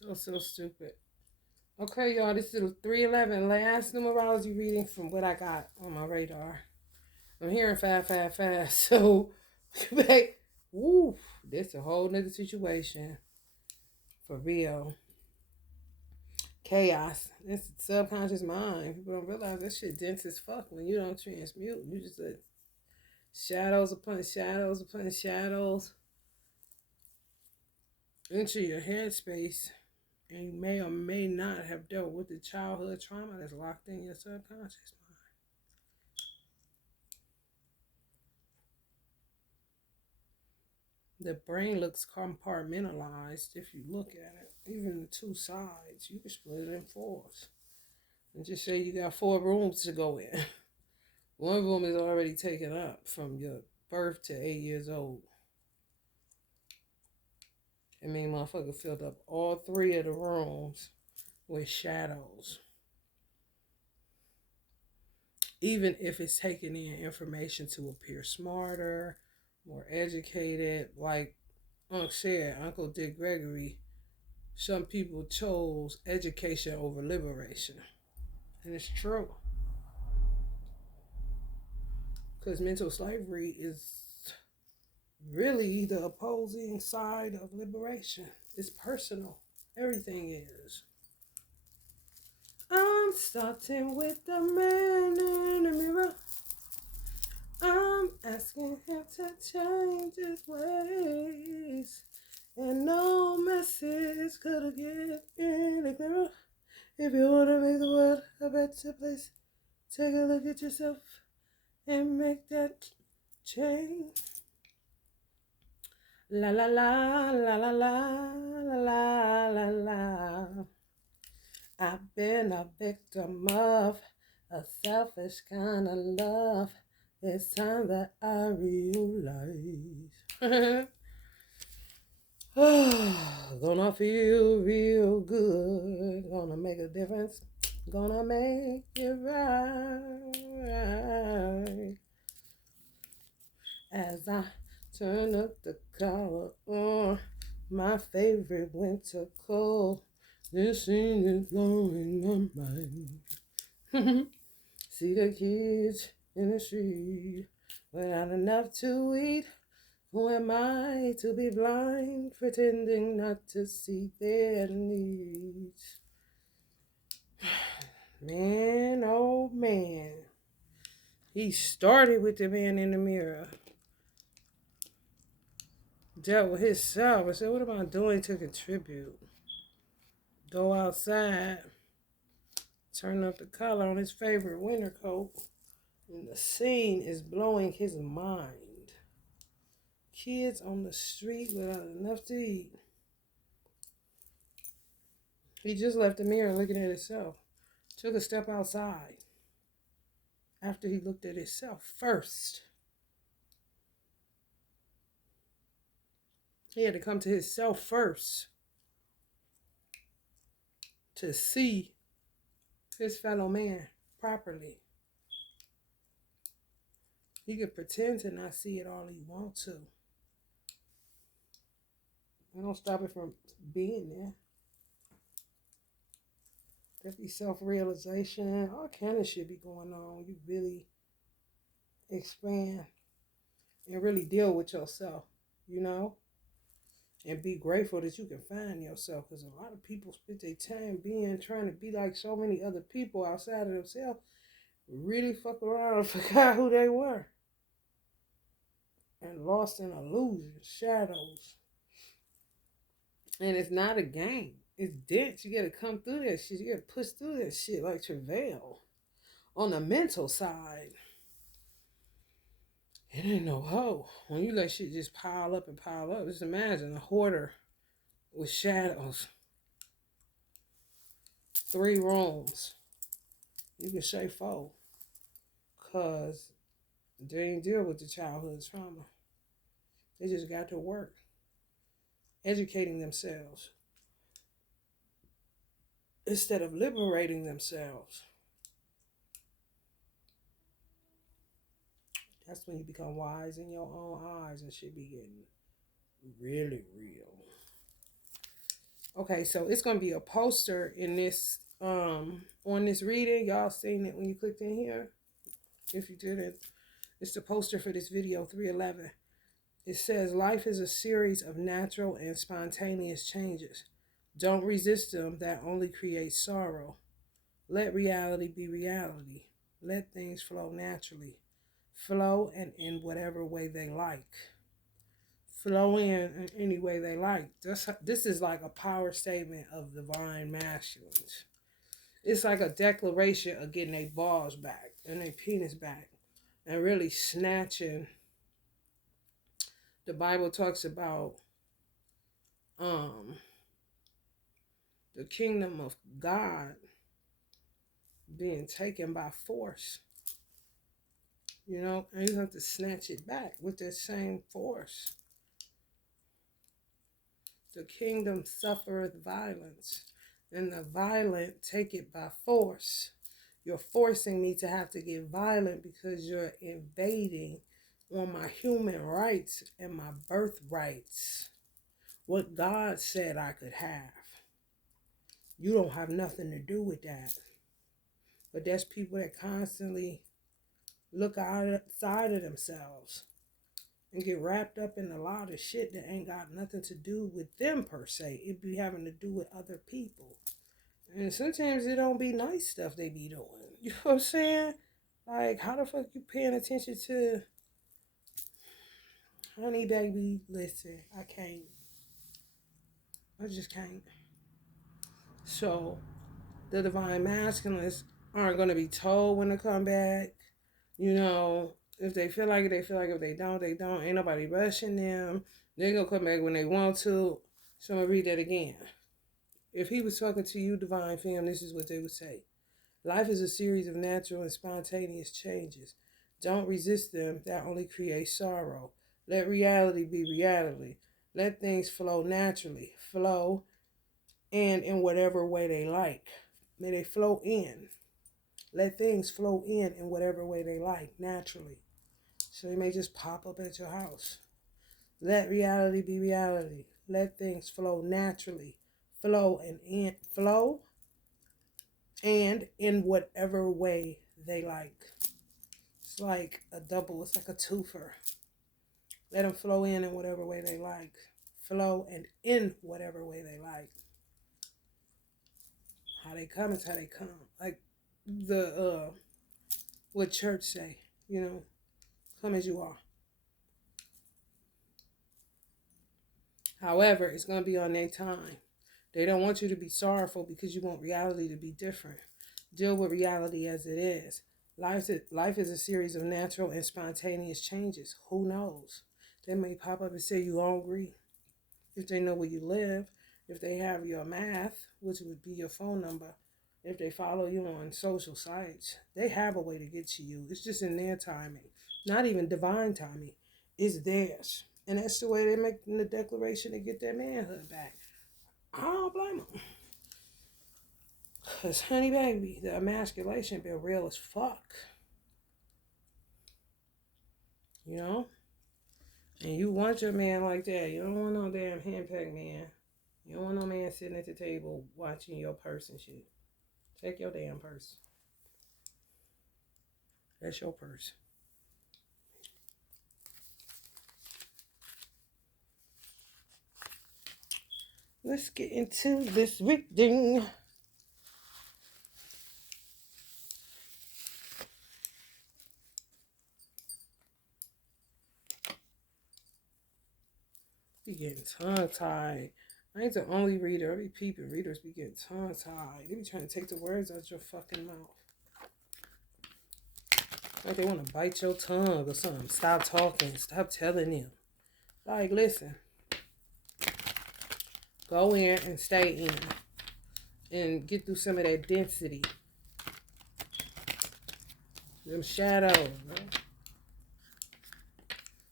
So stupid. Okay, y'all, this is 311, last numerology reading from what I got on my radar. I'm hearing 555, so back. Woo, this a whole nother situation. For real. Chaos. It's subconscious mind. People don't realize that shit dense as fuck when you don't transmute. You just let shadows upon shadows upon shadows into your headspace. And you may or may not have dealt with the childhood trauma that's locked in your subconscious mind. The brain looks compartmentalized if you look at it. Even the two sides, you can split it in fours. And just say you got 4 rooms to go in. One room is already taken up from your birth to 8 years old. I mean, motherfucker filled up all 3 of the rooms with shadows. Even if it's taking in information to appear smarter, more educated, like Unc said, Uncle Dick Gregory, some people chose education over liberation. And it's true. Because mental slavery is really the opposing side of liberation. It's personal. Everything is. I'm starting with the man in the mirror. I'm asking him to change his ways. And no message could have get any clearer. If you want to make the world a better place, take a look at yourself and make that change. La la la la la la la la la. I've been a victim of a selfish kind of love. It's time that I realize. Gonna feel real good. Gonna make a difference. Gonna make it right. As I turn up the collar on my favorite winter coat. This thing is blowing my mind. See the kids in the street without enough to eat. Who am I to be blind, pretending not to see their needs? Man, oh man. He started with the man in the mirror. Dealt with himself. I said, what am I doing to contribute? Go outside. Turn up the collar on his favorite winter coat. And the scene is blowing his mind. Kids on the street without enough to eat. He just left the mirror looking at himself. Took a step outside. After he looked at himself first. He had to come to himself first to see his fellow man properly. He could pretend to not see it all he wants to. It don't stop it from being there. There be self-realization. All kind of shit be going on. You really expand and really deal with yourself, you know? And be grateful that you can find yourself. Because a lot of people spend their time trying to be like so many other people outside of themselves. Really fuck around and forgot who they were. And lost in illusions, shadows. And it's not a game. It's dense. You gotta come through that shit. You gotta push through that shit like travail. On the mental side, it ain't no hoe. When you let shit just pile up and pile up, just imagine a hoarder with shadows. 3 rooms. You can say 4. Cause they ain't deal with the childhood trauma. They just got to work. Educating themselves. Instead of liberating themselves. That's when you become wise in your own eyes and shit be getting really real. Okay, so it's gonna be a poster in this on this reading. Y'all seen it when you clicked in here? If you didn't, it's the poster for this video 311. It says life is a series of natural and spontaneous changes. Don't resist them, that only creates sorrow. Let reality be reality. Let things flow naturally. Flow and in whatever way they like. Flow in any way they like. This is like a power statement of divine masculines. It's like a declaration of getting their balls back and their penis back and really snatching. The Bible talks about um the kingdom of God being taken by force, and you have to snatch it back with that same force. The kingdom suffereth violence, and the violent take it by force. You're forcing me to have to get violent because you're invading on my human rights and my birthrights. What God said I could have. You don't have nothing to do with that. But there's people that constantly look outside of themselves and get wrapped up in a lot of shit that ain't got nothing to do with them per se. It be having to do with other people. And sometimes it don't be nice stuff they be doing. You know what I'm saying? Like, how the fuck you paying attention to, honey baby, listen, I can't. I just can't. So, the divine masculines aren't going to be told when to come back. If they feel like it, they feel like it. If they don't, they don't. Ain't nobody rushing them. They're going to come back when they want to. So I'm going to read that again. If he was talking to you, divine fam, this is what they would say. Life is a series of natural and spontaneous changes. Don't resist them. That only creates sorrow. Let reality be reality. Let things flow naturally. Flow in whatever way they like. May they flow in. Let things flow in whatever way they like, naturally. So they may just pop up at your house. Let reality be reality. Let things flow naturally. Flow and in whatever way they like. It's like a double, it's like a twofer. Let them flow in whatever way they like. Flow and in whatever way they like. How they come is how they come. Like the what church say, come as you are. However, it's going to be on their time. They don't want you to be sorrowful because you want reality to be different. Deal with reality as it is. Life is a series of natural and spontaneous changes. Who knows? They may pop up and say you hungry. If they know where you live, if they have your math, which would be your phone number, if they follow you on social sites, they have a way to get to you. It's just in their timing. Not even divine timing. It's theirs. And that's the way they're making the declaration to get their manhood back. I don't blame them. Because, honey baby, the emasculation been real as fuck. And you want your man like that. You don't want no damn handpack man. You don't want no man sitting at the table watching your purse and shit. Take your damn purse. That's your purse. Let's get into this reading. Be getting tongue-tied. I ain't the only reader. I be peeping. Readers be getting tongue-tied. They be trying to take the words out your fucking mouth. Like they want to bite your tongue or something. Stop talking. Stop telling them. Like, listen. Go in and stay in. And get through some of that density. Them shadows, bro.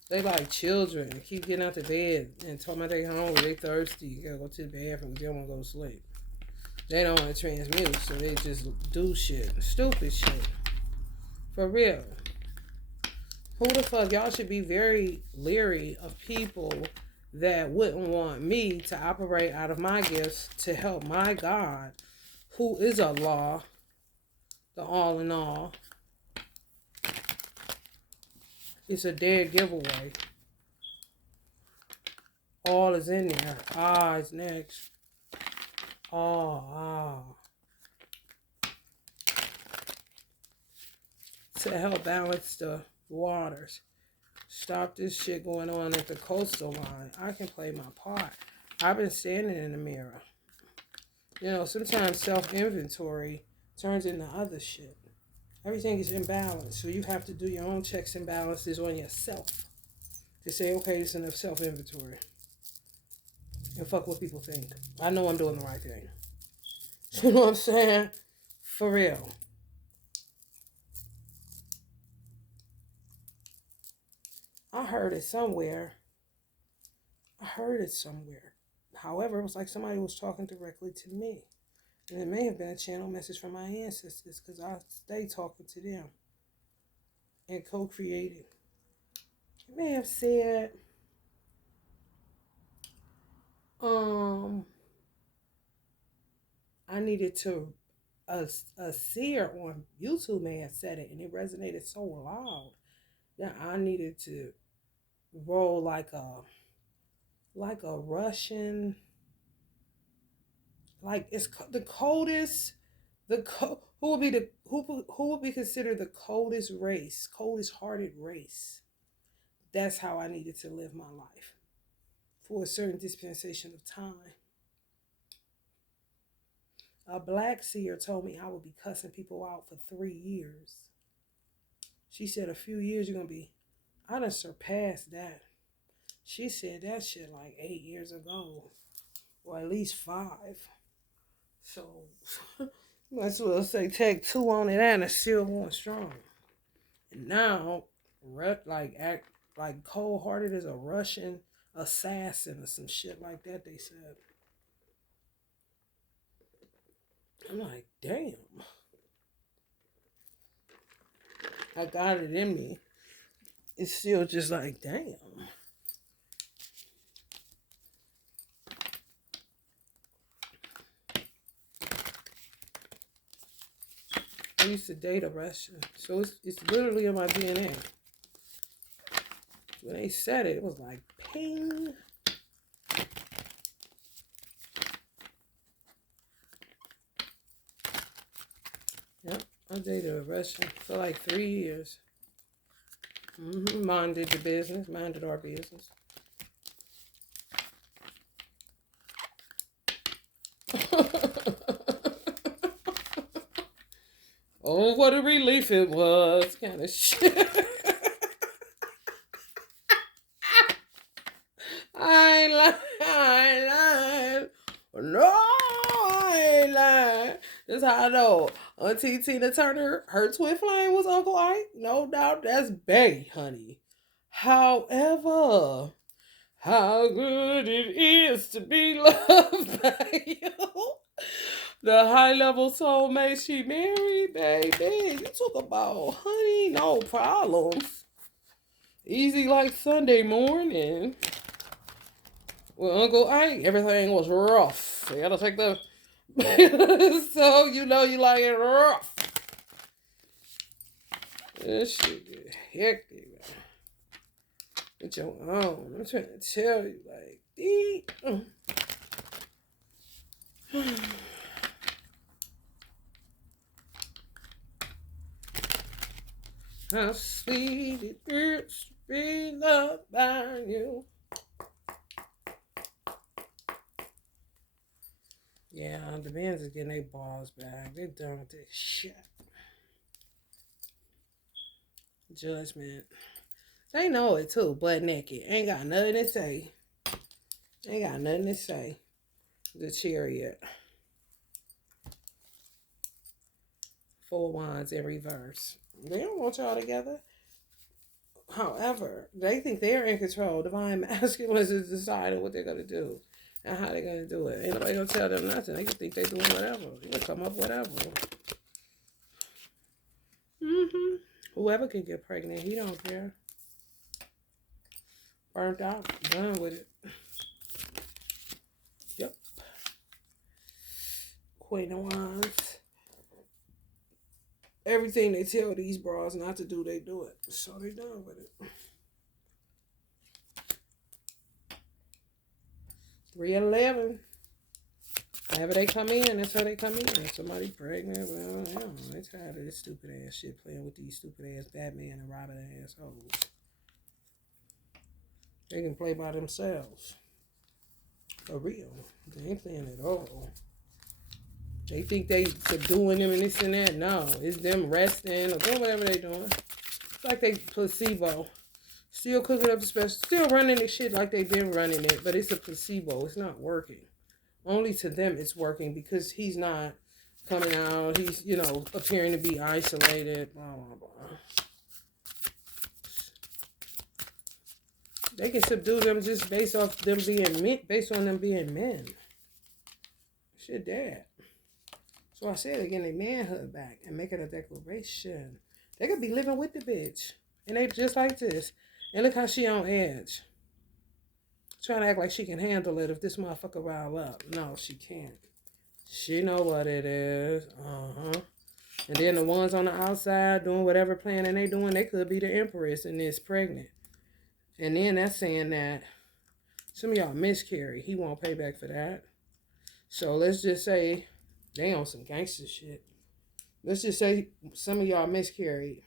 They like children. They keep getting out the bed and talking about they hungry, they thirsty. You gotta go to the bathroom because they don't want to go to sleep. They don't want to transmute, so they just do shit. Stupid shit. For real. Who the fuck? Y'all should be very leery of people that wouldn't want me to operate out of my gifts to help my God, who is Allah, the all in all. It's a dead giveaway. All is in there. Ah is next. Ah. To help balance the waters. Stop this shit going on at the coastal line. I can play my part. I've been standing in the mirror. You know, sometimes self-inventory turns into other shit. Everything is imbalanced, so you have to do your own checks and balances on yourself to say, okay, it's enough self-inventory. And fuck what people think. I know I'm doing the right thing. You know what I'm saying? For real. I heard it somewhere. However, it was like somebody was talking directly to me. And it may have been a channel message from my ancestors because I stay talking to them and co-creating. It may have said, I needed to, a seer on YouTube may have said it and it resonated so loud that I needed to roll like a Russian, like it's the coldest, who would be who would be considered the coldest race, coldest hearted race. That's how I needed to live my life for a certain dispensation of time. A black seer told me I would be cussing people out for 3 years. She said a few years you're gonna be. I done surpassed that. She said that shit like 8 years ago, or at least 5. So might as well say take 2 on it and it's still going strong. And now, act like cold hearted as a Russian assassin or some shit like that. They said. I'm like, damn. I got it in me. It's still just like, damn. I used to date a Russian, so it's literally in my DNA. When they said it, it was like, ping. Yep, I dated a Russian for like 3 years. Minded our business. Oh, what a relief it was, kind of shit. I ain't lying. No, I ain't lying. That's how I know. Auntie Tina Turner, her twin flame was Uncle Ike. No doubt that's Bay, honey. However, how good it is to be loved by you. The high level soulmate she married, baby. You talk about, honey, no problems. Easy like Sunday morning. With Uncle Ike, everything was rough. You gotta take the. So you know you like it rough. This shit get hectic, man. With your own. I'm trying to tell you, like, how sweet it is to be loved by you. Yeah, the bands are getting their balls back. They're done with this shit. Judgment. They know it too, butt naked. Ain't got nothing to say. The Chariot. 4 wands in reverse. They don't want y'all together. However, they think they're in control. Divine masculine is deciding what they're going to do and how they're going to do it. Ain't nobody going to tell them nothing. They can think they're doing whatever. They can come up whatever. Whoever can get pregnant, he don't care. Burnt out, done with it. Queen of Wands. Everything they tell these bras not to do, they do it. So they done with it. 311. Whenever they come in, that's how they come in. If somebody pregnant, well, I don't know. They tired of this stupid ass shit playing with these stupid ass Batman and Robin assholes. They can play by themselves. For real. They ain't playing at all. They think they subduing them and this and that. No, it's them resting or doing whatever they doing. It's like they placebo. Still cooking up the special. Still running the shit like they been running it. But it's a placebo. It's not working. Only to them it's working because he's not coming out. He's, appearing to be isolated. Blah, blah, blah. They can subdue them just based off them being men, based on them being men. Shit, that. So I said they're getting their manhood back and making a declaration. They could be living with the bitch. And they just like this. And look how she on edge. Trying to act like she can handle it if this motherfucker rile up. No, she can't. She know what it is. And then the ones on the outside doing whatever planning they doing, they could be the empress and is pregnant. And then that's saying that some of y'all miscarry. He won't pay back for that. So let's just say they on some gangster shit. Let's just say some of y'all miscarried.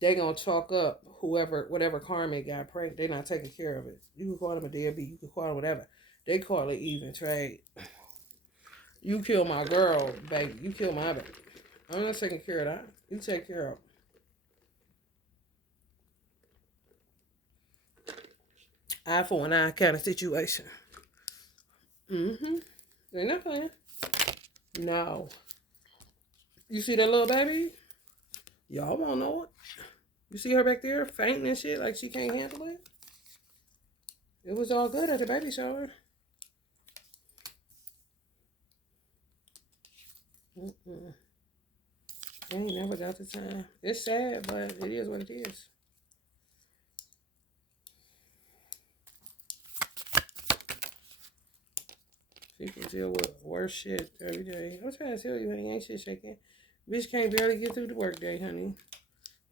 They gonna chalk up whatever karmic got pregnant. They not taking care of it. You can call them a deadbeat. You can call them whatever. They call it even trade. You kill my girl, baby. You kill my baby. I'm not taking care of that. You take care of it. Eye for an eye kind of situation. They're not playing. No. You see that little baby? Y'all won't know it. You see her back there fainting and shit like she can't handle it? It was all good at the baby shower. I ain't never got the time. It's sad, but it is what it is. People deal with worse shit every day. I'm trying to tell you, honey, ain't shit shaking. Bitch can't barely get through the work day, honey.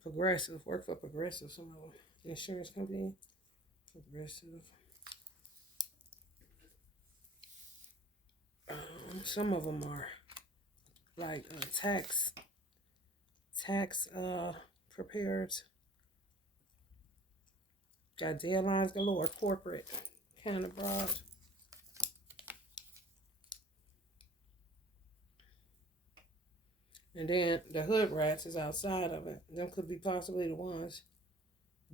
Progressive. Work for Progressive. Some of them. Insurance company. Progressive. Some of them are like tax prepared. Got deadlines galore. Corporate kind of broad. And then the hood rats is outside of it. Them could be possibly the ones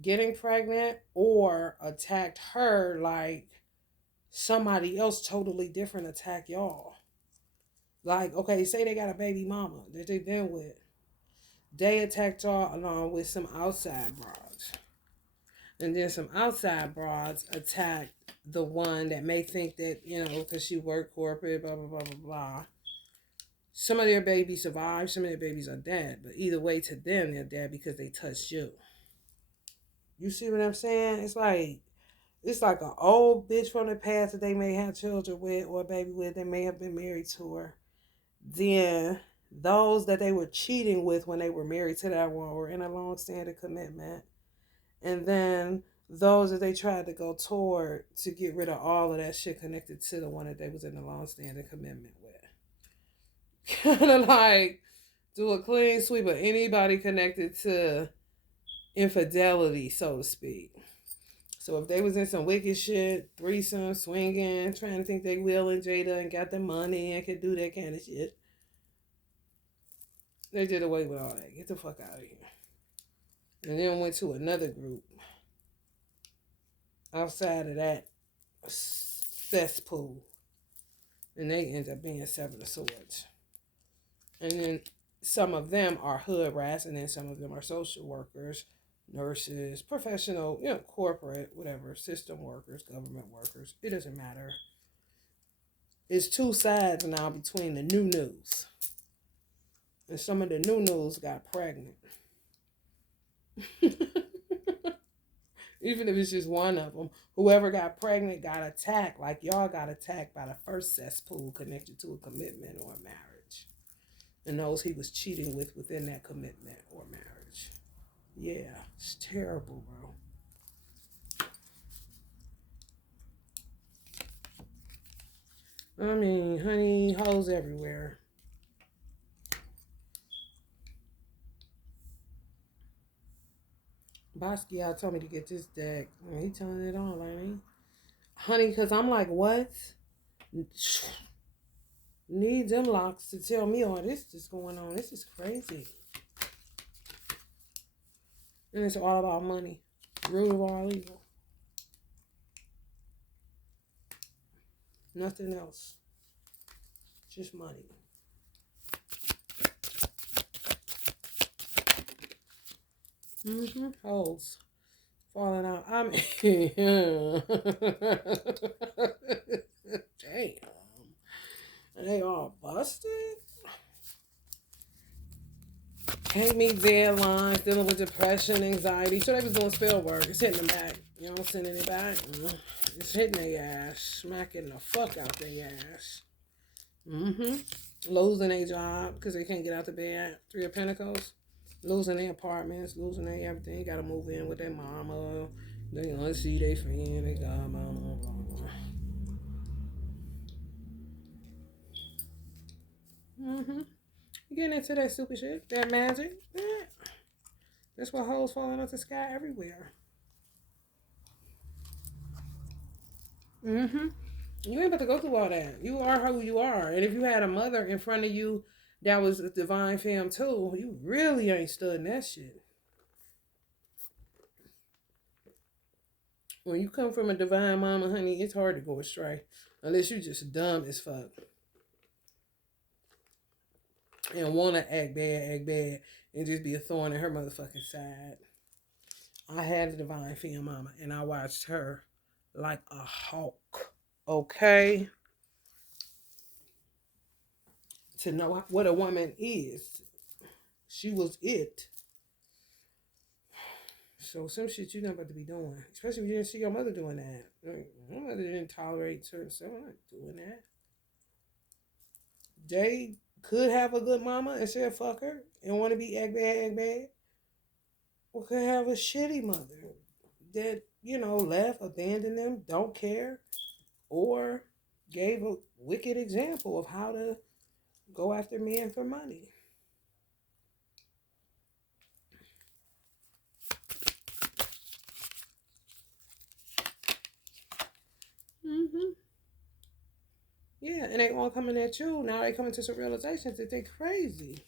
getting pregnant or attacked her like somebody else totally different attack y'all. Like, okay, say they got a baby mama that they been with. They attacked y'all along with some outside broads. And then some outside broads attacked the one that may think that, because she worked corporate, blah, blah, blah, blah, blah. Some of their babies survive, some of their babies are dead. But either way, to them, they're dead because they touched you. You see what I'm saying? It's like an old bitch from the past that they may have children with or a baby with. They may have been married to her. Then those that they were cheating with when they were married to that one were in a long-standing commitment. And then those that they tried to go toward to get rid of all of that shit connected to the one that they was in a long-standing commitment with. Kind of like do a clean sweep of anybody connected to infidelity, so to speak. So if they was in some wicked shit, threesome, swinging, trying to think they Will and Jada and got the money and could do that kind of shit, they did away with all that. Get the fuck out of here. And then went to another group outside of that cesspool. And they end up being Seven of Swords. And then some of them are hood rats, and then some of them are social workers, nurses, professional, corporate, whatever, system workers, government workers. It doesn't matter. It's two sides now between the new news. And some of the new news got pregnant. Even if it's just one of them. Whoever got pregnant got attacked, like y'all got attacked by the first cesspool connected to a commitment or a marriage. And those he was cheating with within that commitment or marriage. Yeah, it's terrible, bro. I mean, honey, hoes everywhere. Basquiat told me to get this deck. He telling it all, ain't he? Honey, because I'm like, what? Need them locks to tell me all this is going on. This is crazy. And it's all about money. Root of all evil. Nothing else. Just money. Holes falling out. I mean, damn. And they all busted. Can't meet deadlines, dealing with depression, anxiety. So they was doing spell work. It's hitting them back. You know, sending it back. It's hitting their ass. Smacking the fuck out their ass. Losing their job because they can't get out the bed. Three of Pentacles. Losing their apartments. Losing their everything. Got to move in with their mama. They gonna see their friend. They got blah, blah, blah, blah. Getting into that stupid shit. That magic. Yeah. That's why hoes falling out the sky everywhere. You ain't about to go through all that. You are who you are. And if you had a mother in front of you that was a divine femme too, you really ain't studying that shit. When you come from a divine mama, honey, it's hard to go astray. Unless you just dumb as fuck. And want to act bad, and just be a thorn in her motherfucking side. I had a divine femme mama, and I watched her like a hawk. Okay? To know what a woman is. She was it. So some shit you're not about to be doing. Especially if you didn't see your mother doing that. My mother didn't tolerate certain stuff. I'm not doing that. They could have a good mama and say fuck her and want to be egg bad. Or could have a shitty mother that, left, abandoned them, don't care, or gave a wicked example of how to go after men for money. Yeah, and they all coming at you. Now they coming to some realizations that they crazy.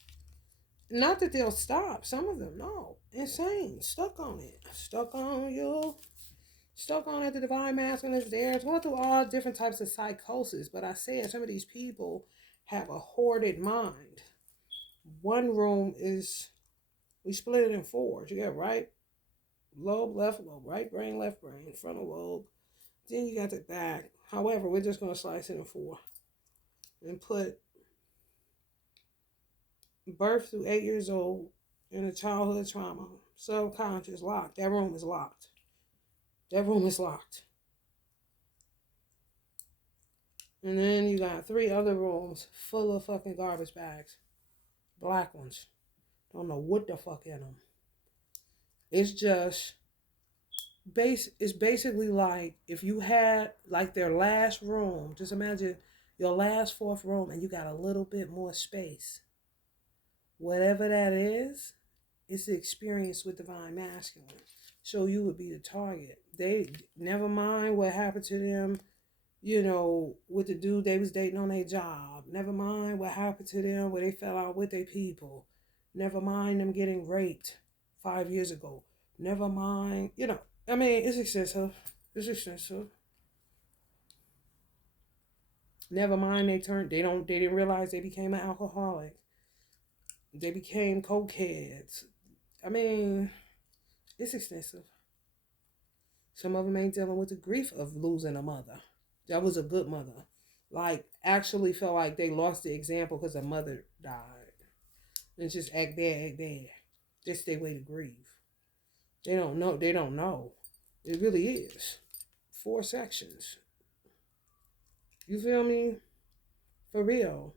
Not that they'll stop. Some of them, no. Insane. Stuck on it. Stuck on you. Stuck on it. The divine masculine is there. It's going through all different types of psychosis. But I said some of these people have a hoarded mind. One room is, we split it in fours. You got right lobe, left lobe, right brain, left brain, frontal lobe. Then you got the back. However, we're just going to slice it in four and put birth through 8 years old in a childhood trauma, subconscious locked. That room is locked. That room is locked. And then you got 3 other rooms full of fucking garbage bags. Black ones. Don't know what the fuck in them. It's just it's basically like if you had like their last room, just imagine your last 4th room and you got a little bit more space. Whatever that is, it's the experience with divine masculine. So you would be the target. They never mind what happened to them, with the dude they was dating on their job. Never mind what happened to them where they fell out with their people. Never mind them getting raped 5 years ago. Never mind, it's extensive. It's extensive. Never mind they didn't realize they became an alcoholic. They became cokeheads. It's extensive. Some of them ain't dealing with the grief of losing a mother. That was a good mother. Like, actually felt like they lost the example because a mother died. And just act bad. That's their way to grieve. They don't know. It really is. 4 sections. You feel me? For real.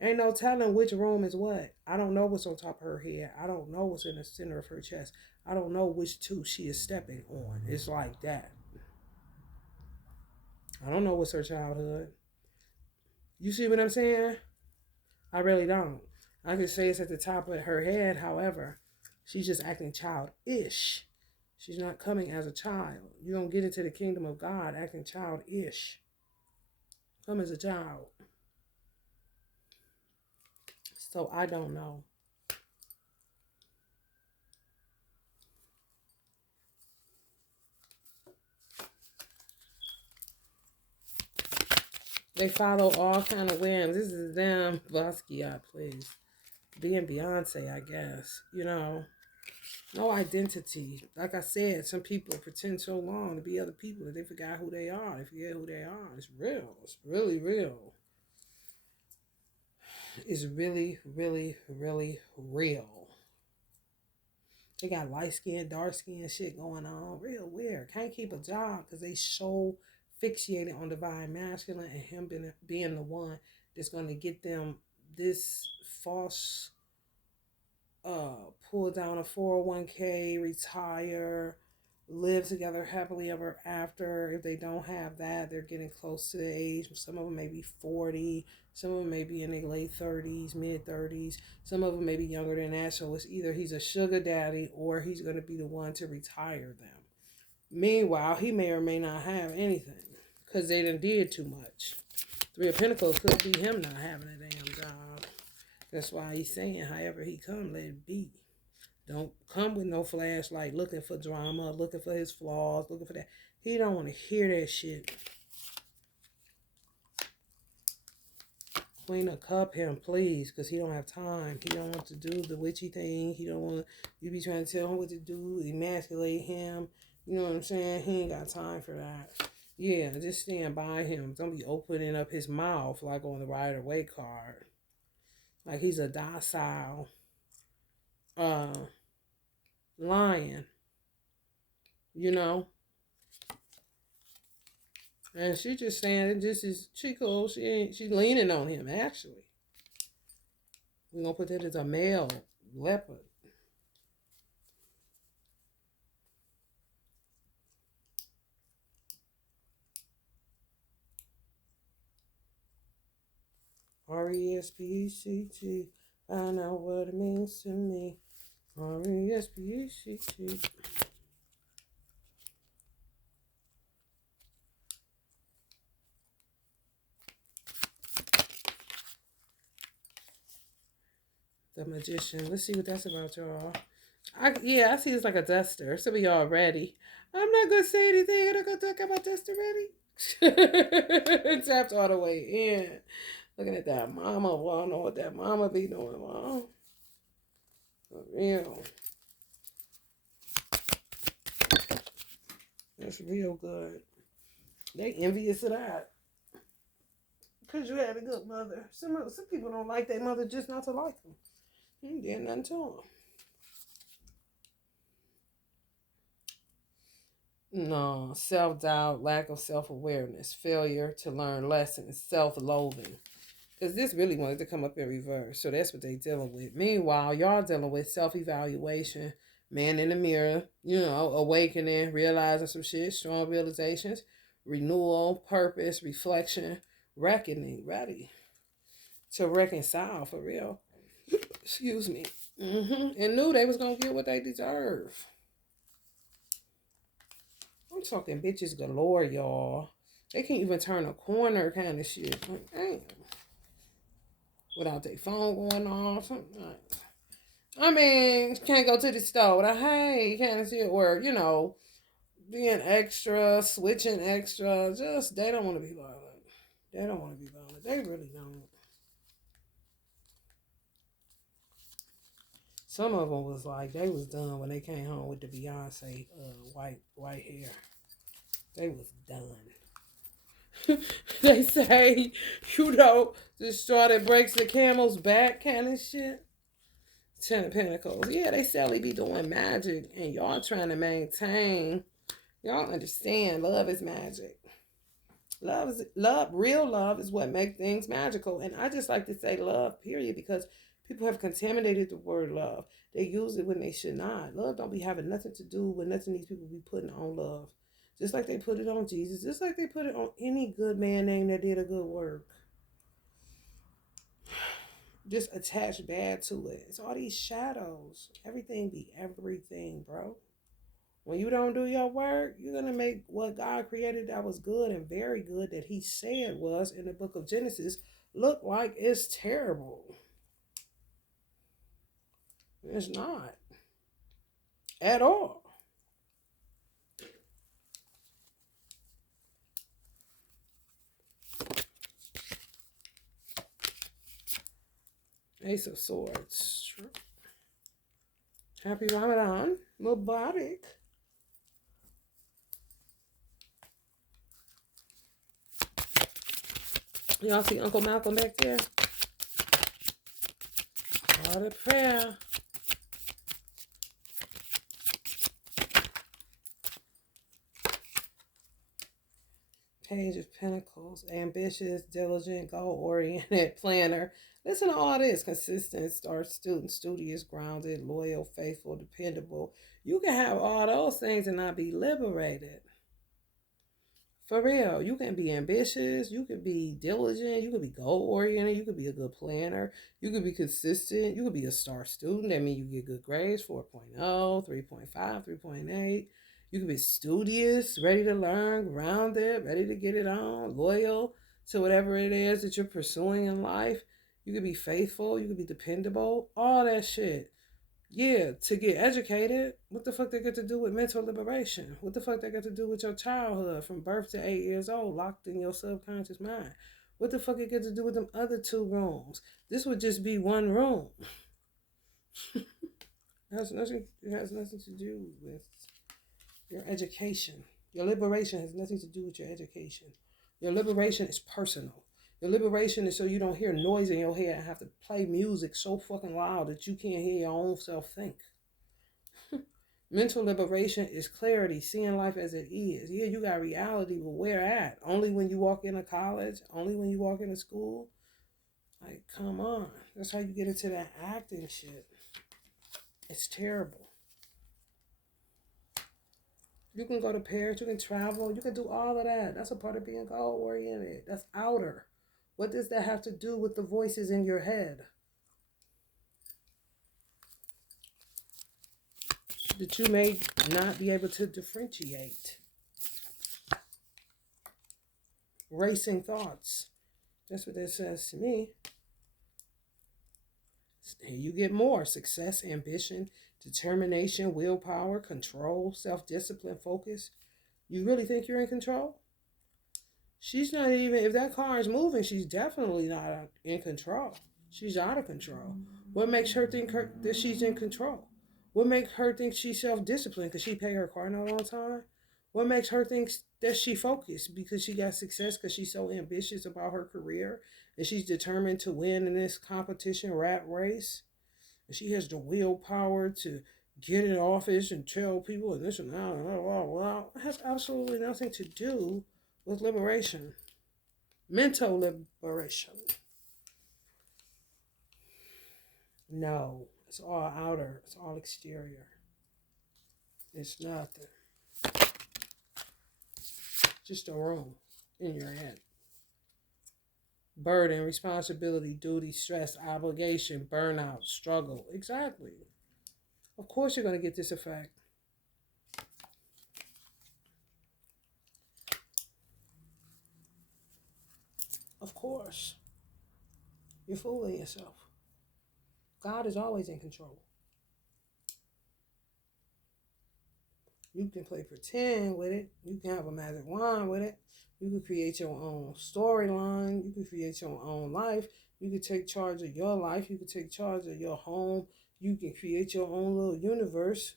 Ain't no telling which room is what. I don't know what's on top of her head. I don't know what's in the center of her chest. I don't know which two she is stepping on. It's like that. I don't know what's her childhood. You see what I'm saying? I really don't. I can say it's at the top of her head. However, she's just acting childish. She's not coming as a child. You don't get into the kingdom of God acting childish. Come as a child. So I don't know. They follow all kind of whims. This is them, Basquiat, please. Being Beyonce, I guess. You know, no identity. Like I said, some people pretend so long to be other people that they forgot who they are. They forget who they are. It's real. It's really real. It's really, really, really real. They got light skin, dark skin shit going on. Real weird. Can't keep a job because they so fixated on divine masculine and him being the one that's going to get them this false pull down a 401k, retire, live together happily ever after. If they don't have that, they're getting close to the age. Some of them may be 40. Some of them may be in their late 30s, mid 30s. Some of them may be younger than that. So it's either he's a sugar daddy or he's going to be the one to retire them. Meanwhile, he may or may not have anything because they done did too much. 3 of Pentacles could be him not having a damn job. That's why he's saying, however he come, let it be. Don't come with no flashlight looking for drama, looking for his flaws, looking for that. He don't want to hear that shit. Queen of Cup him, please, because he don't have time. He don't want to do the witchy thing. He don't want you be trying to tell him what to do, emasculate him. You know what I'm saying? He ain't got time for that. Yeah, just stand by him. Don't be opening up his mouth like on the Rider-Waite card. Like he's a docile lion. You know? And she just saying this is she cool. She's leaning on him actually. We're gonna put that as a male leopard. Respect. Find out what it means to me. Respect. The Magician. Let's see what that's about, y'all. I see it's like a duster. So we all ready. I'm not gonna say anything. I'm not gonna talk about dust already. Tapped all the way in. Looking at that mama. Well, I don't know what that mama be doing, mom. For real. That's real good. They envious of that. Because you had a good mother. Some people don't like their mother just not to like them. You did nothing to them. No, self-doubt, lack of self-awareness, failure to learn lessons, self-loathing. Because this really wanted to come up in reverse. So that's what they dealing with. Meanwhile, y'all dealing with self-evaluation, man in the mirror, awakening, realizing some shit, strong realizations, renewal, purpose, reflection, reckoning, ready to reconcile for real. Excuse me. And knew they was going to get what they deserve. I'm talking bitches galore, y'all. They can't even turn a corner kind of shit. Like, damn. Without their phone going off. I mean, can't go to the store without, hey, kind of shit. Or, being extra, switching extra. Just, they don't want to be violent. They don't want to be violent. They really don't. Some of them was like, they was done when they came home with the Beyonce white hair. They was done. They say, the straw that breaks the camel's back kind of shit. 10 of Pentacles. Yeah, they sadly be doing magic. And y'all trying to maintain Y'all don't understand. Love is magic. Real love is what makes things magical. And I just like to say love, period, because people have contaminated the word love. They use it when they should not. Love don't be having nothing to do with nothing these people be putting on love. Just like they put it on Jesus, just like they put it on any good man name that did a good work. Just attach bad to it. It's all these shadows. Everything be everything, bro. When you don't do your work, you're going to make what God created that was good and very good that He said was in the book of Genesis look like it's terrible. It's not at all. Ace of Swords. Happy Ramadan. Mubarak. Y'all see Uncle Malcolm back there? All the prayer. Page of Pentacles, ambitious, diligent, goal-oriented, planner. Listen to all this. Consistent, star student, studious, grounded, loyal, faithful, dependable. You can have all those things and not be liberated. For real, you can be ambitious, you could be diligent, you could be goal-oriented, you could be a good planner, you could be consistent, you could be a star student. That means you get good grades, 4.0, 3.5, 3.8. You could be studious, ready to learn, grounded, ready to get it on, loyal to whatever it is that you're pursuing in life. You could be faithful, you could be dependable, all that shit. Yeah, to get educated. What the fuck they got to do with mental liberation? What the fuck they got to do with your childhood from birth to 8 years old, locked in your subconscious mind? What the fuck it got to do with them other two rooms? This would just be one room. It has nothing to do with your education. Your liberation has nothing to do with your education. Your liberation is personal. Your liberation is so you don't hear noise in your head and have to play music so fucking loud that you can't hear your own self think. Mental liberation is clarity, seeing life as it is. Yeah, you got reality, but where at? Only when you walk into college? Only when you walk into school? Like, come on. That's how you get into that acting shit. It's terrible. You can go to Paris, you can travel, you can do all of that. That's a part of being goal oriented. That's outer. What does that have to do with the voices in your head? That you may not be able to differentiate. Racing thoughts. That's what that says to me. Here you get more success, ambition, determination, willpower, control, self-discipline, focus. You really think you're in control? She's not even, if that car is moving, she's definitely not in control. She's out of control. What makes her think that she's in control? What makes her think she's self-disciplined because she pay her car note on time? What makes her think that she focused because she got success because she's so ambitious about her career and she's determined to win in this competition rat race? And she has the willpower to get in office and tell people and this and that and blah, blah, blah. It has absolutely nothing to do with liberation. Mental liberation. No, it's all outer, it's all exterior. It's nothing. Just a room in your head. Burden, responsibility, duty, stress, obligation, burnout, struggle. Exactly. Of course you're going to get this effect. Of course. You're fooling yourself. God is always in control. You can play pretend with it. You can have a magic wand with it. You can create your own storyline. You can create your own life. You can take charge of your life. You can take charge of your home. You can create your own little universe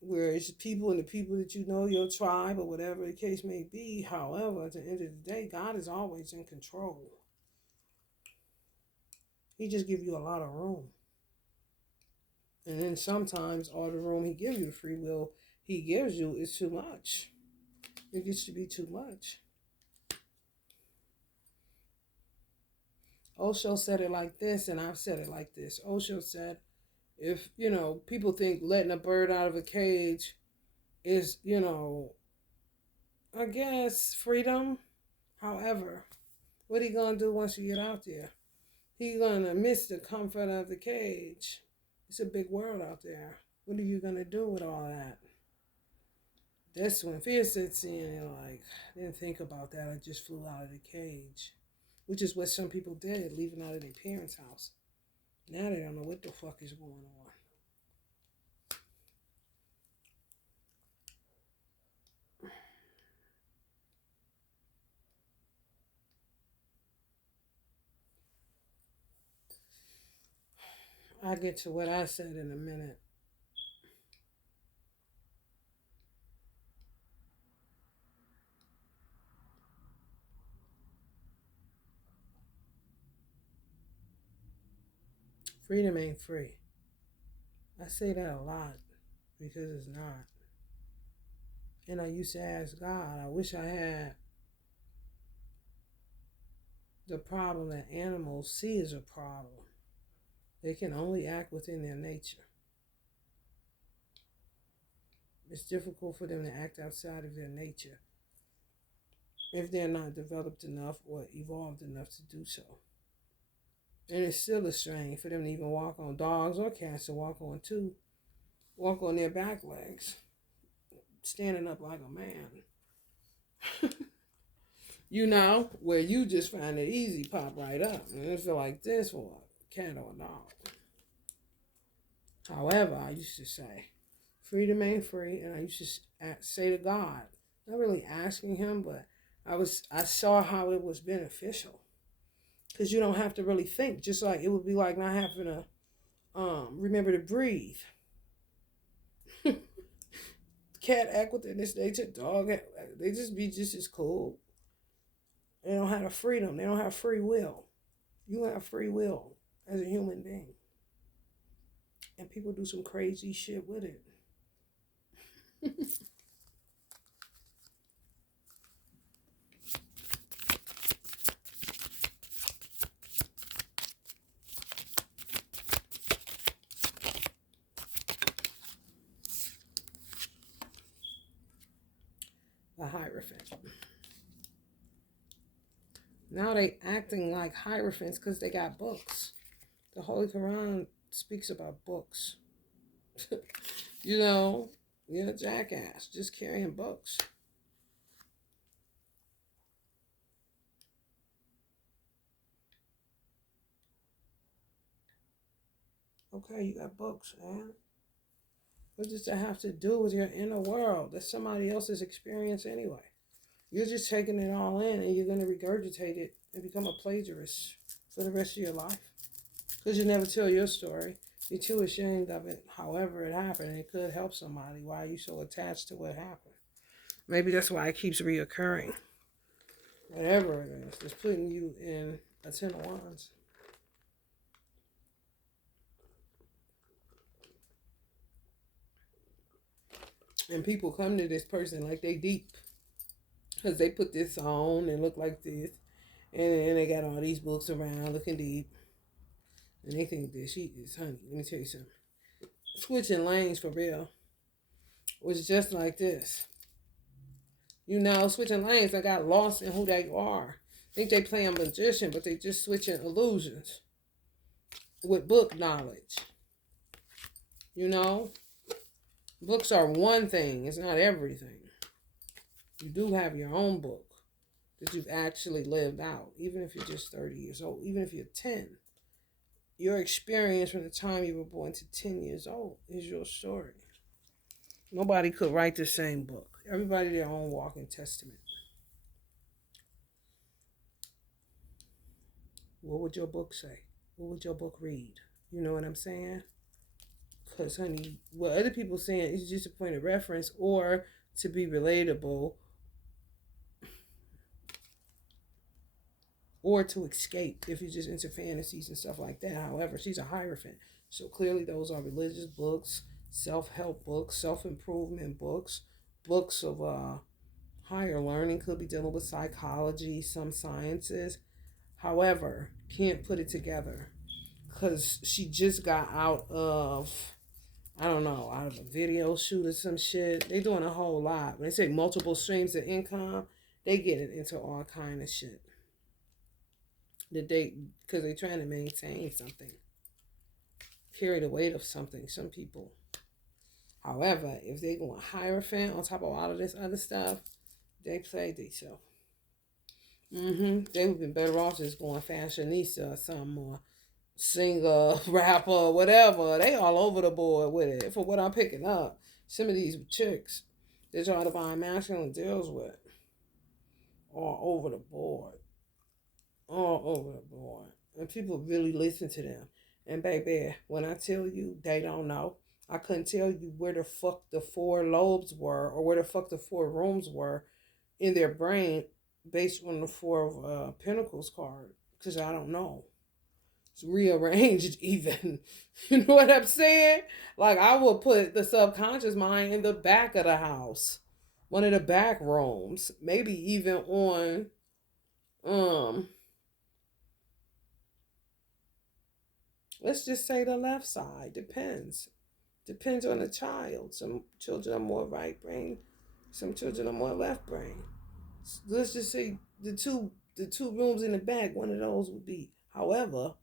where it's people and the people that you know, your tribe or whatever the case may be. However, at the end of the day, God is always in control. He just gives you a lot of room. And then sometimes all the room he gives you, the free will he gives you, is too much. It gets to be too much. Osho said it like this, and I've said it like this. Osho said, if, people think letting a bird out of a cage is, I guess freedom. However, what he gonna do once you get out there? He gonna miss the comfort of the cage. It's a big world out there. What are you gonna do with all that? That's when fear sets in. Like, I didn't think about that. I just flew out of the cage, which is what some people did, leaving out of their parents' house. Now they don't know what the fuck is going on. I'll get to what I said in a minute. Freedom ain't free. I say that a lot because it's not. And I used to ask God, I wish I had the problem that animals see as a problem. They can only act within their nature. It's difficult for them to act outside of their nature if they're not developed enough or evolved enough to do so. And it's still a strain for them to even walk on, dogs or cats to walk on their back legs, standing up like a man. Where you just find it easy, pop right up. And it feel like this for a cat or a dog. However, I used to say, freedom ain't free, and I used to say to God, not really asking him, but I saw how it was beneficial. Because you don't have to really think. Just like it would be like not having to remember to breathe. Cat act within its nature, dog they just be just as cool. They don't have a freedom. They don't have free will. You have free will as a human being. And people do some crazy shit with it. The Hierophant. Now they acting like Hierophants because they got books. The Holy Quran speaks about books. You're a jackass just carrying books. Okay, you got books, man. What does that have to do with your inner world? That's somebody else's experience anyway. You're just taking it all in and you're going to regurgitate it and become a plagiarist for the rest of your life. Because you never tell your story. You're too ashamed of it, however it happened, and it could help somebody. Why are you so attached to what happened? Maybe that's why it keeps reoccurring. Whatever it is, it's putting you in a 10 of wands. And people come to this person like they deep. Because they put this on and look like this. And then they got all these books around looking deep. And they think that she is honey. Let me tell you something. Switching lanes for real was just like this. Switching lanes, I got lost in who they are. Think they playing magician, but they just switching illusions with book knowledge. Books are one thing. It's not everything. You do have your own book that you've actually lived out, even if you're just 30 years old, even if you're 10. Your experience from the time you were born to 10 years old is your story. Nobody could write the same book. Everybody their own walking testament. What would your book say? What would your book read? You know what I'm saying? Because, honey, what other people saying is just a point of reference or to be relatable or to escape if you're just into fantasies and stuff like that. However, she's a Hierophant. So clearly those are religious books, self-help books, self-improvement books, books of Higher learning could be dealing with psychology, some sciences. However, can't put it together because she just got out of, I don't know, out of a video shoot or some shit. They doing a whole lot. When they say multiple streams of income, they get it into all kind of shit. That they, because they trying to maintain something, carry the weight of something. Some people. However, if they going Hierophant on top of all of this other stuff, they play themselves. They would be better off just going fashionista or something, or singer, rapper, whatever. They all over the board with it. For what I'm picking up, some of these chicks that y'all divine masculine deals with, all over the board, all over the board, and people really listen to them. And baby, when I tell you they don't know, I couldn't tell you where the fuck the four lobes were or where the fuck the four rooms were in their brain based on the Four of Pentacles card because I don't know. It's rearranged even. You know what I'm saying? Like I will put the subconscious mind in the back of the house, one of the back rooms, maybe even on um let's just say the left side. Depends on the child. Some children are more right brain, some children are more left brain. Let's just say the two rooms in the back, one of those would be. However,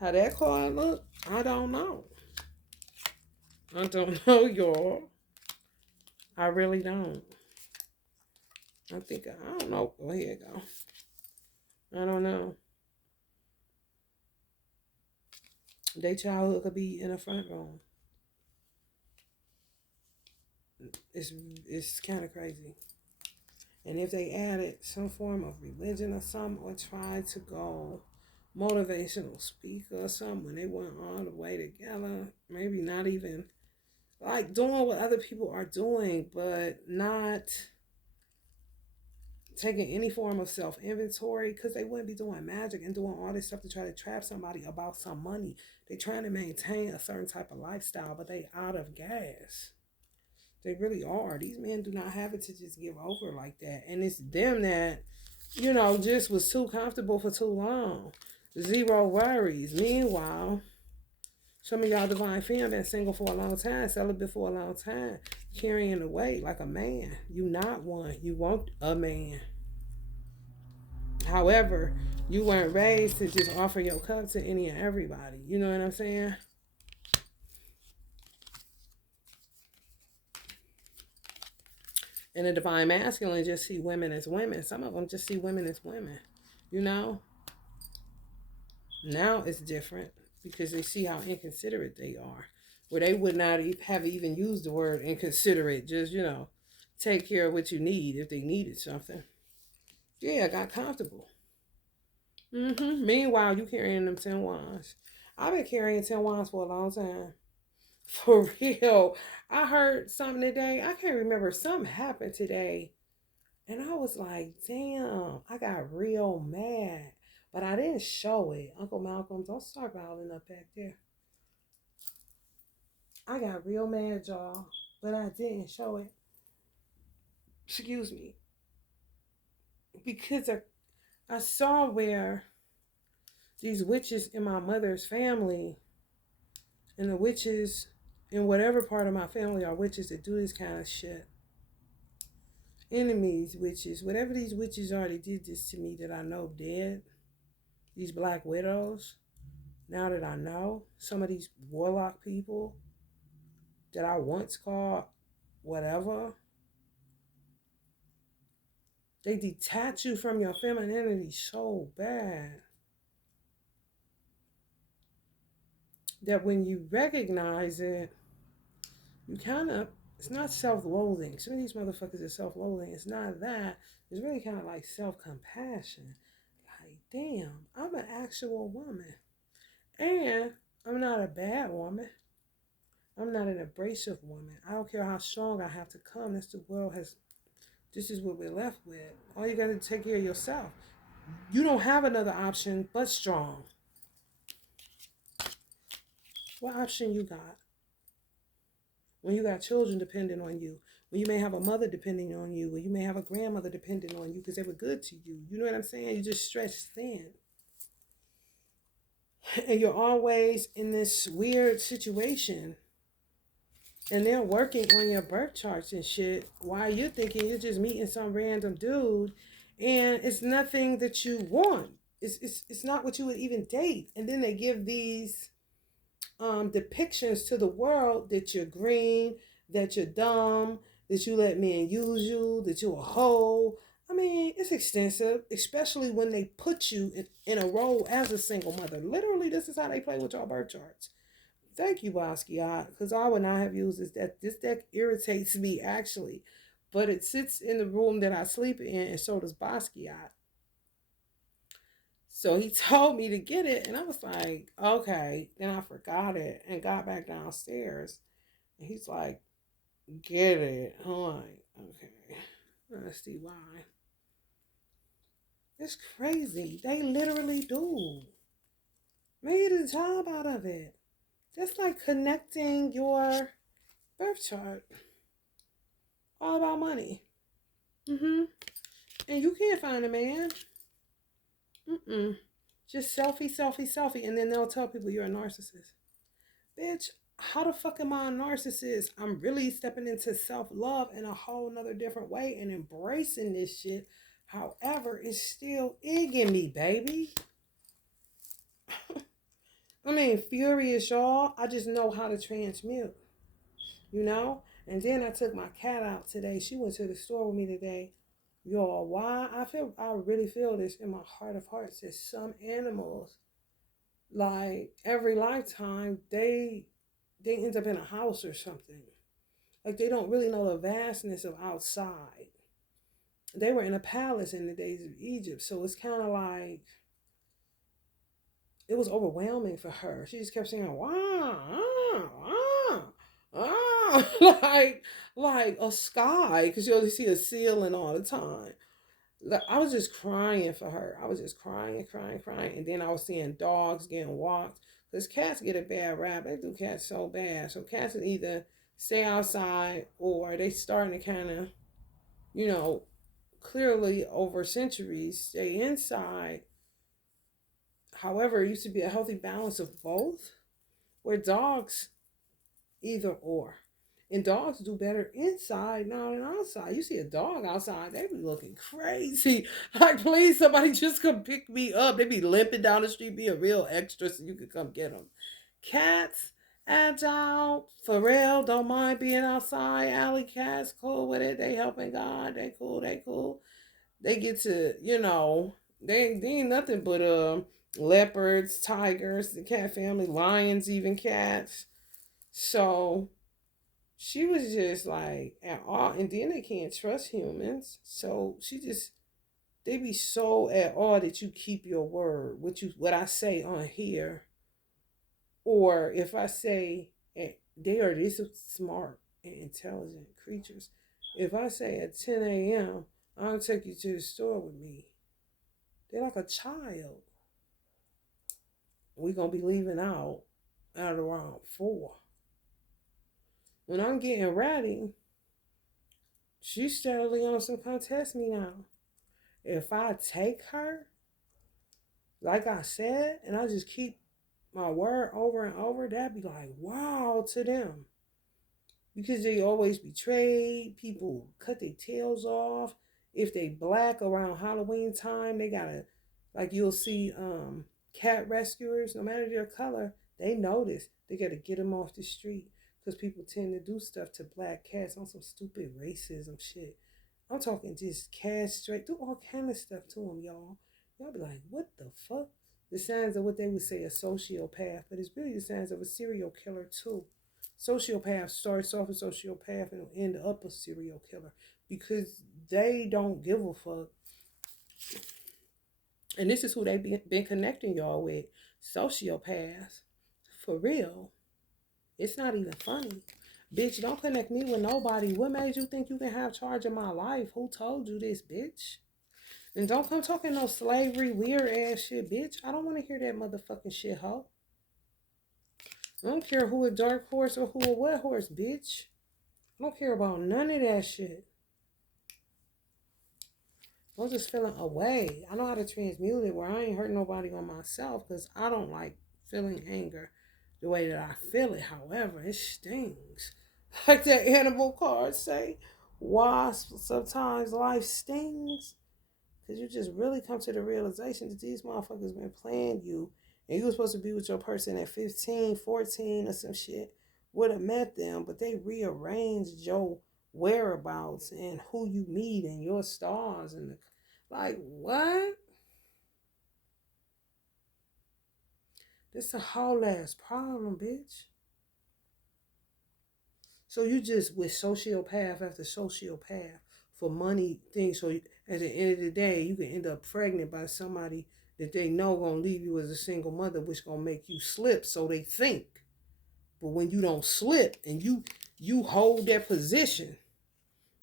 how that card look, I don't know. I don't know, y'all. I really don't. I don't know. Oh, here you go. I don't know. Their childhood could be in the front room. It's kind of crazy. And if they added some form of religion or something, or tried to go motivational speaker or something when they went all the way together, maybe not even like doing what other people are doing, but not taking any form of self inventory because they wouldn't be doing magic and doing all this stuff to try to trap somebody about some money. They trying to maintain a certain type of lifestyle, but they out of gas. They really are. These men do not have it to just give over like that. And it's them that, just was too comfortable for too long. Zero worries. Meanwhile, some of y'all divine femme been single for a long time, celibate for a long time, carrying the weight like a man. You not one. You want a man. However, you weren't raised to just offer your cup to any and everybody. You know what I'm saying? And the divine masculine just see women as women. Some of them just see women as women. You know? Now it's different because they see how inconsiderate they are. Where they would not have even used the word inconsiderate. Just, take care of what you need if they needed something. Yeah, I got comfortable. Meanwhile, you carrying them 10 wands. I've been carrying 10 wands for a long time. For real. I heard something today. I can't remember. Something happened today. And I was like, damn, I got real mad. But I didn't show it. Uncle Malcolm, don't start growling up back there. I got real mad, y'all. But I didn't show it. Excuse me. Because I saw where these witches in my mother's family and the witches in whatever part of my family are witches that do this kind of shit. Enemies, witches, whatever these witches are, they did this to me that I know dead. These black widows, now that I know, some of these warlock people that I once called whatever, they detach you from your femininity so bad that when you recognize it, you kind of, it's not self-loathing. Some of these motherfuckers are self-loathing. It's not that. It's really kind of like self-compassion. Like, damn, I'm an actual woman. And I'm not a bad woman. I'm not an abrasive woman. I don't care how strong I have to come. This is what we're left with. All you got to take care of yourself. You don't have another option but strong. What option you got? When you got children depending on you. Or you may have a mother depending on you, or you may have a grandmother depending on you because they were good to you. You know what I'm saying? You just stretched thin. And you're always in this weird situation. And they're working on your birth charts and shit while you're thinking you're just meeting some random dude and it's nothing that you want. It's not what you would even date. And then they give these depictions to the world that you're green, that you're dumb, that you let men use you, that you're a hoe. I mean, it's extensive, especially when they put you in a role as a single mother. Literally, this is how they play with your birth charts. Thank you, Basquiat, because I would not have used this deck. This deck irritates me, actually. But it sits in the room that I sleep in, and so does Basquiat. So he told me to get it, and I was like, okay. Then I forgot it and got back downstairs. And he's like, get it. I'm like, okay. Let's see why. It's crazy. They literally do. Made a job out of it. Just like connecting your birth chart. All about money. Mm-hmm. And you can't find a man. Mm-mm. Just selfie, selfie, selfie. And then they'll tell people you're a narcissist. Bitch, how the fuck am I a narcissist? I'm really stepping into self-love in a whole nother different way and embracing this shit. However, it's still egging me, baby. I mean, furious, y'all. I just know how to transmute, you know? And then I took my cat out today. She went to the store with me today. Y'all, why? I really feel this in my heart of hearts that some animals, like every lifetime, they end up in a house or something. Like they don't really know the vastness of outside. They were in a palace in the days of Egypt, so it's kind of like it was overwhelming for her. She just kept saying, "Wow, ah, ah," like a sky, because you only see a ceiling all the time. Like, I was just crying for her. I was just crying, crying, crying, and then I was seeing dogs getting walked. Because cats get a bad rap. They do cats so bad. So cats will either stay outside or they starting to kind of, you know, clearly over centuries stay inside. However, it used to be a healthy balance of both, where dogs either or. And dogs do better inside now than outside. You see a dog outside, they be looking crazy. Like, please, somebody just come pick me up. They be limping down the street, be a real extra so you could come get them. Cats, agile, for real, don't mind being outside. Alley cats, cool with it. They helping God. They cool, they cool. They get to, they ain't nothing but leopards, tigers, the cat family, lions, even cats. So she was just like at awe, and then they can't trust humans. So they be so at awe that you keep your word, what I say on here, or if I say they are this smart and intelligent creatures. If I say at 10 a.m. I'll take you to the store with me, they're like a child. We gonna be leaving out at around 4. When I'm getting ready, she's steadily on some contest me now. If I take her, like I said, and I just keep my word over and over, that'd be like wow to them. Because they always betrayed, people cut their tails off. If they black around Halloween time, they gotta, like you'll see cat rescuers, no matter their color, they notice they gotta get them off the street because people tend to do stuff to black cats on some stupid racism shit. I'm talking just cats straight, do all kind of stuff to them, y'all. Y'all be like, what the fuck? The signs of what they would say a sociopath, but it's really the signs of a serial killer too. Sociopath starts off a sociopath and will end up a serial killer because they don't give a fuck. And this is who they've been connecting y'all with. Sociopaths. For real. It's not even funny. Bitch, don't connect me with nobody. What made you think you can have charge of my life? Who told you this, bitch? And don't come talking no slavery, weird ass shit, bitch. I don't want to hear that motherfucking shit, hoe. I don't care who a dark horse or who a wet horse, bitch. I don't care about none of that shit. I'm just feeling away. I know how to transmute it where I ain't hurting nobody on myself because I don't like feeling anger the way that I feel it. However, it stings. Like that animal card say, wasp, sometimes life stings. Because you just really come to the realization that these motherfuckers been playing you. And you were supposed to be with your person at 15, 14 or some shit. Would have met them, but they rearranged your whereabouts and who you meet and your stars and the, like what? This a whole ass problem, bitch. So you just with sociopath after sociopath for money things. So at the end of the day, you can end up pregnant by somebody that they know gonna leave you as a single mother, which gonna make you slip. So they think, but when you don't slip and you hold that position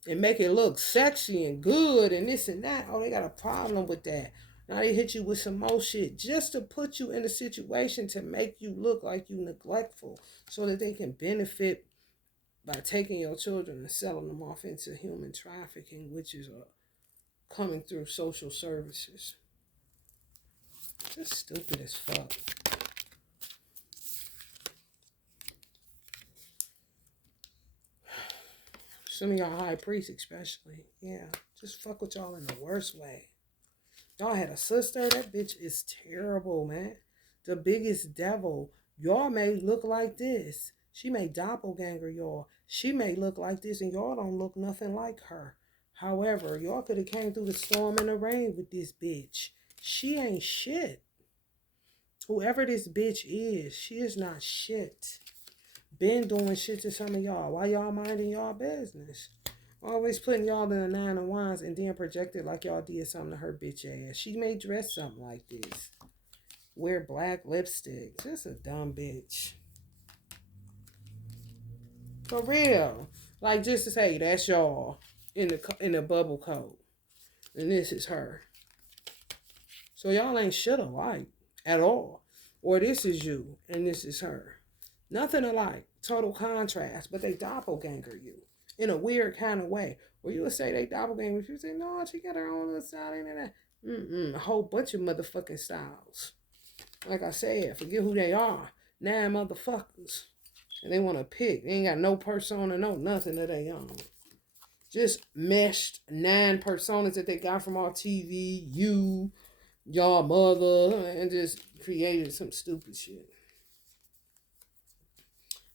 and make it look sexy and good and this and that, oh, they got a problem with that. Now they hit you with some more shit just to put you in a situation to make you look like you neglectful, so that they can benefit by taking your children and selling them off into human trafficking, which is coming through social services. Just stupid as fuck. Some of y'all high priests, especially, yeah, just fuck with y'all in the worst way. Y'all had a sister, that bitch is terrible, man. The biggest devil. Y'all may look like this. She may doppelganger y'all. She may look like this, and y'all don't look nothing like her. However, y'all could have came through the storm and the rain with this bitch. She ain't shit. Whoever this bitch is, she is not shit. Been doing shit to some of y'all. Why y'all minding y'all business? Always putting y'all in the 9 of Wands and then projected like y'all did something to her bitch ass. She may dress something like this. Wear black lipstick. Just a dumb bitch. For real. Like just to say that's y'all in the bubble coat. And this is her. So y'all ain't shit alike at all. Or this is you and this is her. Nothing alike. Total contrast. But they doppelganger you in a weird kind of way. Where you would say they doppelganger. You say, no, she got her own little style and that. A whole bunch of motherfucking styles. Like I said, forget who they are. 9 motherfuckers. And they want to pick. They ain't got no persona, no nothing that they own. Just meshed 9 personas that they got from our TV, you, y'all mother, and just created some stupid shit.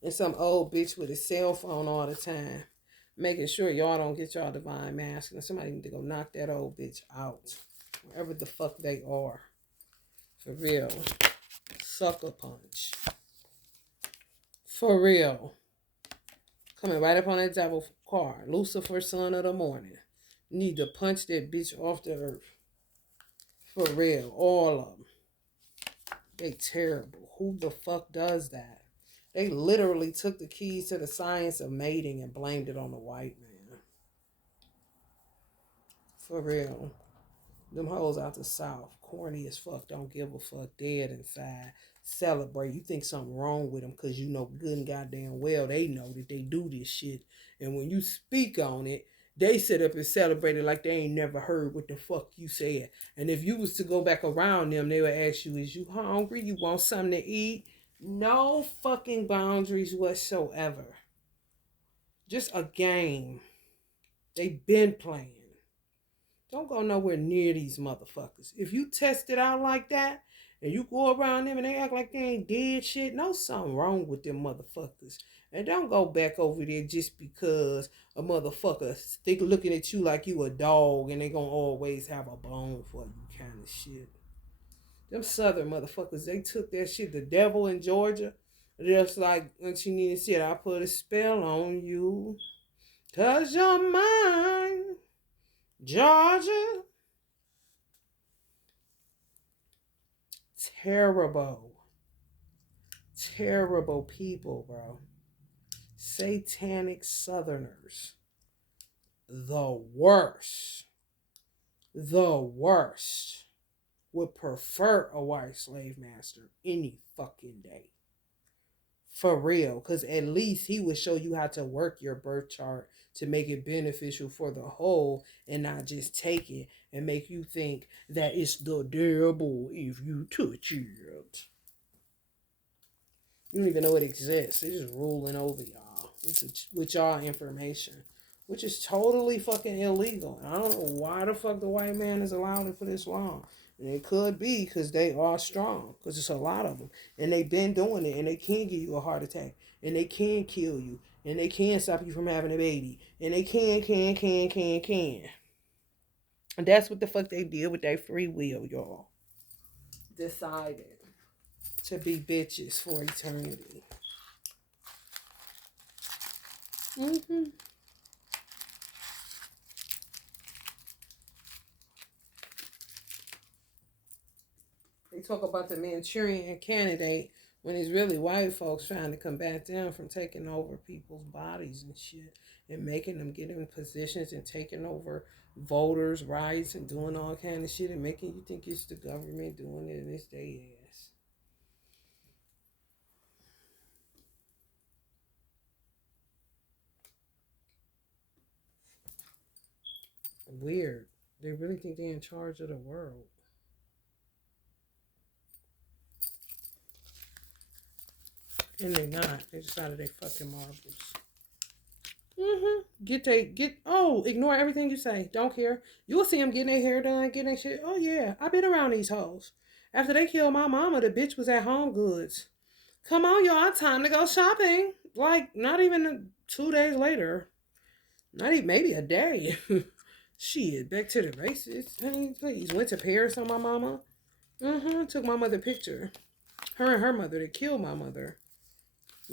And some old bitch with a cell phone all the time, making sure y'all don't get y'all divine masculine. Somebody need to go knock that old bitch out, wherever the fuck they are. For real. Sucker punch. For real. Coming right up on that devil card. Lucifer, son of the morning. Need to punch that bitch off the earth. For real. All of them. They terrible. Who the fuck does that? They literally took the keys to the science of mating and blamed it on the white man. For real. Them hoes out the South. Corny as fuck. Don't give a fuck. Dead inside. Celebrate. You think something wrong with them because you know good and goddamn well they know that they do this shit. And when you speak on it, they sit up and celebrate it like they ain't never heard what the fuck you said. And if you was to go back around them, they would ask you, is you hungry? You want something to eat? No fucking boundaries whatsoever. Just a game. They been playing. Don't go nowhere near these motherfuckers. If you test it out like that, and you go around them and they act like they ain't dead shit, know something wrong with them motherfuckers. And don't go back over there just because a motherfucker think looking at you like you a dog and they gonna always have a bone for you kind of shit. Them southern motherfuckers, they took that shit. The devil in Georgia, just like Auntie Nina said, I put a spell on you. 'Cause you're mine, Georgia. Terrible. Terrible people, bro. Satanic Southerners. The worst. The worst. Would prefer a white slave master any fucking day. For real. Because at least he would show you how to work your birth chart to make it beneficial for the whole and not just take it and make you think that it's the devil if you touch it. You don't even know it exists. They're just ruling over y'all with y'all information, which is totally fucking illegal. And I don't know why the fuck the white man is allowing it for this long. And it could be because they are strong, because it's a lot of them. And they've been doing it, and they can give you a heart attack, and they can kill you, and they can stop you from having a baby, and they can. And that's what the fuck they did with their free will, y'all. Decided to be bitches for eternity. Mm-hmm. They talk about the Manchurian candidate when it's really white folks trying to combat them from taking over people's bodies and shit and making them get in positions and taking over voters' rights and doing all kind of shit and making you think it's the government doing it and it's their ass. Weird. They really think they're in charge of the world. And they're not. They're just out of their fucking marbles. Ignore everything you say. Don't care. You'll see them getting their hair done, getting their shit. Oh yeah, I've been around these hoes. After they killed my mama, the bitch was at Home Goods. Come on, y'all, time to go shopping. Like, not even 2 days later. Not even, maybe a day. Shit, back to the races. Honey, please. Went to Paris on my mama. Took my mother a picture. Her and her mother, they killed my mother.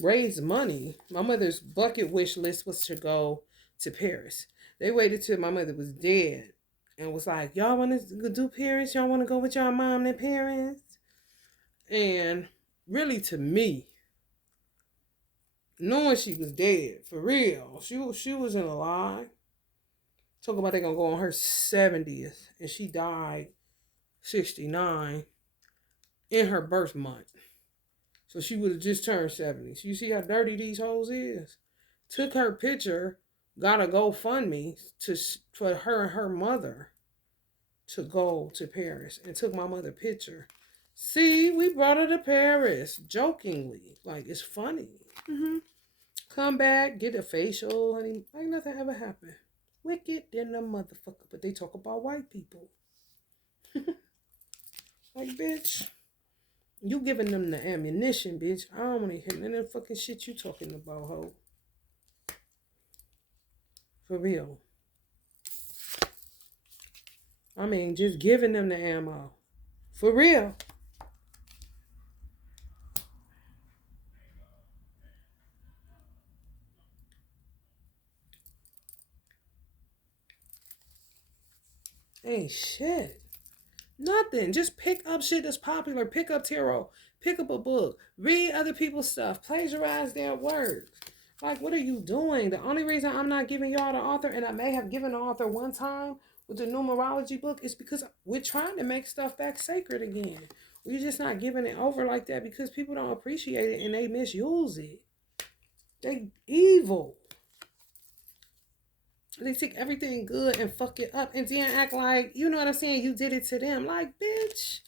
Raised money. My mother's bucket wish list was to go to Paris. They waited till my mother was dead and was like, y'all want to do Paris? Y'all want to go with y'all mom to Paris? And really, to me, knowing she was dead, for real, she wasn't alive. Talk about they gonna go on her 70th, and she died 69 in her birth month. So she would have just turned 70. So you see how dirty these hoes is? Took her picture, got a GoFundMe for her and her mother to go to Paris, and took my mother picture. See, we brought her to Paris, jokingly. Like, it's funny. Come back, get a facial, honey. Like nothing ever happened. Wicked than a motherfucker. But they talk about white people. Like, bitch. You giving them the ammunition, bitch. I don't want to hear none of the fucking shit you talking about, ho. For real. I mean, just giving them the ammo. For real. Ain't shit. Nothing. Just pick up shit that's popular. Pick up tarot. Pick up a book. Read other people's stuff. Plagiarize their work. Like, what are you doing? The only reason I'm not giving y'all the author, and I may have given the author one time with the numerology book, is because we're trying to make stuff back sacred again. We're just not giving it over like that because people don't appreciate it and they misuse it. They evil. They take everything good and fuck it up and then act like, you know what I'm saying, you did it to them. Like, bitch,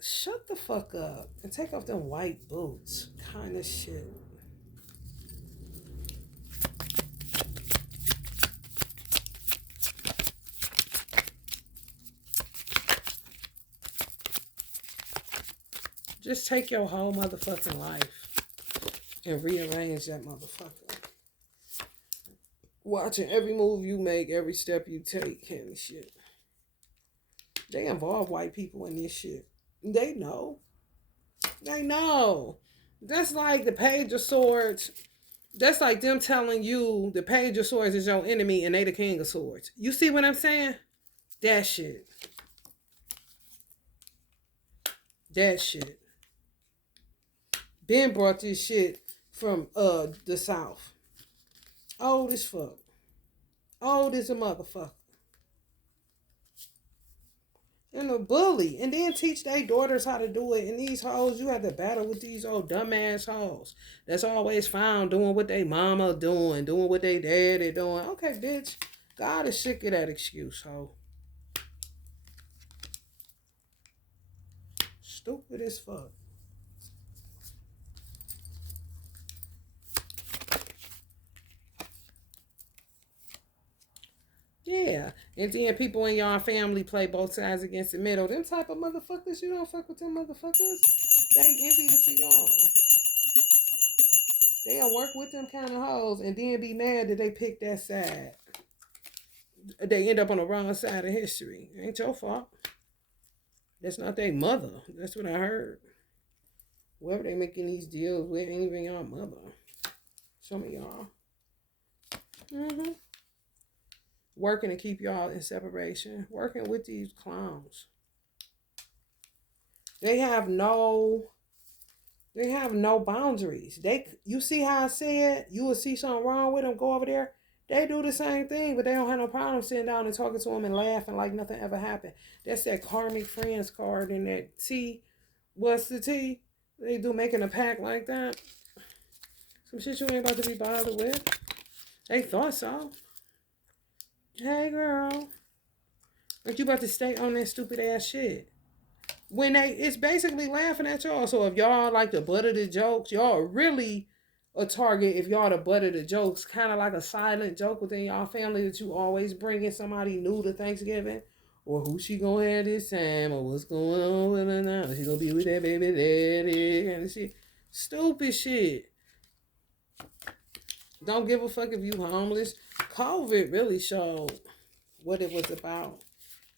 shut the fuck up and take off them white boots kind of shit. Just take your whole motherfucking life and rearrange that motherfucker. Watching every move you make, every step you take, kind of shit. They involve white people in this shit. They know. They know. That's like the Page of Swords. That's like them telling you the Page of Swords is your enemy and they the King of Swords. You see what I'm saying? That shit. That shit. Ben brought this shit from the South. Old as fuck. Old as a motherfucker. And a bully. And then teach their daughters how to do it. And these hoes, you have to battle with these old dumbass hoes that's always found doing what they mama doing what they daddy doing. Okay, bitch. God is sick of that excuse, hoe. Stupid as fuck. Yeah. And then people in your family play both sides against the middle. Them type of motherfuckers, you don't fuck with them motherfuckers. They envious of y'all. They'll work with them kind of hoes and then be mad that they picked that side. They end up on the wrong side of history. It ain't your fault. That's not their mother. That's what I heard. Whoever they making these deals with ain't even your mother. Some of y'all. Mm-hmm. Working to keep y'all in separation. Working with these clowns. They have no boundaries. You see how I said you will see something wrong with them, go over there. They do the same thing, but they don't have no problem sitting down and talking to them and laughing like nothing ever happened. That's that karmic friends card and that T. What's the T? They do making a pact like that. Some shit you ain't about to be bothered with. They thought so. Hey girl. Like you about to stay on that stupid ass shit. It's basically laughing at y'all. So if y'all like the butt of the jokes, y'all really a target. If y'all the butt of the jokes, kind of like a silent joke within y'all family that you always bring in somebody new to Thanksgiving, or who she gonna have this time, or what's going on with her now? She gonna be with that baby daddy and shit. Stupid shit. Don't give a fuck if you homeless. COVID really showed what it was about.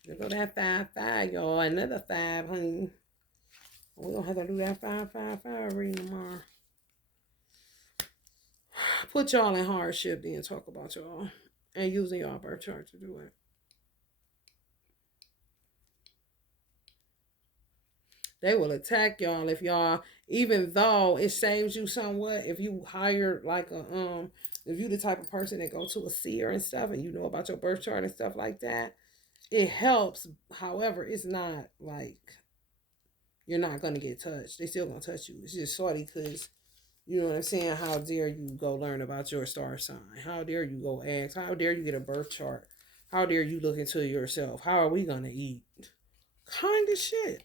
There go that 5-5, y'all. Another 5, honey. We don't have to do that 5-5-5 reading tomorrow. Put y'all in hardship, then talk about y'all. And using y'all birth chart to do it. They will attack y'all if y'all, even though it saves you somewhat, if you hire like if you the type of person that go to a seer and stuff and you know about your birth chart and stuff like that, it helps. However, it's not like you're not gonna get touched. They still gonna touch you. It's just shorty because you know what I'm saying? How dare you go learn about your star sign? How dare you go ask? How dare you get a birth chart? How dare you look into yourself? How are we gonna eat? Kind of shit.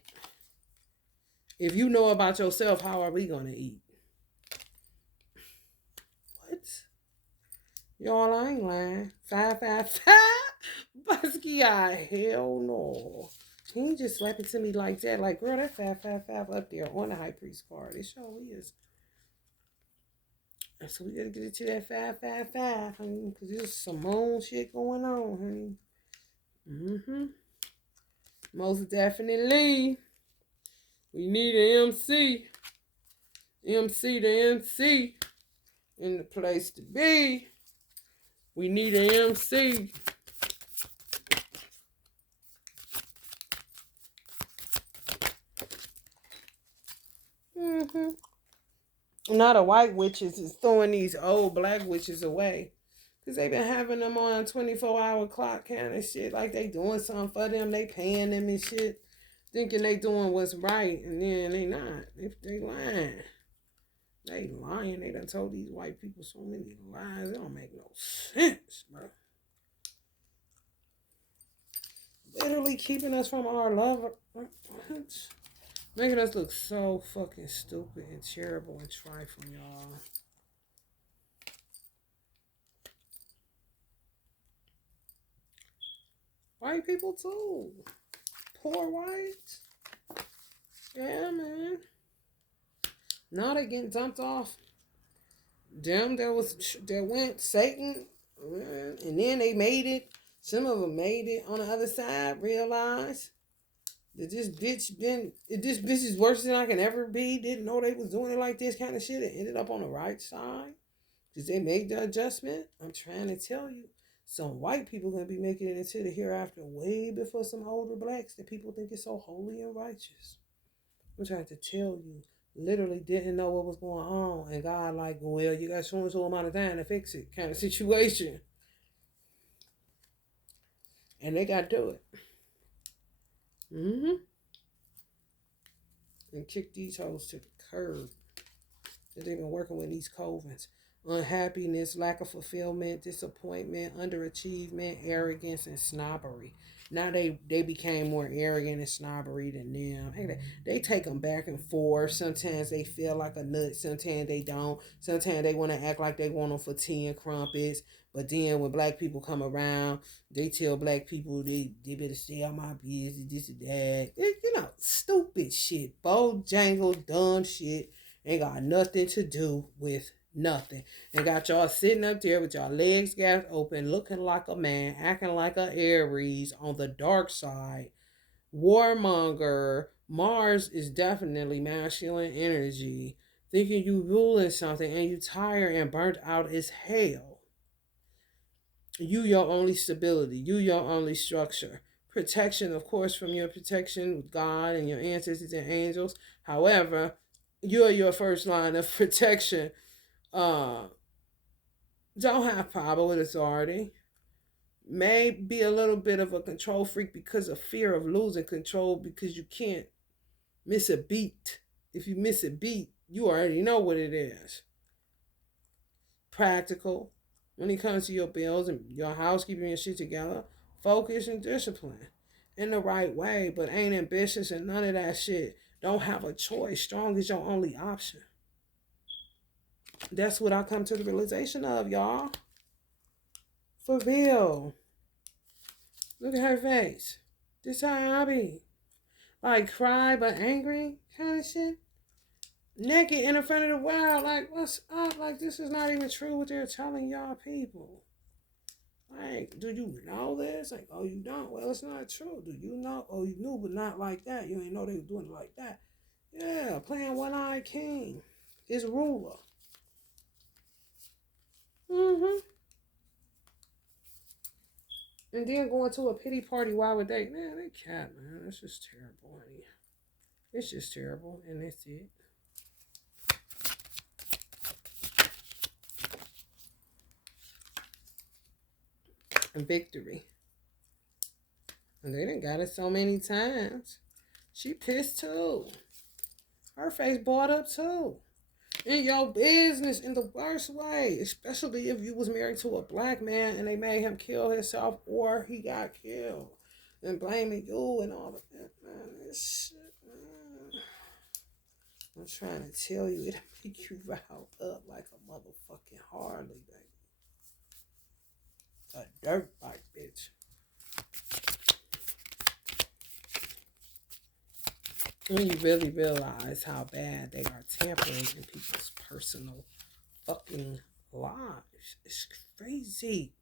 If you know about yourself, how are we gonna eat? What? Y'all, I ain't lying. 5-5-5. Basquiat. Hell no. He ain't just slapping to me like that. Like, girl, that 5-5-5 up there on the high priest card. It sure is. So we gotta get into that 5-5-5, honey, because there's some moon shit going on, honey. Mm-hmm. Most definitely. We need an MC. MC to MC in the place to be. We need an MC. Mm-hmm. Now the white witches is throwing these old black witches away. Because they've been having them on 24-hour clock kind of shit. Like they doing something for them. They paying them and shit. Thinking they doing what's right. And then they not. If they lying. They lying. They done told these white people so many lies. It don't make no sense, bro. Literally keeping us from our love. What? Making us look so fucking stupid and terrible and trifling, y'all. White people too. Poor whites. Yeah, man. Now they getting dumped off. Them that went Satan, and then they made it. Some of them made it on the other side. Realized that this bitch is worse than I can ever be. Didn't know they was doing it like this kind of shit. It ended up on the right side because they made the adjustment. I'm trying to tell you, some white people gonna be making it into the hereafter way before some older blacks that people think is so holy and righteous. I'm trying to tell you, literally didn't know what was going on, and God like, well, you got so and so amount of time to fix it, kind of situation, and they got to do it. Mm-hmm. And kick these hoes to the curb. That they've been working with these covens. Unhappiness, lack of fulfillment, disappointment, underachievement, arrogance, and snobbery. Now they became more arrogant and snobbery than them. Hey, they take them back and forth. Sometimes they feel like a nut. Sometimes they don't. Sometimes they want to act like they want them for tea and crumpets. But then when black people come around, they tell black people they better stay out my business, this and that. Stupid shit. Bojangle, dumb shit. Ain't got nothing to do with nothing. And got y'all sitting up there with y'all legs gapped open, looking like a man, acting like a Aries on the dark side. Warmonger. Mars is definitely masculine energy. Thinking you ruling something and you tired and burnt out as hell. You your only stability. You your only structure. Protection, of course, from your protection with God and your ancestors and angels. However, you're your first line of protection. Uh, don't have power with authority. May be a little bit of a control freak because of fear of losing control because you can't miss a beat. If you miss a beat, you already know what it is. Practical when it comes to your bills and your housekeeping and shit together. Focus and discipline in the right way, but ain't ambitious and none of that shit. Don't have a choice. Strong is your only option. That's what I come to the realization of, y'all. For real. Look at her face. This how I be. Like cry but angry kind of shit. Naked in the front of the world. Like, what's up? Like, this is not even true what they're telling y'all people. Like, do you know this? Like, oh, you don't? Well, it's not true. Do you know? Oh, you knew, but not like that. You ain't know they were doing it like that. Yeah, playing one-eyed king. Is ruler. Mm-hmm. And then going to a pity party while would they? Man, they cat, man. It's just terrible, honey. It's just terrible, and that's it. And victory. And they done got it so many times. She pissed too. Her face bought up too. In your business in the worst way. Especially if you was married to a black man and they made him kill himself or he got killed. And blaming you and all of that, man. This shit, man. I'm trying to tell you, it'll make you riled up like a motherfucking Harley, baby. A dirt bike, bitch. When you really realize how bad they are tampering in people's personal fucking lives. It's crazy.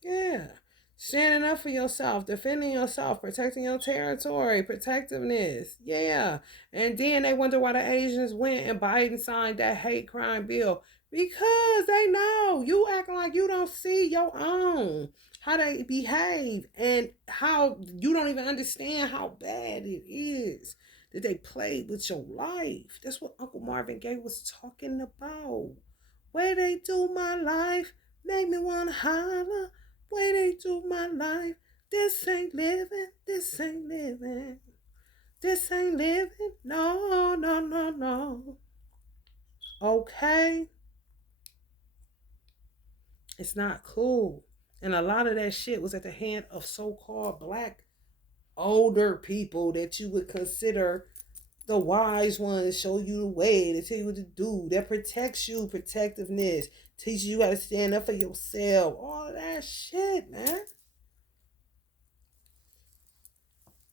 Yeah. Standing up for yourself, defending yourself, protecting your territory, protectiveness. Yeah. And then they wonder why the Asians went and Biden signed that hate crime bill. Because they know you acting like you don't see your own, how they behave, and how you don't even understand how bad it is that they played with your life. That's what Uncle Marvin Gaye was talking about. Where they do my life, make me wanna holler. Way they do my life. This ain't living. This ain't living. This ain't living. No, no, no, no. Okay? It's not cool. And a lot of that shit was at the hand of so called black older people that you would consider the wise ones, show you the way, they tell you what to do, that protects you, protectiveness, teaches you how to stand up for yourself, all of that shit, man.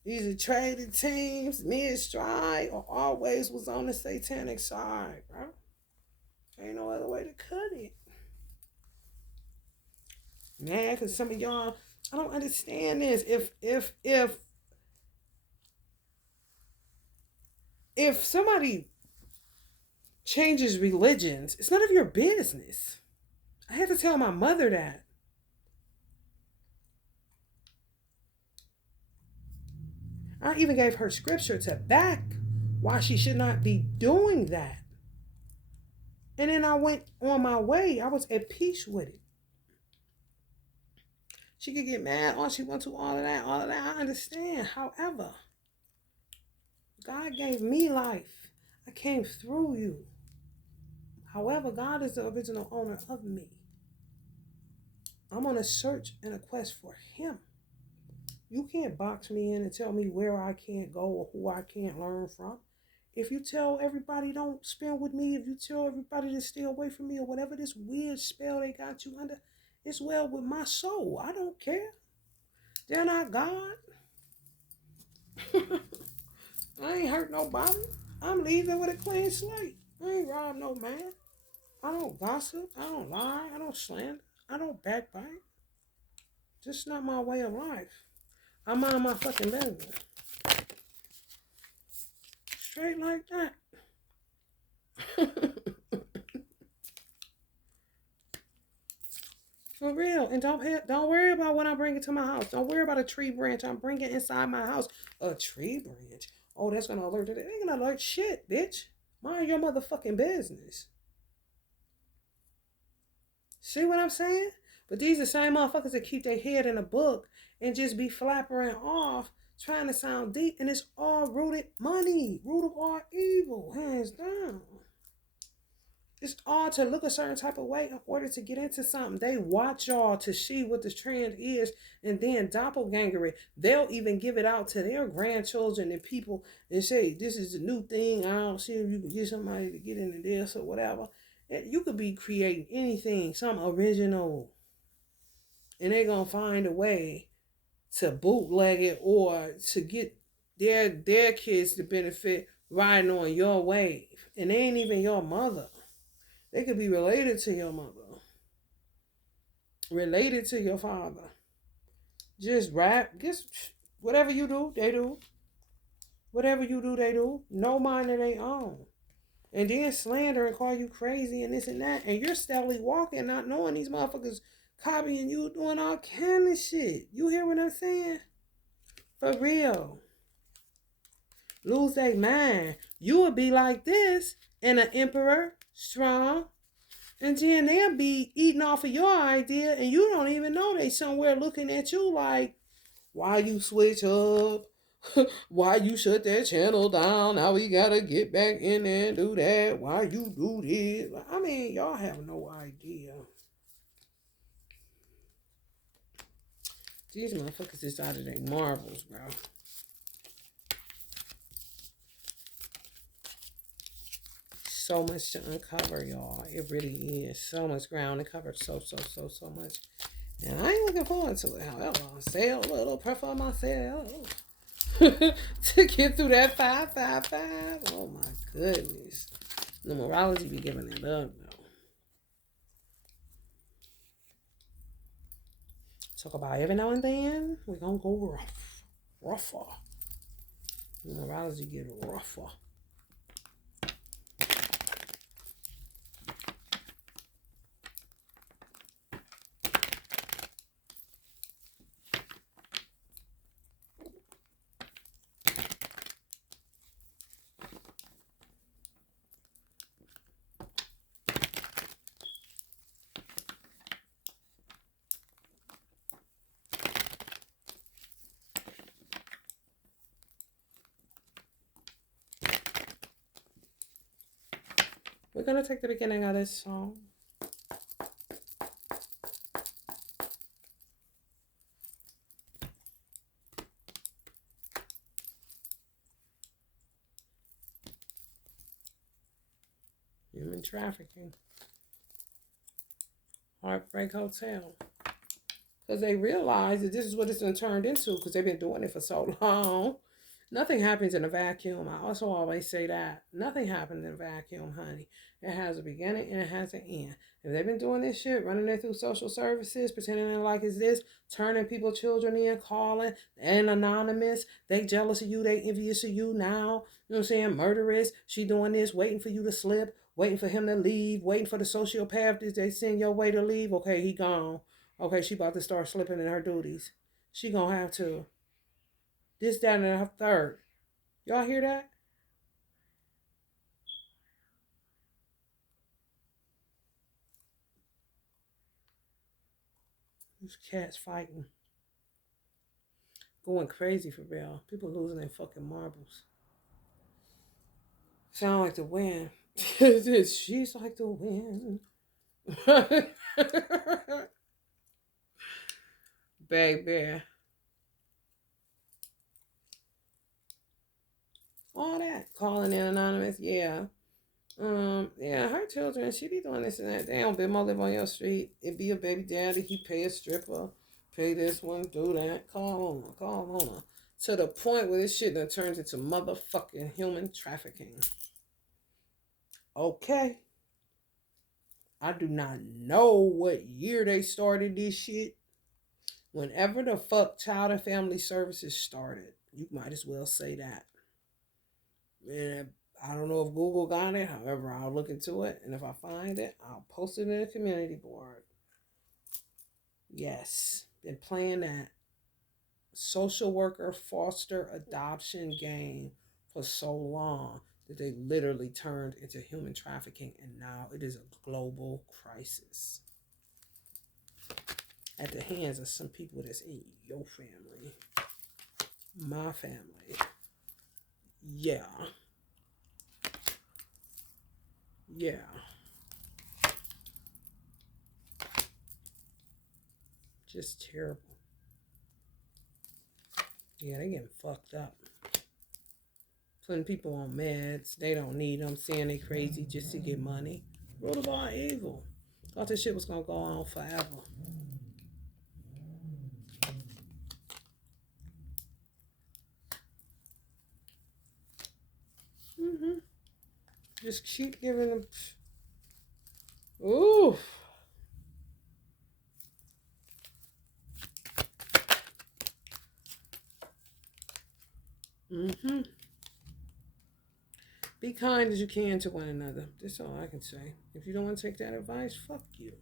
Either traded teams, mid stride, or always was on the satanic side, bro. Ain't no other way to cut it. Man, cause some of y'all, I don't understand this. If somebody changes religions, it's none of your business. I had to tell my mother that. I even gave her scripture to back why she should not be doing that. And then I went on my way. I was at peace with it. She could get mad all she wants to, all of that, all of that. I understand. However, God gave me life. I came through you. However, God is the original owner of me. I'm on a search and a quest for Him. You can't box me in and tell me where I can't go or who I can't learn from. If you tell everybody don't spend with me, if you tell everybody to stay away from me or whatever this weird spell they got you under, it's well with my soul. I don't care. They're not God. I ain't hurt nobody. I'm leaving with a clean slate. I ain't robbed no man. I don't gossip. I don't lie. I don't slander. I don't backbite. Just not my way of life. I mind my fucking business. Straight like that. For real. And don't worry about what I'm bringing to my house. Don't worry about a tree branch I'm bringing inside my house. A tree branch? Oh, that's going to alert it. It ain't going to alert shit, bitch. Mind your motherfucking business. See what I'm saying? But these are the same motherfuckers that keep their head in a book and just be flappering off, trying to sound deep, and it's all rooted money, root of all evil, hands down. It's all to look a certain type of way in order to get into something. They watch y'all to see what the trend is and then doppelganger it. They'll even give it out to their grandchildren and people and say, this is the new thing. I don't see if you can get somebody to get into this or whatever. You could be creating anything, something original. And they're going to find a way to bootleg it or to get their kids to benefit riding on your wave. And they ain't even your mother. They could be related to your mother, related to your father. Just rap, just whatever you do, they do. Whatever you do, they do. No mind of their own. And then slander and call you crazy and this and that. And you're steadily walking, not knowing these motherfuckers copying you, doing all kind of shit. You hear what I'm saying? For real. Lose their mind. You would be like this and an emperor, strong. And then they'll be eating off of your idea and you don't even know they somewhere looking at you like, why you switch up? Why you shut that channel down? Now we gotta get back in there and do that. Why you do this? I mean, y'all have no idea. These motherfuckers is out of their marbles, bro. So much to uncover, y'all. It really is. So much ground to cover. So much. And I ain't looking forward to it. However, I'll say a little, prefer myself. To get through that 555. Oh my goodness. Numerology be giving it up though. Talk about every now and then we're gonna go rougher. Numerology get rougher. We're gonna take the beginning of this song. Human trafficking. Heartbreak Hotel. Because they realize that this is what it's been turned into because they've been doing it for so long. Nothing happens in a vacuum. I also always say that. Nothing happens in a vacuum, honey. It has a beginning and it has an end. If they've been doing this shit, running it through social services, pretending like it's this, turning people children in, calling, and anonymous, they jealous of you, they envious of you now. You know what I'm saying? Murderous. She doing this, waiting for you to slip, waiting for him to leave, waiting for the sociopath that they send your way to leave. Okay, he gone. Okay, she about to start slipping in her duties. She gonna have to. This, that, and her third. Y'all hear that? These cats fighting. Going crazy for real. People losing their fucking marbles. Sound like the wind. She's like the wind. Baby. All that. Calling in anonymous. Yeah. Yeah, her children, she be doing this and that. They don't live on your street. It be a baby daddy, he pay a stripper, pay this one, do that. Call on her. To the point where this shit done turns into motherfucking human trafficking. Okay. I do not know what year they started this shit. Whenever the fuck Child and Family Services started, you might as well say that. And I don't know if Google got it. However, I'll look into it. And if I find it, I'll post it in the community board. Yes. Been playing that social worker foster adoption game for so long that they literally turned into human trafficking. And now it is a global crisis at the hands of some people that's in your family. My family. Yeah. Yeah. Just terrible. Yeah, they getting fucked up. Putting people on meds. They don't need them. Saying they crazy just to get money. Root of all evil. Thought this shit was gonna go on forever. Mm-hmm. Just keep giving them. Ooh. Mm-hmm. Be kind as you can to one another. That's all I can say. If you don't want to take that advice, fuck you.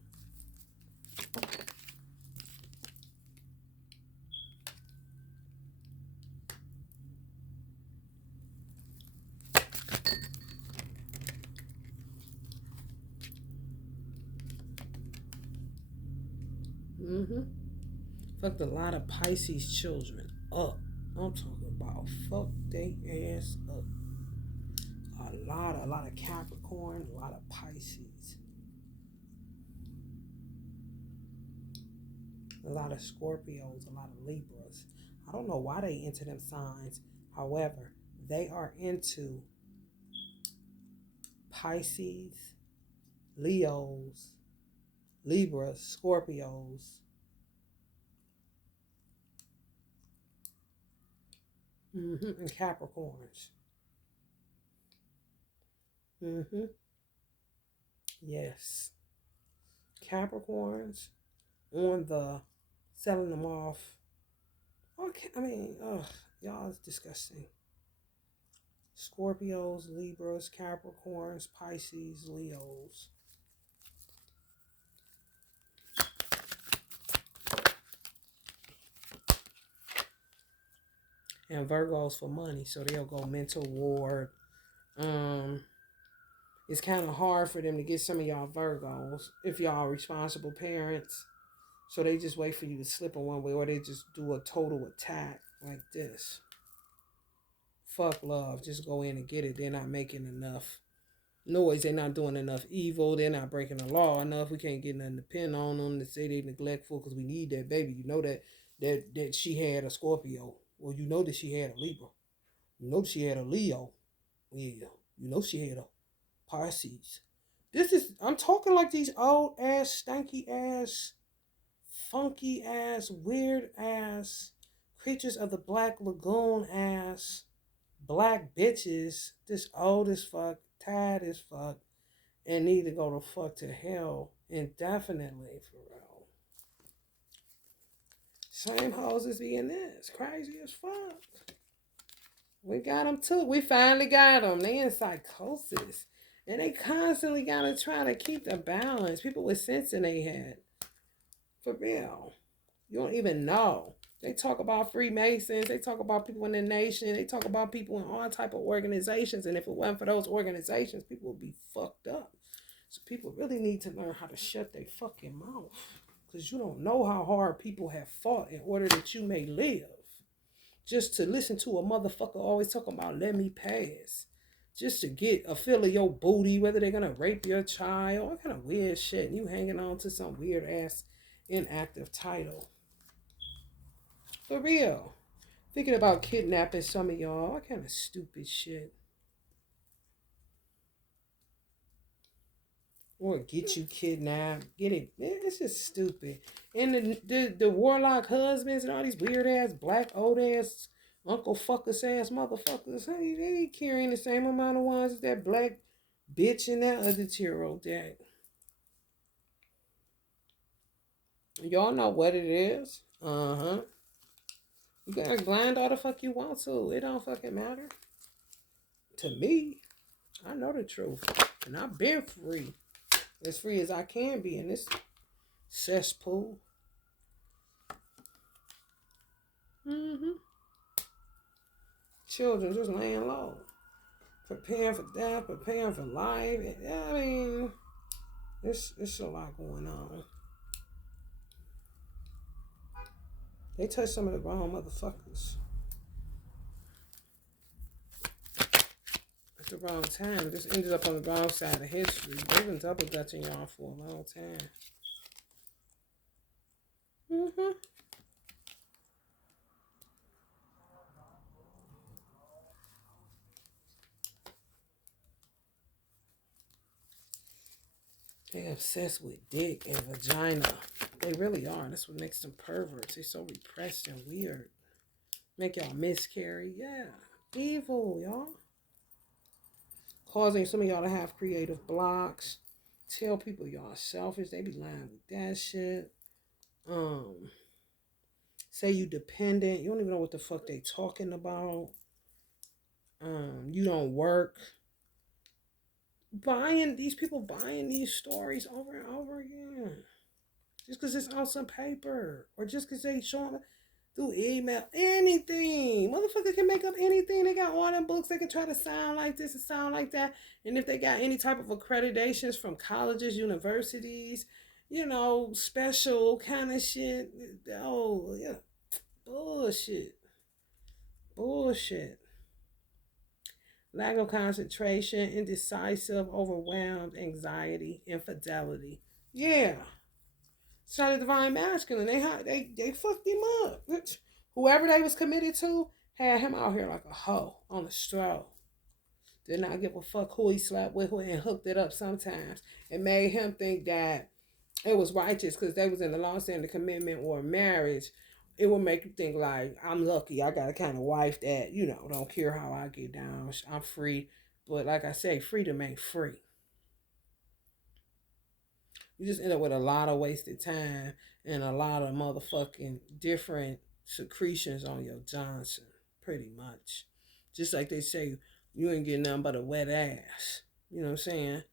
Mm-hmm. Fucked a lot of Pisces children up. I'm talking about fuck they ass up. A lot of Capricorn, a lot of Pisces. A lot of Scorpios, a lot of Libras. I don't know why they into them signs. However, they are into Pisces, Leos, Libras, Scorpios, and Capricorns. Yes. Capricorns on the selling them off. Okay, I mean, ugh, y'all is disgusting. Scorpios, Libras, Capricorns, Pisces, Leos. And Virgos for money, so they'll go mental ward. It's kind of hard for them to get some of y'all Virgos if y'all responsible parents. So they just wait for you to slip in one way, or they just do a total attack like this. Fuck love, just go in and get it. They're not making enough noise. They're not doing enough evil. They're not breaking the law enough. We can't get nothing to pin on them to say they neglectful because we need that baby. You know that she had a Scorpio. Well, you know that she had a Libra. You know she had a Leo. Yeah. You know she had a Pisces. I'm talking like these old ass, stanky ass, funky ass, weird ass creatures of the Black Lagoon ass black bitches. This old as fuck, tired as fuck, and need to go to fuck to hell indefinitely for real. Same hoes as being this. Crazy as fuck. We got them too. We finally got them. They in psychosis. And they constantly gotta try to keep the balance. People with sense in their head. For real. You don't even know. They talk about Freemasons. They talk about people in the nation. They talk about people in all type of organizations. And if it wasn't for those organizations, people would be fucked up. So people really need to learn how to shut their fucking mouth. Because you don't know how hard people have fought in order that you may live. Just to listen to a motherfucker always talking about let me pass. Just to get a feel of your booty, whether they're gonna rape your child, all kind of weird shit. And you hanging on to some weird ass inactive title. For real. Thinking about kidnapping some of y'all, all kind of stupid shit. Or get you kidnapped. Get it. Man, it's just stupid. And the warlock husbands and all these weird ass, black old ass, uncle fuckers ass motherfuckers, hey, they ain't carrying the same amount of ones as that black bitch and that other 2-year-old dad. Y'all know what it is. Uh-huh. You can act blind all the fuck you want to. It don't fucking matter. To me, I know the truth. And I've been free. As free as I can be in this cesspool. Mm-hmm. Children just laying low. Preparing for death, preparing for life. I mean, it's a lot going on. They touched some of the wrong motherfuckers. At the wrong time. It just ended up on the wrong side of history. They've been double dutching y'all for a long time. Mm-hmm. They're obsessed with dick and vagina. They really are. That's what makes them perverts. They're so repressed and weird. Make y'all miscarry. Yeah. Evil, y'all. Causing some of y'all to have creative blocks. Tell people y'all selfish. They be lying with that shit. Say you dependent. You don't even know what the fuck they talking about. You don't work. These people buying these stories over and over again. Just because it's on some paper. Or just because they showing through email. Anything. Motherfucker can make up anything. They got all them books. They can try to sound like this and sound like that. And if they got any type of accreditations from colleges, universities, special kind of shit. Oh, yeah. Bullshit. Bullshit. Lack of concentration, indecisive, overwhelmed, anxiety, infidelity. Yeah. So the divine masculine, they fucked him up. Whoever they was committed to had him out here like a hoe on the stroll. Did not give a fuck who he slept with and hooked it up sometimes. It made him think that it was righteous because they was in the long-standing commitment or marriage. It would make you think like, I'm lucky. I got a kind of wife that, don't care how I get down. I'm free. But like I say, freedom ain't free. You just end up with a lot of wasted time and a lot of motherfucking different secretions on your Johnson, pretty much. Just like they say, you ain't getting nothing but a wet ass. You know what I'm saying?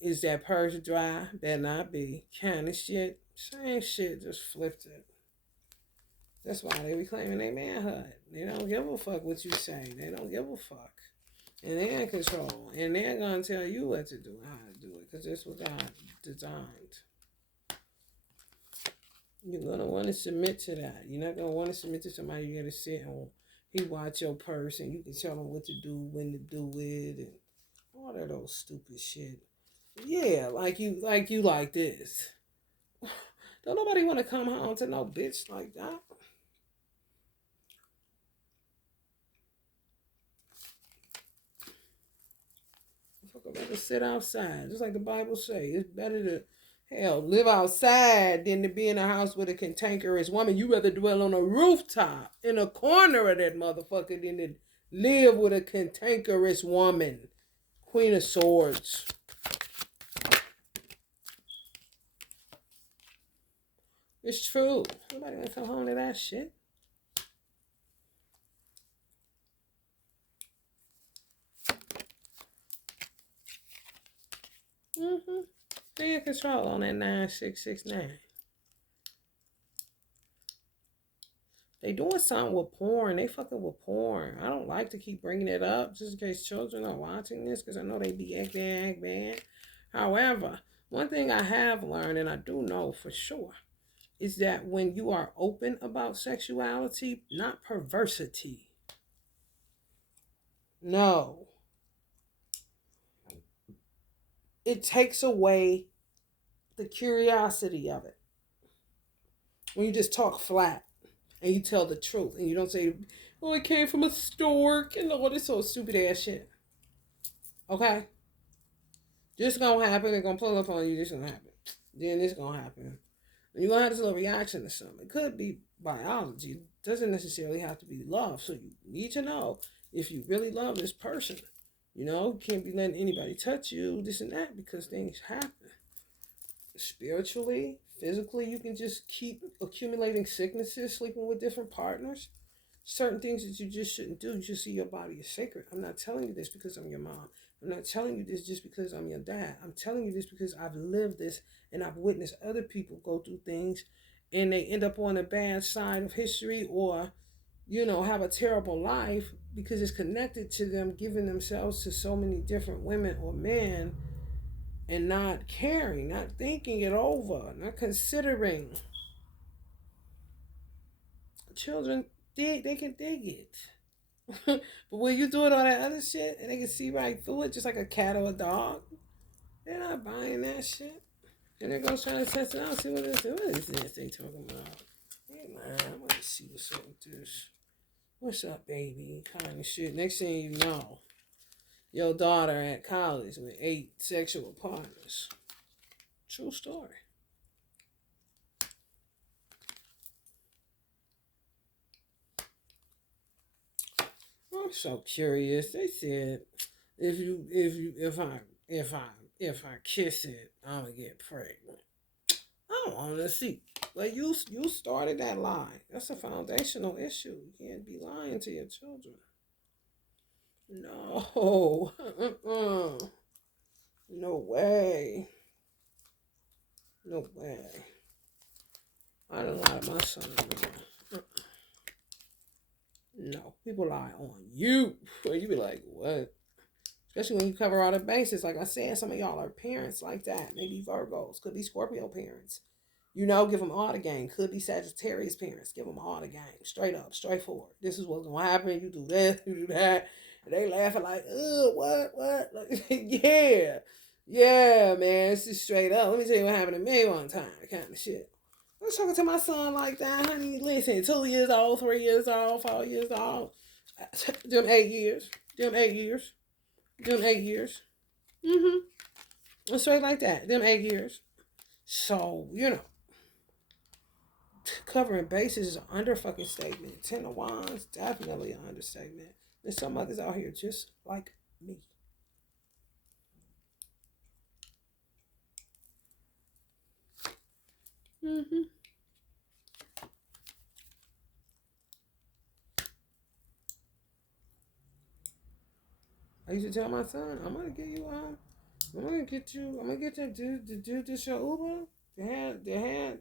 Is that purse dry? Better not be. Kind of shit. Same shit, just flipped it. That's why they be claiming their manhood. They don't give a fuck what you say. They don't give a fuck. And they're in control. And they're going to tell you what to do and how to do it. Because that's what God designed. You're going to want to submit to that. You're not going to want to submit to somebody you're going to sit and he watch your purse and you can tell him what to do, when to do it, and all that old stupid shit. Yeah, like you like this. Don't nobody want to come home to no bitch like that. I'd rather sit outside. Just like the Bible say. It's better to, live outside than to be in a house with a cantankerous woman. You rather dwell on a rooftop in a corner of that motherfucker than to live with a cantankerous woman. Queen of Swords. It's true. Nobody gonna come home to that shit. Mm-hmm. They in control on that 9669. They doing something with porn. They fucking with porn. I don't like to keep bringing it up just in case children are watching this because I know they be acting bad. However, One thing I have learned, and I do know for sure, is that when you are open about sexuality, not perversity, no, it takes away the curiosity of it. When you just talk flat and you tell the truth and you don't say, oh, it came from a stork and all this old stupid ass shit. Okay? This gonna happen, they're gonna pull up on you, this gonna happen. Then this gonna happen. And you're gonna have this little reaction to something. It could be biology. It doesn't necessarily have to be love. So you need to know if you really love this person. You know, you can't be letting anybody touch you, this and that, because things happen. Spiritually, physically, you can just keep accumulating sicknesses, sleeping with different partners. Certain things that you just shouldn't do. You should see your body is sacred. I'm not telling you this because I'm your mom. I'm not telling you this just because I'm your dad. I'm telling you this because I've lived this and I've witnessed other people go through things and they end up on the bad side of history or, have a terrible life because it's connected to them giving themselves to so many different women or men and not caring, not thinking it over, not considering. Children, they can dig it. But when you doing all that other shit and they can see right through it, just like a cat or a dog, they're not buying that shit. And they're gonna try to test it out, see what it is. What is this they talking about? Hey man, I'm gonna see what's up with this. What's up, baby? Kind of shit. Next thing you know, your daughter at college with 8 sexual partners. True story. I'm so curious. They said if I kiss it, I'm gonna get pregnant. I don't want to see. Like you started that lie. That's a foundational issue. You can't be lying to your children. No. No way. No way. I don't lie to my son. No. People lie on you. You be like, what? Especially when you cover all the bases. Like I said, some of y'all are parents like that. Maybe Virgos. Could be Scorpio parents. Give them all the game. Could be Sagittarius parents. Give them all the game. Straight up, straightforward. This is what's going to happen. You do this, you do that. And they laughing like, what? Like, yeah. Yeah, man. It's just straight up. Let me tell you what happened to me one time. Kind of shit. I was talking to my son like that, honey. Listen, 2 years old, 3 years old, 4 years old. Them 8 years. Them 8 years. Them 8 years. Straight like that. Them 8 years. So, covering bases is an under fucking statement. 10 of Wands, definitely an understatement. There's some others out here just like me. I used to tell my son, I'm gonna get you I'm gonna get you to do this your Uber. They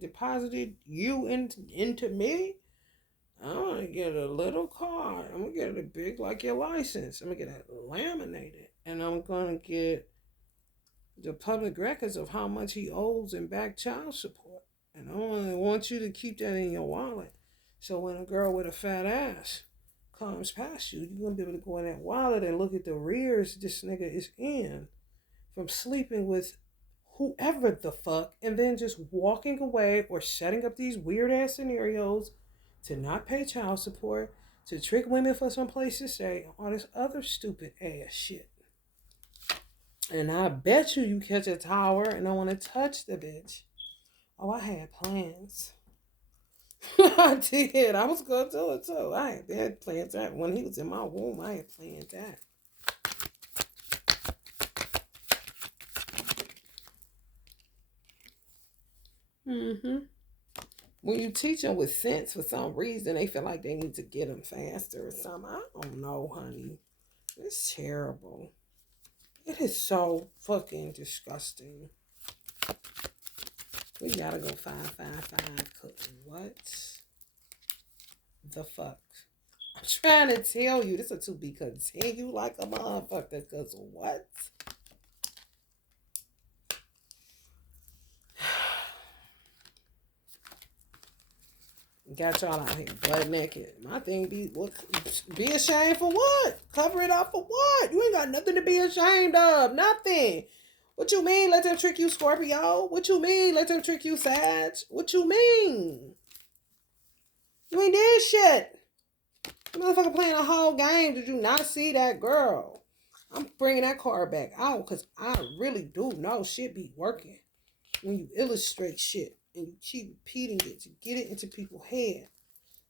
deposited you into me. I'm gonna get a little card. I'm gonna get it big like your license. I'm gonna get it laminated. And I'm gonna get the public records of how much he owes in back child support. And I only want you to keep that in your wallet. So when a girl with a fat ass comes past you, you're gonna be able to go in that wallet and look at the rears this nigga is in from sleeping with whoever the fuck and then just walking away or setting up these weird ass scenarios to not pay child support, to trick women for some place to stay, all this other stupid ass shit. And I bet you catch a tower and don't want to touch the bitch. Oh, I had plans. I did. I was going to do it too. I had plans that when he was in my womb. I had planned that. When you teach them with sense, for some reason, they feel like they need to get them faster or something. I don't know, honey. It's terrible. It is so fucking disgusting. We gotta go 555. What the fuck? I'm trying to tell you, this is to be continued like a motherfucker. Cause what? Got y'all out here butt naked. My thing be ashamed for what? Cover it up for what? You ain't got nothing to be ashamed of. Nothing. What you mean let them trick you, Scorpio? What you mean let them trick you, Sag? What you mean? You ain't did shit. The motherfucker playing a whole game. Did you not see that girl? I'm bringing that card back out because I really do know shit be working. When you illustrate shit and you keep repeating it to get it into people's head.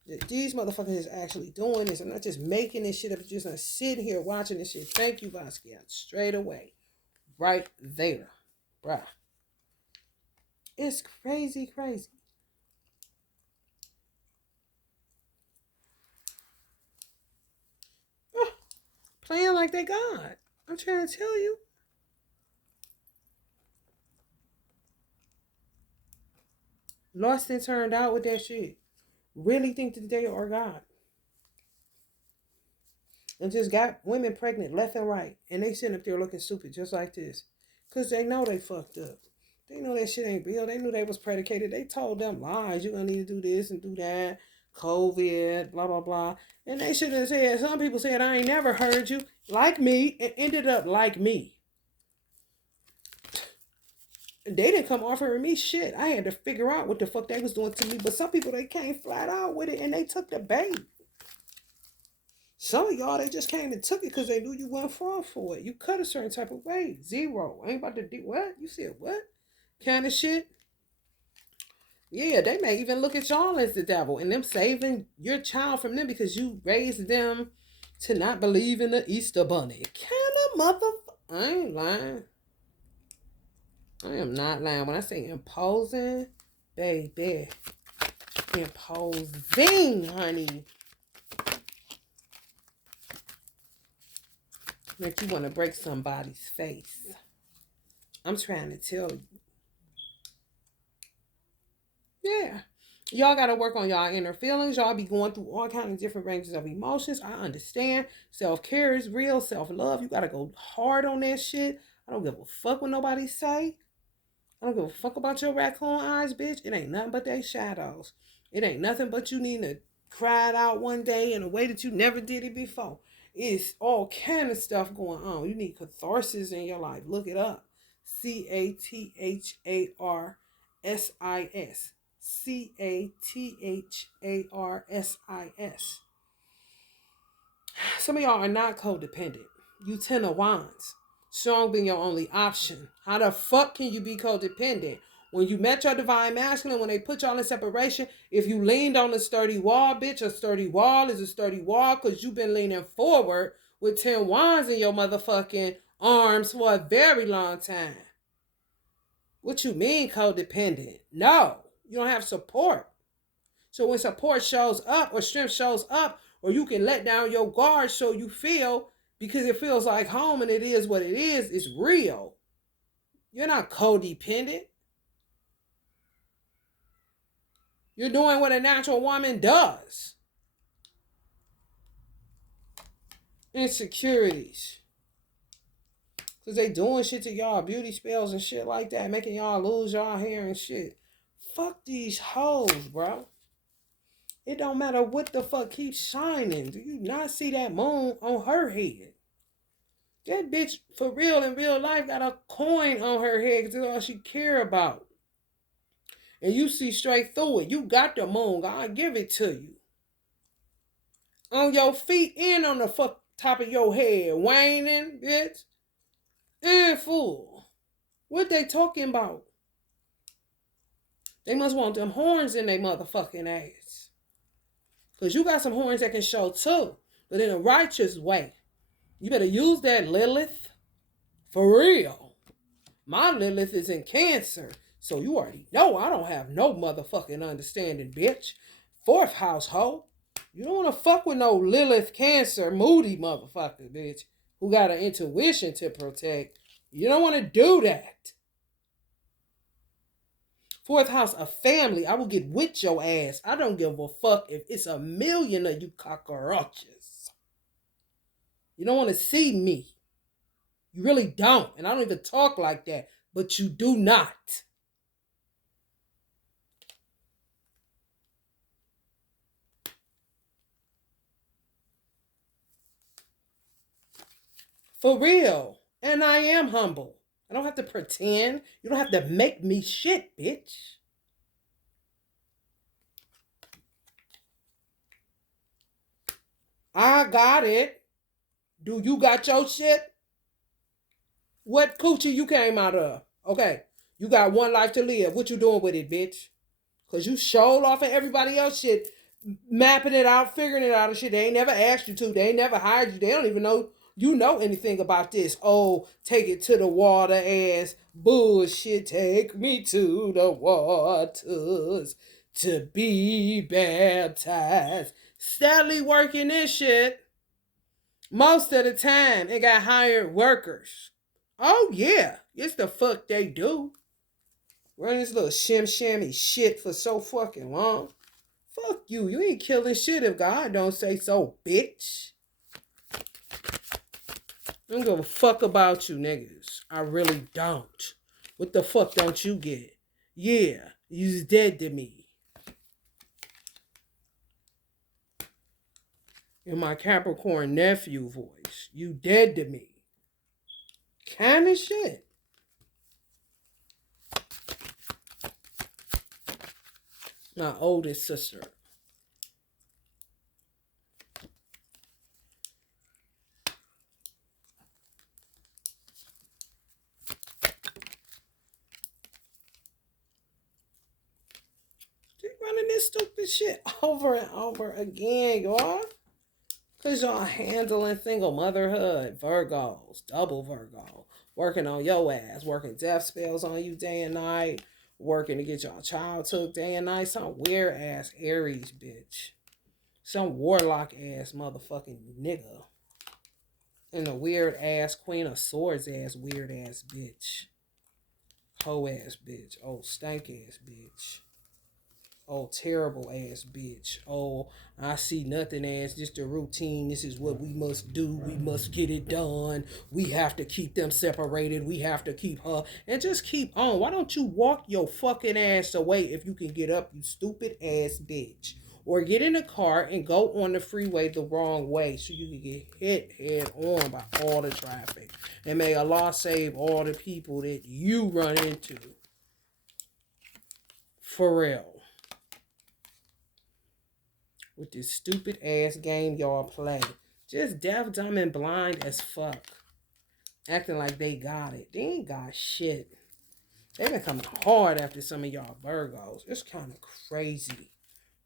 That these motherfuckers is actually doing this. I'm not just making this shit up. Just not sitting here watching this shit. Thank you, Basquiat. Straight away. Right there. Bruh. It's crazy, crazy. Oh, playing like they God. I'm trying to tell you. Lost and turned out with that shit. Really think that they are God. And just got women pregnant left and right. And they sitting up there looking stupid just like this. Because they know they fucked up. They know that shit ain't real. They knew they was predicated. They told them lies. You're going to need to do this and do that. COVID, blah, blah, blah. And they should have said, some people said, I ain't never heard you. Like me. And ended up like me. They didn't come offering me shit. I had to figure out what the fuck they was doing to me. But some people, they came flat out with it. And they took the bait. Some of y'all, they just came and took it because they knew you wouldn't fall for it. You cut a certain type of way. Zero. Ain't about to do what? You said what? Kind of shit. Yeah, they may even look at y'all as the devil and them saving your child from them because you raised them to not believe in the Easter bunny. Kind of I ain't lying. I am not lying. When I say imposing, baby. Imposing, honey. Make you want to break somebody's face. I'm trying to tell you. Yeah. Y'all got to work on y'all inner feelings. Y'all be going through all kinds of different ranges of emotions. I understand. Self-care is real. Self-love. You got to go hard on that shit. I don't give a fuck what nobody say. I don't give a fuck about your raccoon eyes, bitch. It ain't nothing but they shadows. It ain't nothing but you need to cry it out one day in a way that you never did it before. It's all kind of stuff going on. You need catharsis in your life. Look it up. Catharsis. Catharsis. Some of y'all are not codependent. You 10 of wands. Strong being your only option. How the fuck can you be codependent? When you met your divine masculine, when they put y'all in separation, if you leaned on a sturdy wall, bitch, a sturdy wall is a sturdy wall because you've been leaning forward with 10 wands in your motherfucking arms for a very long time. What you mean codependent? No, you don't have support. So when support shows up or strength shows up, or you can let down your guard so you feel, because it feels like home and it is what it is, it's real. You're not codependent. You're doing what a natural woman does. Insecurities. Because they doing shit to y'all, beauty spells and shit like that, making y'all lose y'all hair and shit. Fuck these hoes, bro. It don't matter what the fuck keeps shining. Do you not see that moon on her head? That bitch, for real, in real life, got a coin on her head because that's all she care about. And you see straight through it. You got the moon. God give it to you. On your feet and on the fuck top of your head. Waning, bitch. And full. What they talking about? They must want them horns in their motherfucking ass. Because you got some horns that can show too. But in a righteous way. You better use that, Lilith. For real. My Lilith is in Cancer. So you already know I don't have no motherfucking understanding, bitch. Fourth household. You don't want to fuck with no Lilith Cancer moody motherfucker, bitch. Who got an intuition to protect. You don't want to do that. Fourth house, a family. I will get with your ass. I don't give a fuck if it's a million of you cockroaches. You don't want to see me. You really don't. And I don't even talk like that. But you do not. For real. And I am humble. I don't have to pretend. You don't have to make me shit, bitch. I got it. Do you got your shit? What coochie you came out of? Okay. You got one life to live. What you doing with it, bitch? Cause you showed off and everybody else shit, mapping it out, figuring it out and shit. They ain't never asked you to. They ain't never hired you. They don't even know you know anything about this. Oh, take it to the water ass bullshit. Take me to the waters to be baptized. Steadily working this shit most of the time and got hired workers. Oh yeah, it's the fuck they do. Running this little shammy shit for so fucking long. Fuck you. You ain't killing shit if God don't say so, bitch. I don't give a fuck about you niggas. I really don't. What the fuck don't you get? Yeah, you's dead to me. In my Capricorn nephew voice. You dead to me. Kind of shit. My oldest sister. Running this stupid shit over and over again, y'all. Because y'all handling single motherhood, Virgos, double Virgo, working on your ass, working death spells on you day and night, working to get y'all child took day and night. Some weird ass Aries bitch. Some warlock ass motherfucking nigga. And a weird ass Queen of Swords ass weird ass bitch. Hoe ass bitch. Oh, stank ass bitch. Oh, terrible ass bitch. Oh, I see nothing as just a routine. This is what we must do. We must get it done. We have to keep them separated. We have to keep her. And just keep on. Why don't you walk your fucking ass away if you can get up, you stupid ass bitch? Or get in a car and go on the freeway the wrong way so you can get hit head on by all the traffic. And may Allah save all the people that you run into. For real. With this stupid ass game y'all play. Just deaf, dumb, and blind as fuck. Acting like they got it. They ain't got shit. They been coming hard after some of y'all Virgos. It's kind of crazy.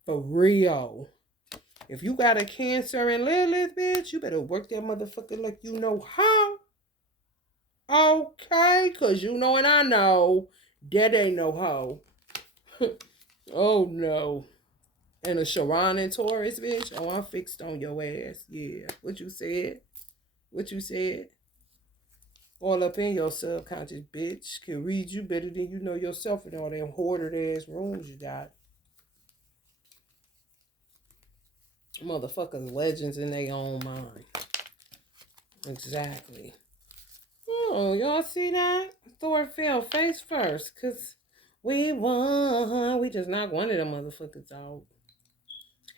For real. If you got a Cancer and Lilith, bitch, you better work that motherfucker like you know how. Okay? Because you know and I know that ain't no hoe. Oh, no. And a Sharon and Taurus, bitch. Oh, I'm fixed on your ass. Yeah. What you said? What you said? All up in your subconscious, bitch. Can read you better than you know yourself in all them hoarded ass rooms you got. Motherfuckers legends in their own mind. Exactly. Oh, y'all see that? Thor fell face first. Because we won. We just knocked one of them motherfuckers out.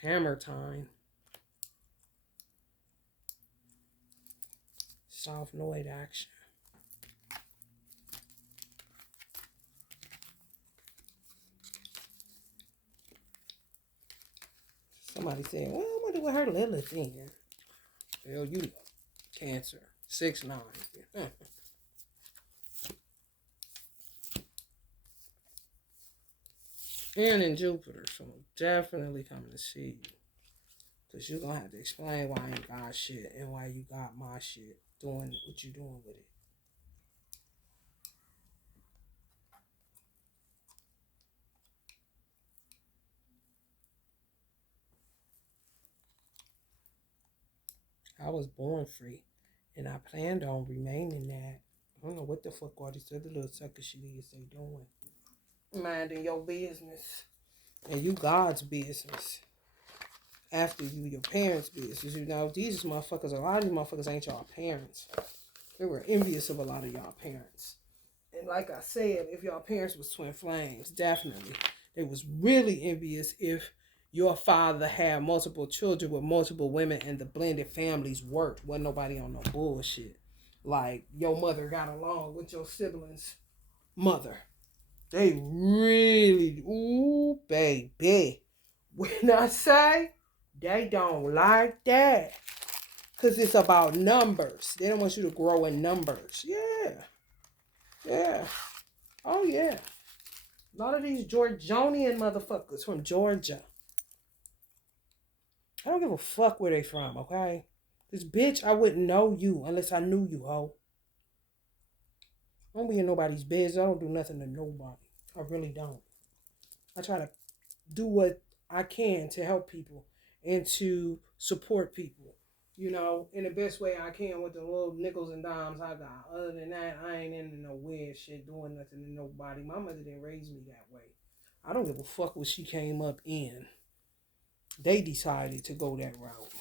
Hammer time. Soft noid action. Somebody said, well, I wonder what her Lilith in. Hell, you know. Cancer. 6-9. And in Jupiter. So definitely coming to see you. Because you're going to have to explain why I ain't got shit and why you got my shit. Doing what you doing with it. I was born free. And I planned on remaining that. I don't know what the fuck all these other little sucker shit is they doing. Minding your business. And you God's business. After you, your parents' business. You know, these motherfuckers, a lot of these motherfuckers ain't y'all parents. They were envious of a lot of y'all parents. And like I said, if y'all parents was twin flames, definitely. They was really envious if your father had multiple children with multiple women and the blended families worked. Wasn't nobody on no bullshit. Like your mother got along with your siblings' mother. They really, ooh, baby. When I say they don't like that, because it's about numbers. They don't want you to grow in numbers. Yeah, yeah. Oh, yeah. A lot of these Georgianian motherfuckers from Georgia. I don't give a fuck where they from, okay? This bitch, I wouldn't know you unless I knew you, ho. I don't be in nobody's business. I don't do nothing to nobody. I really don't. I try to do what I can to help people and to support people, in the best way I can with the little nickels and dimes I got. Other than that, I ain't into no weird shit, doing nothing to nobody. My mother didn't raise me that way. I don't give a fuck what she came up in. They decided to go that route.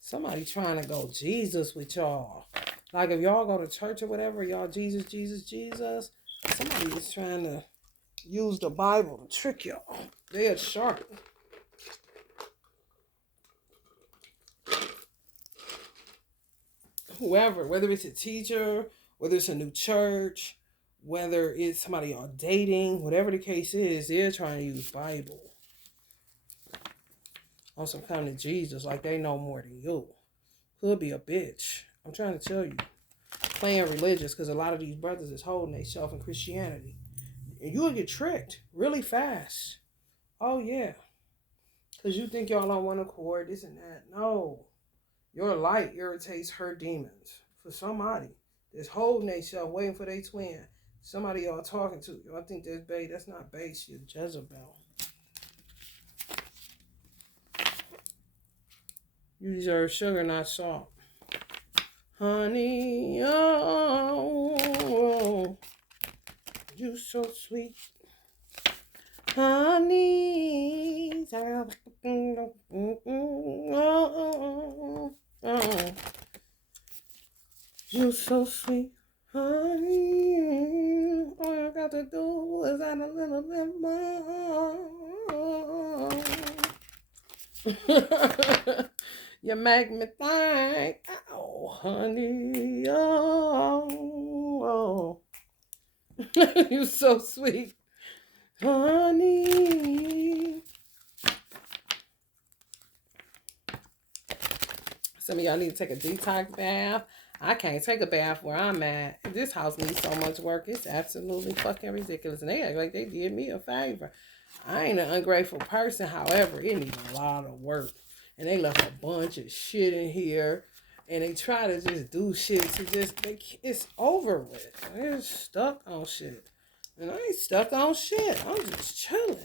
Somebody trying to go Jesus with y'all. Like if y'all go to church or whatever, y'all Jesus, Jesus, Jesus. Somebody is trying to use the Bible to trick y'all. They're sharp. Whoever, whether it's a teacher, whether it's a new church, whether it's somebody y'all dating, whatever the case is, they're trying to use Bible on some kind of Jesus, like they know more than you. Could be a bitch. I'm trying to tell you. Playing religious, because a lot of these brothers is holding themselves in Christianity. And you'll get tricked really fast. Oh, yeah. Because you think y'all on one accord, this and that. No. Your light irritates her demons. For somebody that's holding themselves, waiting for their twin. Somebody y'all talking to. Y'all think that's bae. That's not bae. She's Jezebel. You deserve sugar, not salt. Honey, oh, you so sweet. Honey, you so sweet. Honey, all you got to do is add a little bit more. You make me think, oh, honey, oh. You so sweet. Honey. Some of y'all need to take a detox bath. I can't take a bath where I'm at. This house needs so much work. It's absolutely fucking ridiculous. And they act like they did me a favor. I ain't an ungrateful person. However, it needs a lot of work. And they left a bunch of shit in here. And they try to just do shit to it's over with. They're stuck on shit. And I ain't stuck on shit. I'm just chilling.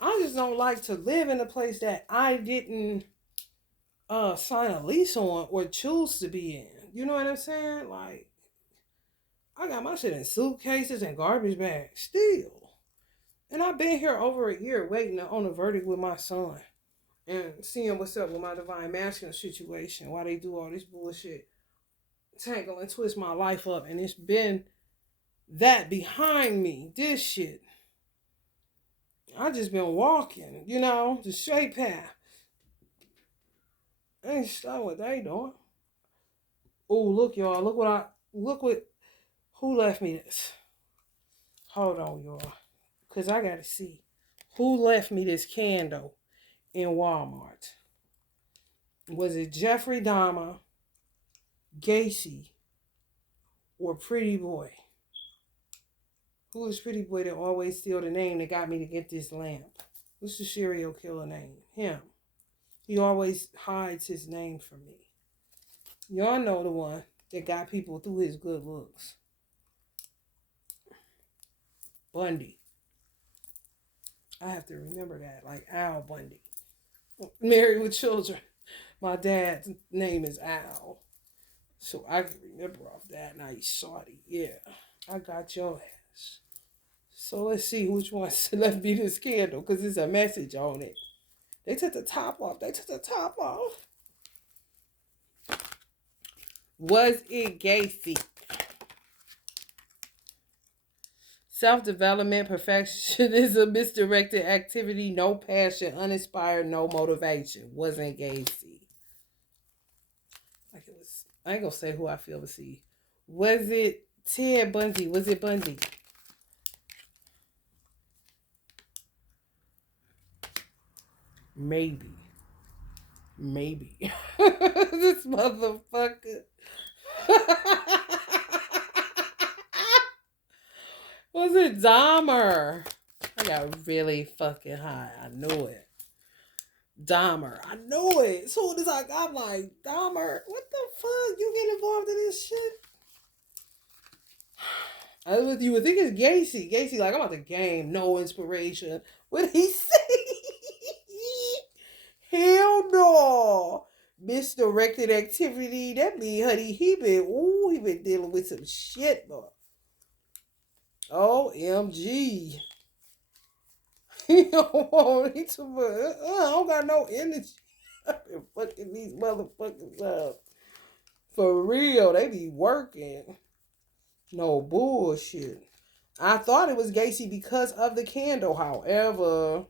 I just don't like to live in a place that I didn't sign a lease on or choose to be in. You know what I'm saying? Like, I got my shit in suitcases and garbage bags still. And I've been here over a year waiting on a verdict with my son and seeing what's up with my divine masculine situation, why they do all this bullshit, tangle and twist my life up. And it's been that behind me, this shit. I just been walking, the straight path. Ain't stuff what they doing. Oh, look, y'all. Who left me this? Hold on, y'all. Because I got to see. Who left me this candle in Walmart? Was it Jeffrey Dahmer, Gacy, or Pretty Boy? Who is Pretty Boy that always steal the name that got me to get this lamp? What's the serial killer name? Him. He always hides his name from me. Y'all know the one that got people through his good looks. Bundy. I have to remember that, like Al Bundy. Married with children. My dad's name is Al. So I can remember off that night, shorty. Yeah, I got your ass. So let's see which one left me this candle because there's a message on it. They took the top off. They took the top off. Was it Gacy? Self-development, perfectionism, misdirected activity, no passion, uninspired, no motivation. Wasn't Gacy. Like it was. I ain't gonna say who I feel to see. Was it Ted Bundy? Was it Bundy? Maybe. Maybe. This motherfucker. Was it Dahmer? I got really fucking high. I knew it. Dahmer. I knew it. As soon as I got like, Dahmer, what the fuck? You get involved in this shit? You would think it's Gacy. Gacy, like, I'm about to game, no inspiration. What he say? Hell no. Misdirected activity. That mean, honey, he been dealing with some shit, boy. OMG. He don't want he too much. I don't got no energy. I've been fucking these motherfuckers up. For real, they be working. No bullshit. I thought it was Gacy because of the candle. However,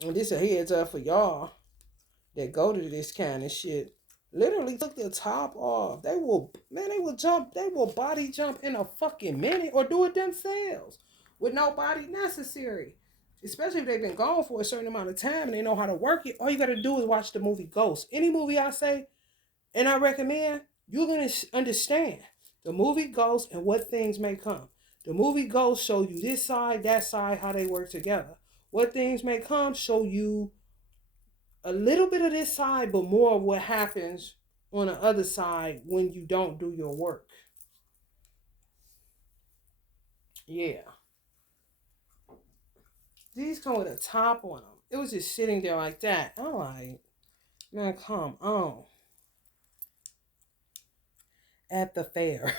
and this a heads up for y'all that go to this kind of shit. Literally took their top off. They will body jump in a fucking minute or do it themselves with no body necessary. Especially if they've been gone for a certain amount of time and they know how to work it. All you gotta do is watch the movie Ghost. Any movie I say and I recommend, you're gonna understand the movie Ghost and what things may come. The movie Ghost show you this side, that side, how they work together. What things may come show you a little bit of this side, but more of what happens on the other side when you don't do your work. Yeah. These come with a top on them. It was just sitting there like that. I'm like, man, come on. At the fair.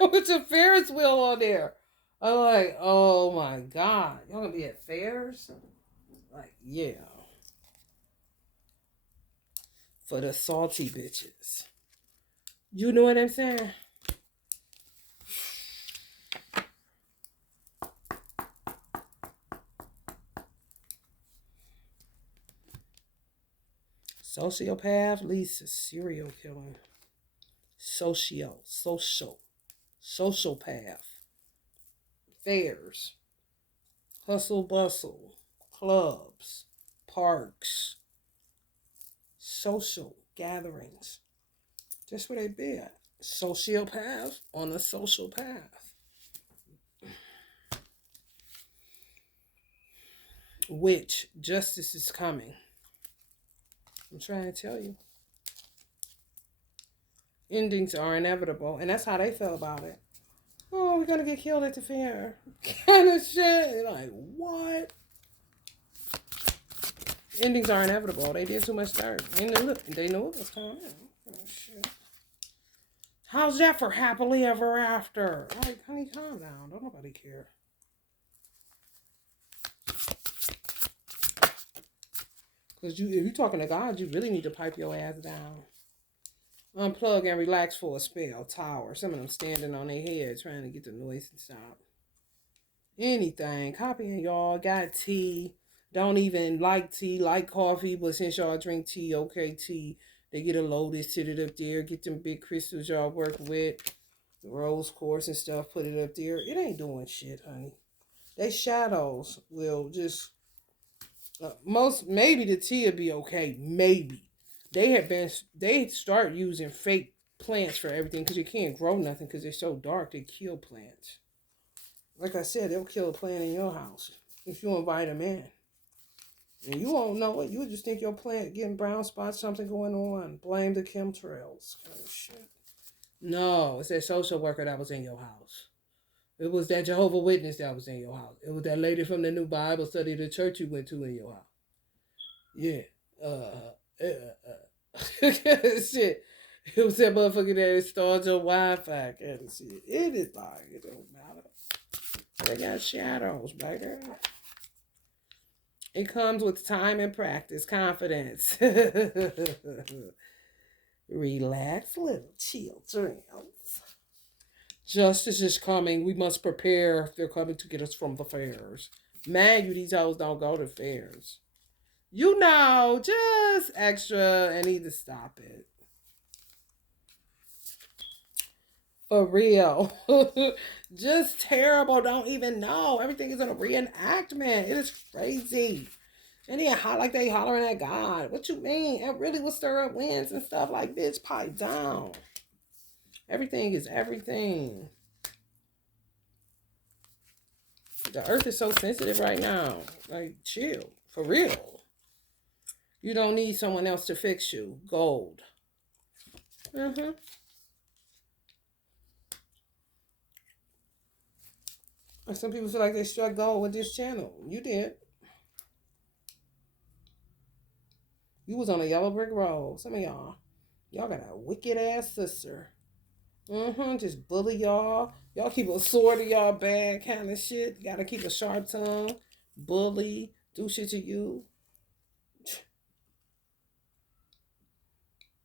With your Ferris wheel on there. I'm like, oh my God. Y'all gonna be at fairs? Like, yeah. For the salty bitches. You know what I'm saying? Sociopath leads to serial killing. Sociopath. Fairs. Hustle bustle. Clubs. Parks. Social gatherings. Just where they be at. Sociopath on a social path. Which justice is coming. I'm trying to tell you. Endings are inevitable, and that's how they feel about it. Oh, we're gonna get killed at the fair. Kind of shit. Like, what? Endings are inevitable. They did too much dirt. They knew it was coming. Oh, shit. How's that for happily ever after? Like, honey, calm down. Don't nobody care. Because if you're talking to God, you really need to pipe your ass down. Unplug and relax for a spell. Tower. Some of them standing on their head trying to get the noise to stop. Anything. Copying y'all. Got tea. Don't even like tea. Like coffee. But since y'all drink tea, okay, tea. They get a lotus, sit it up there. Get them big crystals y'all work with. The rose quartz and stuff. Put it up there. It ain't doing shit, honey. They shadows will just... maybe the tea will be okay. Maybe. They start using fake plants for everything because you can't grow nothing because they're so dark. They kill plants. Like I said, they'll kill a plant in your house if you invite them in. And you won't know it. You just think your plant getting brown spots, something going on. Blame the chemtrails. Oh, shit. No, it's that social worker that was in your house. It was that Jehovah's Witness that was in your house. It was that lady from the new Bible study, the church you went to in your house. Yeah. Shit. It was that motherfucker that started your Wi-Fi kind of shit. It is like, it don't matter. They got shadows, baby. It comes with time and practice, confidence. Relax, little children. Justice is coming. We must prepare. They're coming to get us from the fairs. Man, you these hoes don't go to fairs. You know, just extra and need to stop it. For real. Just terrible. Don't even know. Everything is in a reenactment. It is crazy. And then like they hollering at God. What you mean? It really will stir up winds and stuff like this. Pipe down. Everything is everything. The earth is so sensitive right now. Like, chill. For real. You don't need someone else to fix you. Gold. Mm-hmm. And some people feel like they struck gold with this channel. You did. You was on a yellow brick road. Some of y'all got a wicked ass sister. Mm-hmm. Just bully y'all. Y'all keep a sword in y'all bag kind of shit. You gotta keep a sharp tongue. Bully. Do shit to you.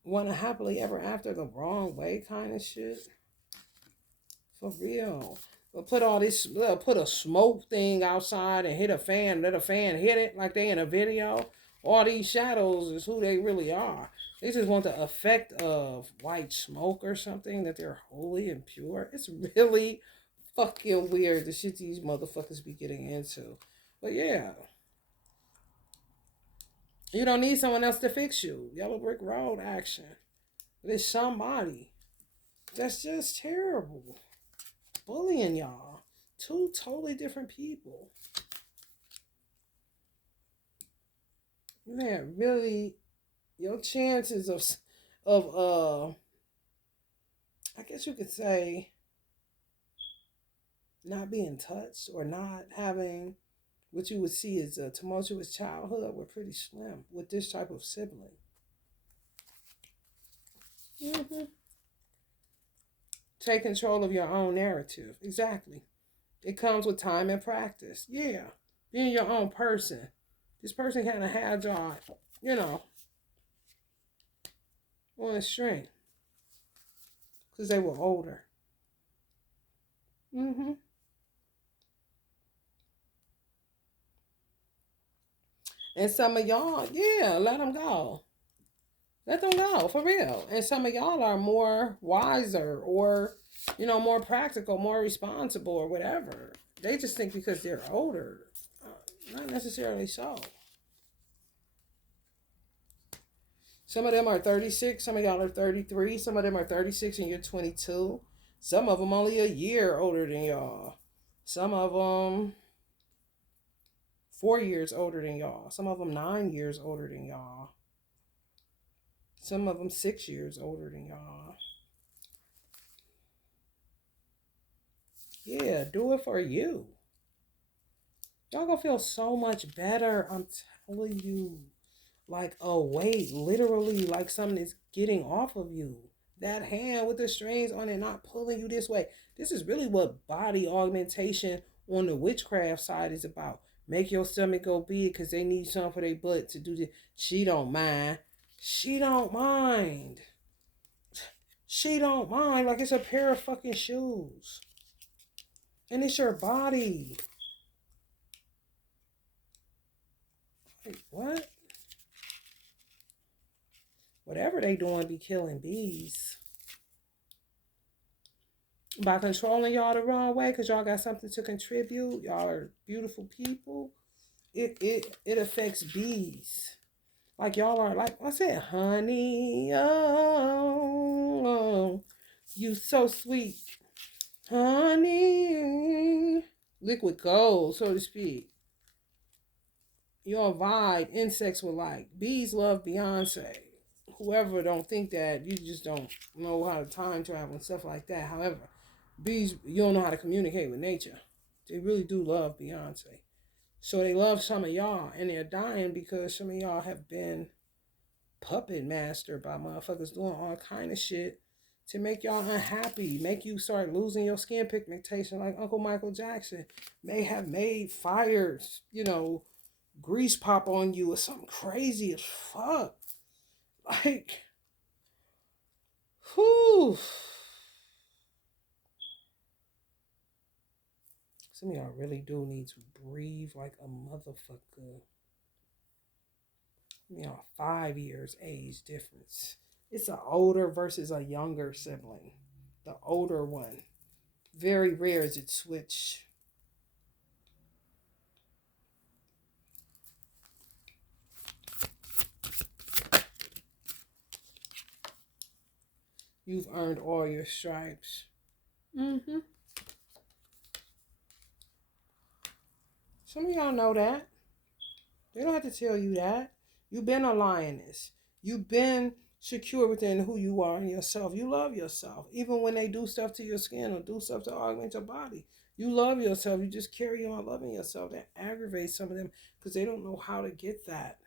Want to happily ever after the wrong way kind of shit. For real. But put all this, put a smoke thing outside and hit a fan, let a fan hit it like they in a video. All these shadows is who they really are. They just want the effect of white smoke or something, that they're holy and pure. It's really fucking weird the shit these motherfuckers be getting into. But yeah, you don't need someone else to fix you. Yellow brick road action. There's somebody. That's just terrible. Bullying y'all. Two totally different people. Man, really, your chances of I guess you could say not being touched or not having what you would see as a tumultuous childhood were pretty slim with this type of sibling. Mm-hmm. Take control of your own narrative. Exactly. It comes with time and practice. Yeah. Being your own person. This person kind of had y'all, you know, on a string because they were older. Mm-hmm. And some of y'all, yeah, let them go. Let them go for real. And some of y'all are more wiser or, more practical, more responsible or whatever. They just think because they're older. Not necessarily so. Some of them are 36. Some of y'all are 33. Some of them are 36 and you're 22. Some of them only a year older than y'all. Some of them 4 years older than y'all. Some of them 9 years older than y'all. Some of them 6 years older than y'all. Yeah, do it for you. Y'all gonna feel so much better. I'm telling you. Like a weight, literally, like something is getting off of you. That hand with the strings on it, not pulling you this way. This is really what body augmentation on the witchcraft side is about. Make your stomach go big because they need something for their butt to do this. She don't mind. She don't mind. She don't mind. Like it's a pair of fucking shoes. And it's your body. Like, what? Whatever they doing be killing bees. By controlling y'all the wrong way because y'all got something to contribute, y'all are beautiful people, it affects bees. Like y'all are, like I said, honey, oh, you so sweet, honey, liquid gold, so to speak. Your vibe, insects will like. Bees love Beyonce. Whoever don't think that, you just don't know how to time travel and stuff like that. However, bees, you don't know how to communicate with nature. They really do love Beyonce. So they love some of y'all, and they're dying because some of y'all have been puppet mastered by motherfuckers doing all kind of shit to make y'all unhappy, make you start losing your skin pigmentation like Uncle Michael Jackson may have made fires, grease pop on you or something crazy as fuck. Like, whew. Some of y'all really do need to breathe like a motherfucker. 5 years age difference. It's an older versus a younger sibling. The older one. Very rare is it switch. You've earned all your stripes. Mm-hmm. Some of y'all know that. They don't have to tell you that. You've been a lioness. You've been secure within who you are and yourself. You love yourself. Even when they do stuff to your skin or do stuff to augment your body. You love yourself. You just carry on loving yourself. That aggravates some of them because they don't know how to get that.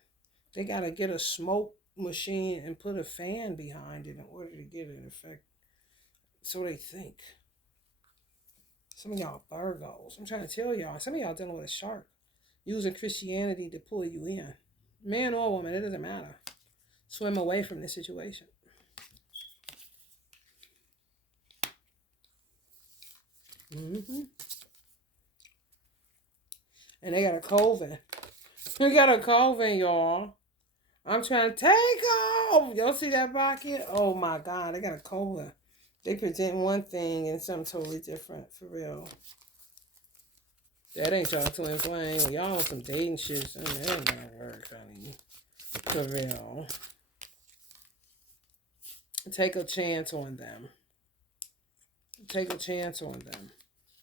They got to get a smoke machine and put a fan behind it in order to get an effect. So they think. Some of y'all Virgos. I'm trying to tell y'all. Some of y'all dealing with a shark. Using Christianity to pull you in. Man or woman, it doesn't matter. Swim away from this situation. Mm-hmm. And they got a coven. We got a coven, y'all. I'm trying to take off. Y'all see that pocket? Oh my God, they got a coven. They present one thing and something totally different, for real. That ain't y'all twin flame. Y'all on some dating shit. That ain't gonna work, honey. For real. Take a chance on them. Take a chance on them.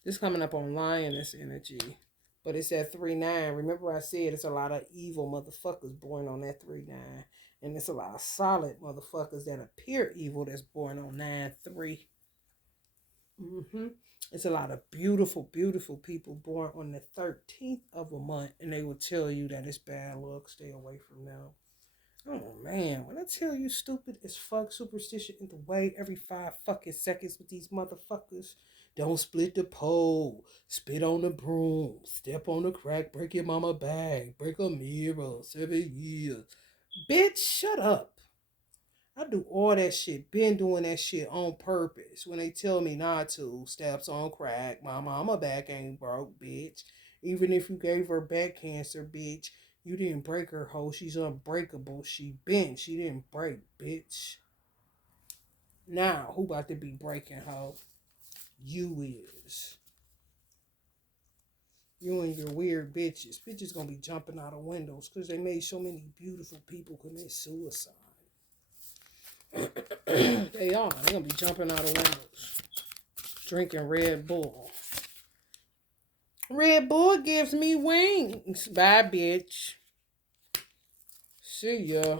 This coming up on lioness energy. But it's at 3-9. Remember I said it's a lot of evil motherfuckers born on that 3-9. And it's a lot of solid motherfuckers that appear evil that's born on 9-3. Mm-hmm. It's a lot of beautiful, beautiful people born on the 13th of a month. And they will tell you that it's bad luck. Stay away from them. Oh man, when I tell you stupid as fuck superstition in the way every 5 fucking seconds with these motherfuckers. Don't split the pole, spit on the broom, step on the crack, break your mama back, break a mirror, 7 years. Bitch, shut up. I do all that shit, been doing that shit on purpose. When they tell me not to, steps on crack, my mama back ain't broke, bitch. Even if you gave her back cancer, bitch, you didn't break her, hoe. She's unbreakable. She bent. She didn't break, bitch. Now, who about to be breaking, hoe? You is. You and your weird bitches. Bitches gonna be jumping out of windows because they made so many beautiful people commit suicide. They are. They're gonna be jumping out of windows. Drinking Red Bull. Red Bull gives me wings. Bye, bitch. See ya.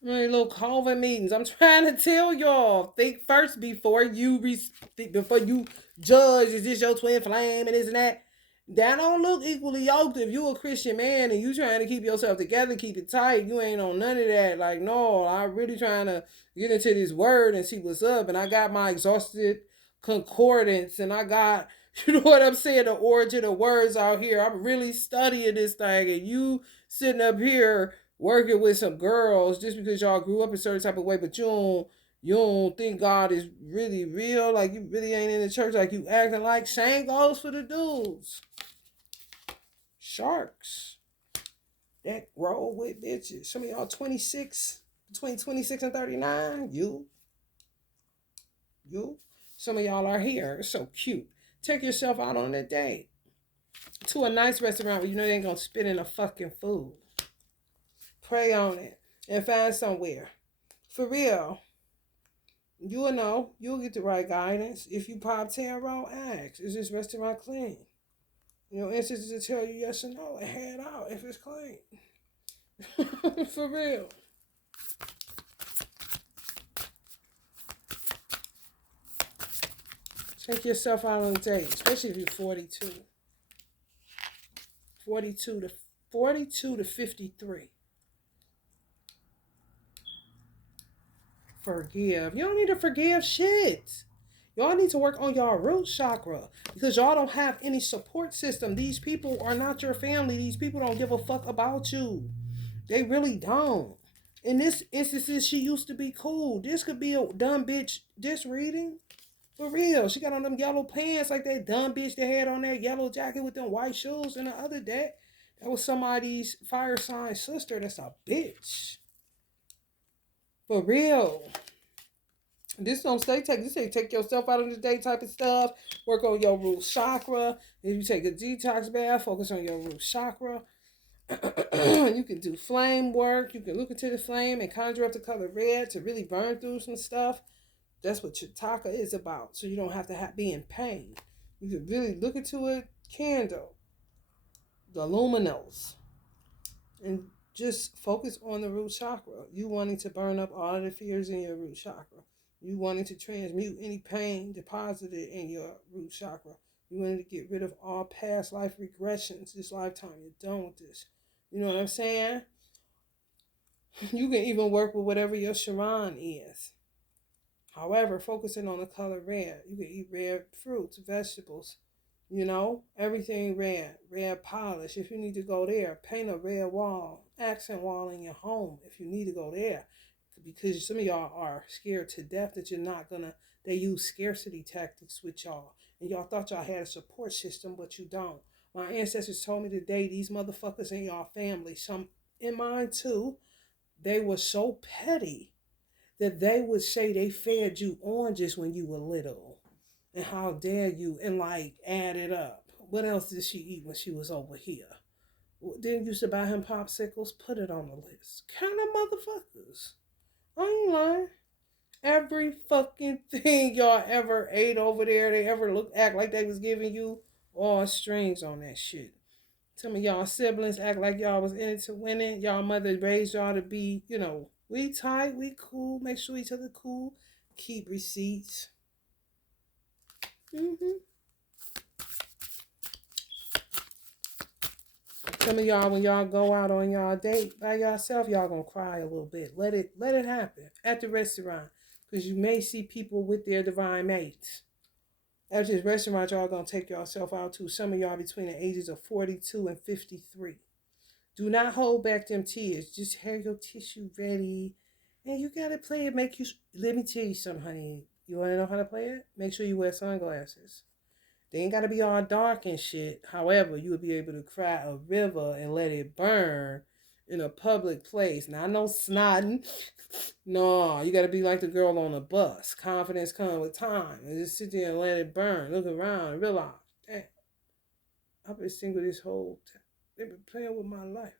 Little COVID meetings. I'm trying to tell y'all. Think first before you judge. Is this your twin flame and this and that? That don't look equally yoked. If you a Christian man and you trying to keep yourself together, keep it tight, you ain't on none of that. Like, no, I'm really trying to get into this word and see what's up. And I got my exhausted concordance and I got, you know what I'm saying, the origin of words out here. I'm really studying this thing and you sitting up here working with some girls just because y'all grew up a certain type of way, but you don't think God is really real, like you really ain't in the church, like you acting like. Same goes for the dudes. Sharks that roll with bitches. Some of y'all 26, between 26 and 39. You. Some of y'all are here. It's so cute. Take yourself out on a date to a nice restaurant where you know they ain't gonna spit in the fucking food. Pray on it and find somewhere. For real. You will know. You'll get the right guidance. If you pop tarot, ask, is this restaurant clean? Ancestors will tell you yes or no and head out if it's clean. For real. Take yourself out on a date, especially if you're 42. 42 to 42 to 53. Forgive. You don't need to forgive shit. Y'all need to work on y'all root chakra because y'all don't have any support system. These people are not your family. These people don't give a fuck about you. They really don't. In this instance, she used to be cool. This could be a dumb bitch just reading. For real. She got on them yellow pants like that dumb bitch that had on that yellow jacket with them white shoes. And the other day, that was somebody's fire sign sister. That's a bitch. For real. This don't say take yourself out of the day type of stuff. Work on your root chakra. If you take a detox bath, focus on your root chakra. You can do flame work. You can look into the flame and conjure up the color red to really burn through some stuff. That's what Chitaka is about. So you don't have to be in pain. You can really look into a candle, the luminous, and just focus on the root chakra. You wanting to burn up all of the fears in your root chakra. You wanting to transmute any pain deposited in your root chakra. You wanting to get rid of all past life regressions this lifetime. You're done with this. You know what I'm saying? You can even work with whatever your Sharon is. However, focusing on the color red, you can eat red fruits, vegetables, everything red, red polish. If you need to go there, paint a red wall, accent wall in your home if you need to go there. Because some of y'all are scared to death that you're not gonna, they use scarcity tactics with y'all. And y'all thought y'all had a support system, but you don't. My ancestors told me today, these motherfuckers in y'all family, some in mine too, they were so petty that they would say they fed you oranges when you were little. And how dare you, and add it up. What else did she eat when she was over here? Didn't used to buy him popsicles? Put it on the list. Kind of motherfuckers. I ain't lying. Every fucking thing y'all ever ate over there, they ever act like they was giving you all strings on that shit. Some of y'all siblings act like y'all was in it to win it. Y'all mother raised y'all to be, we tight, we cool, make sure each other cool, keep receipts. Some of y'all, when y'all go out on y'all date by yourself, y'all gonna cry a little bit. Let it happen at the restaurant, because you may see people with their divine mates. At this restaurant, y'all gonna take yourself out to. Some of y'all between the ages of 42 and 53. Do not hold back them tears. Just have your tissue ready. And you gotta play it. Let me tell you something, honey. You wanna know how to play it? Make sure you wear sunglasses. They ain't gotta be all dark and shit. However, you will be able to cry a river and let it burn in a public place. Not no snotting. No, you gotta be like the girl on the bus. Confidence comes with time. And just sit there and let it burn. Look around and realize, damn, I've been single this whole time. They've been playing with my life.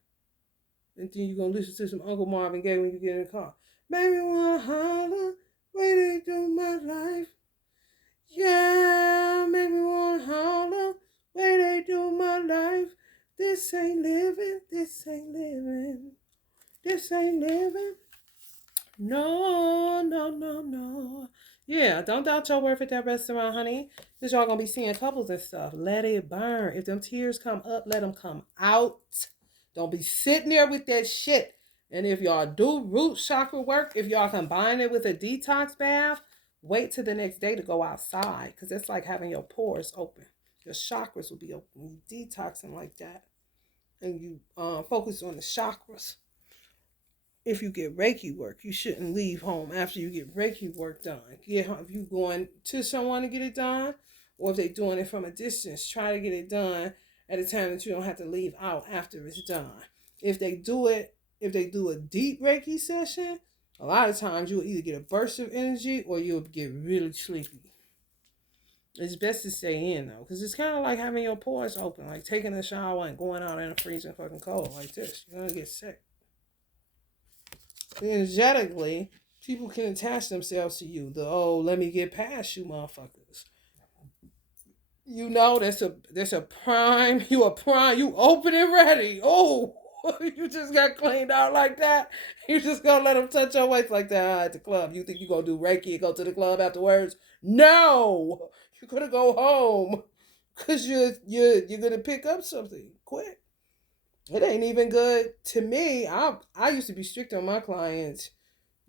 And then you're gonna listen to some Uncle Marvin Gaye when you get in the car. Baby wanna holler, way they do my life. Yeah, make me wanna holler, way they do my life. This ain't living, this ain't living, this ain't living. No, no, no, no. Yeah, don't doubt your worth at that restaurant, honey. Because y'all gonna be seeing couples and stuff. Let it burn. If them tears come up, let them come out. Don't be sitting there with that shit. And if y'all do root chakra work, if y'all combine it with a detox bath, wait till the next day to go outside. Because it's like having your pores open. Your chakras will be open. You detoxing like that. And you focus on the chakras. If you get Reiki work, you shouldn't leave home after you get Reiki work done. If you going to someone to get it done, or if they're doing it from a distance, try to get it done at a time that you don't have to leave out after it's done. If they do a deep Reiki session, a lot of times you'll either get a burst of energy or you'll get really sleepy. It's best to stay in though, because it's kind of like having your pores open, like taking a shower and going out in a freezing fucking cold like this. You're gonna get sick. Energetically, people can attach themselves to you. Let me get past you, motherfuckers. That's a prime. You open and ready. Oh, You just got cleaned out like that? You just gonna let them touch your waist like that at the club? You think you gonna do Reiki and go to the club afterwards? No! You're gonna go home. Cause you're gonna pick up something quick. It ain't even good to me. I used to be strict on my clients.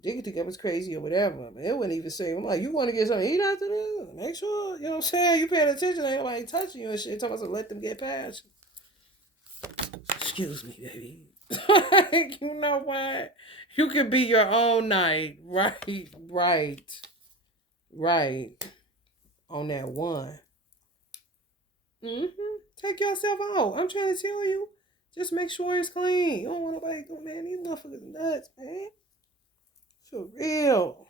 They could think I was crazy or whatever. It wouldn't even say, I'm like, you want to get something to eat after this? Make sure, you know what I'm saying? You paying attention. Ain't nobody touching you and shit. Talking about to let them get past. Excuse me, baby. Like, you know what? You can be your own knight. Right. On that one. Take yourself out. I'm trying to tell you. Just make sure it's clean. You don't want nobody going, man, these motherfuckers nuts, man. For real.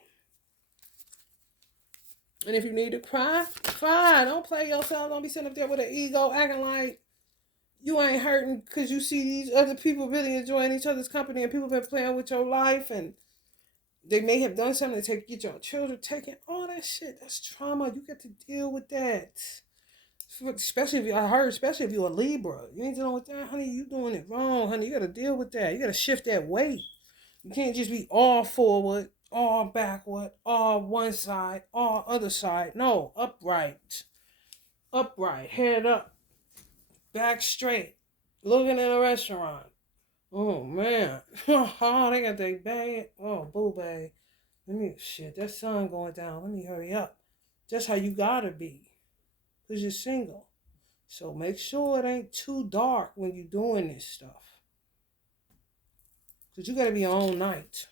And if you need to cry, cry. Don't play yourself. Don't be sitting up there with an ego acting like you ain't hurting because you see these other people really enjoying each other's company and people been playing with your life and they may have done something to get your children taken. All that shit, that's trauma. You get to deal with that. Especially if you're a Libra. You ain't dealing with that, honey. You doing it wrong, honey. You got to deal with that. You got to shift that weight. You can't just be all forward, all backward, all one side, all other side. No, upright. Upright, head up, back straight, looking in a restaurant. Oh, man. Oh, they got that bad. Oh, boo, babe. Shit, that sun going down. Let me hurry up. That's how you gotta be. Because you're single. So make sure it ain't too dark when you're doing this stuff. Because you gotta be your own knight.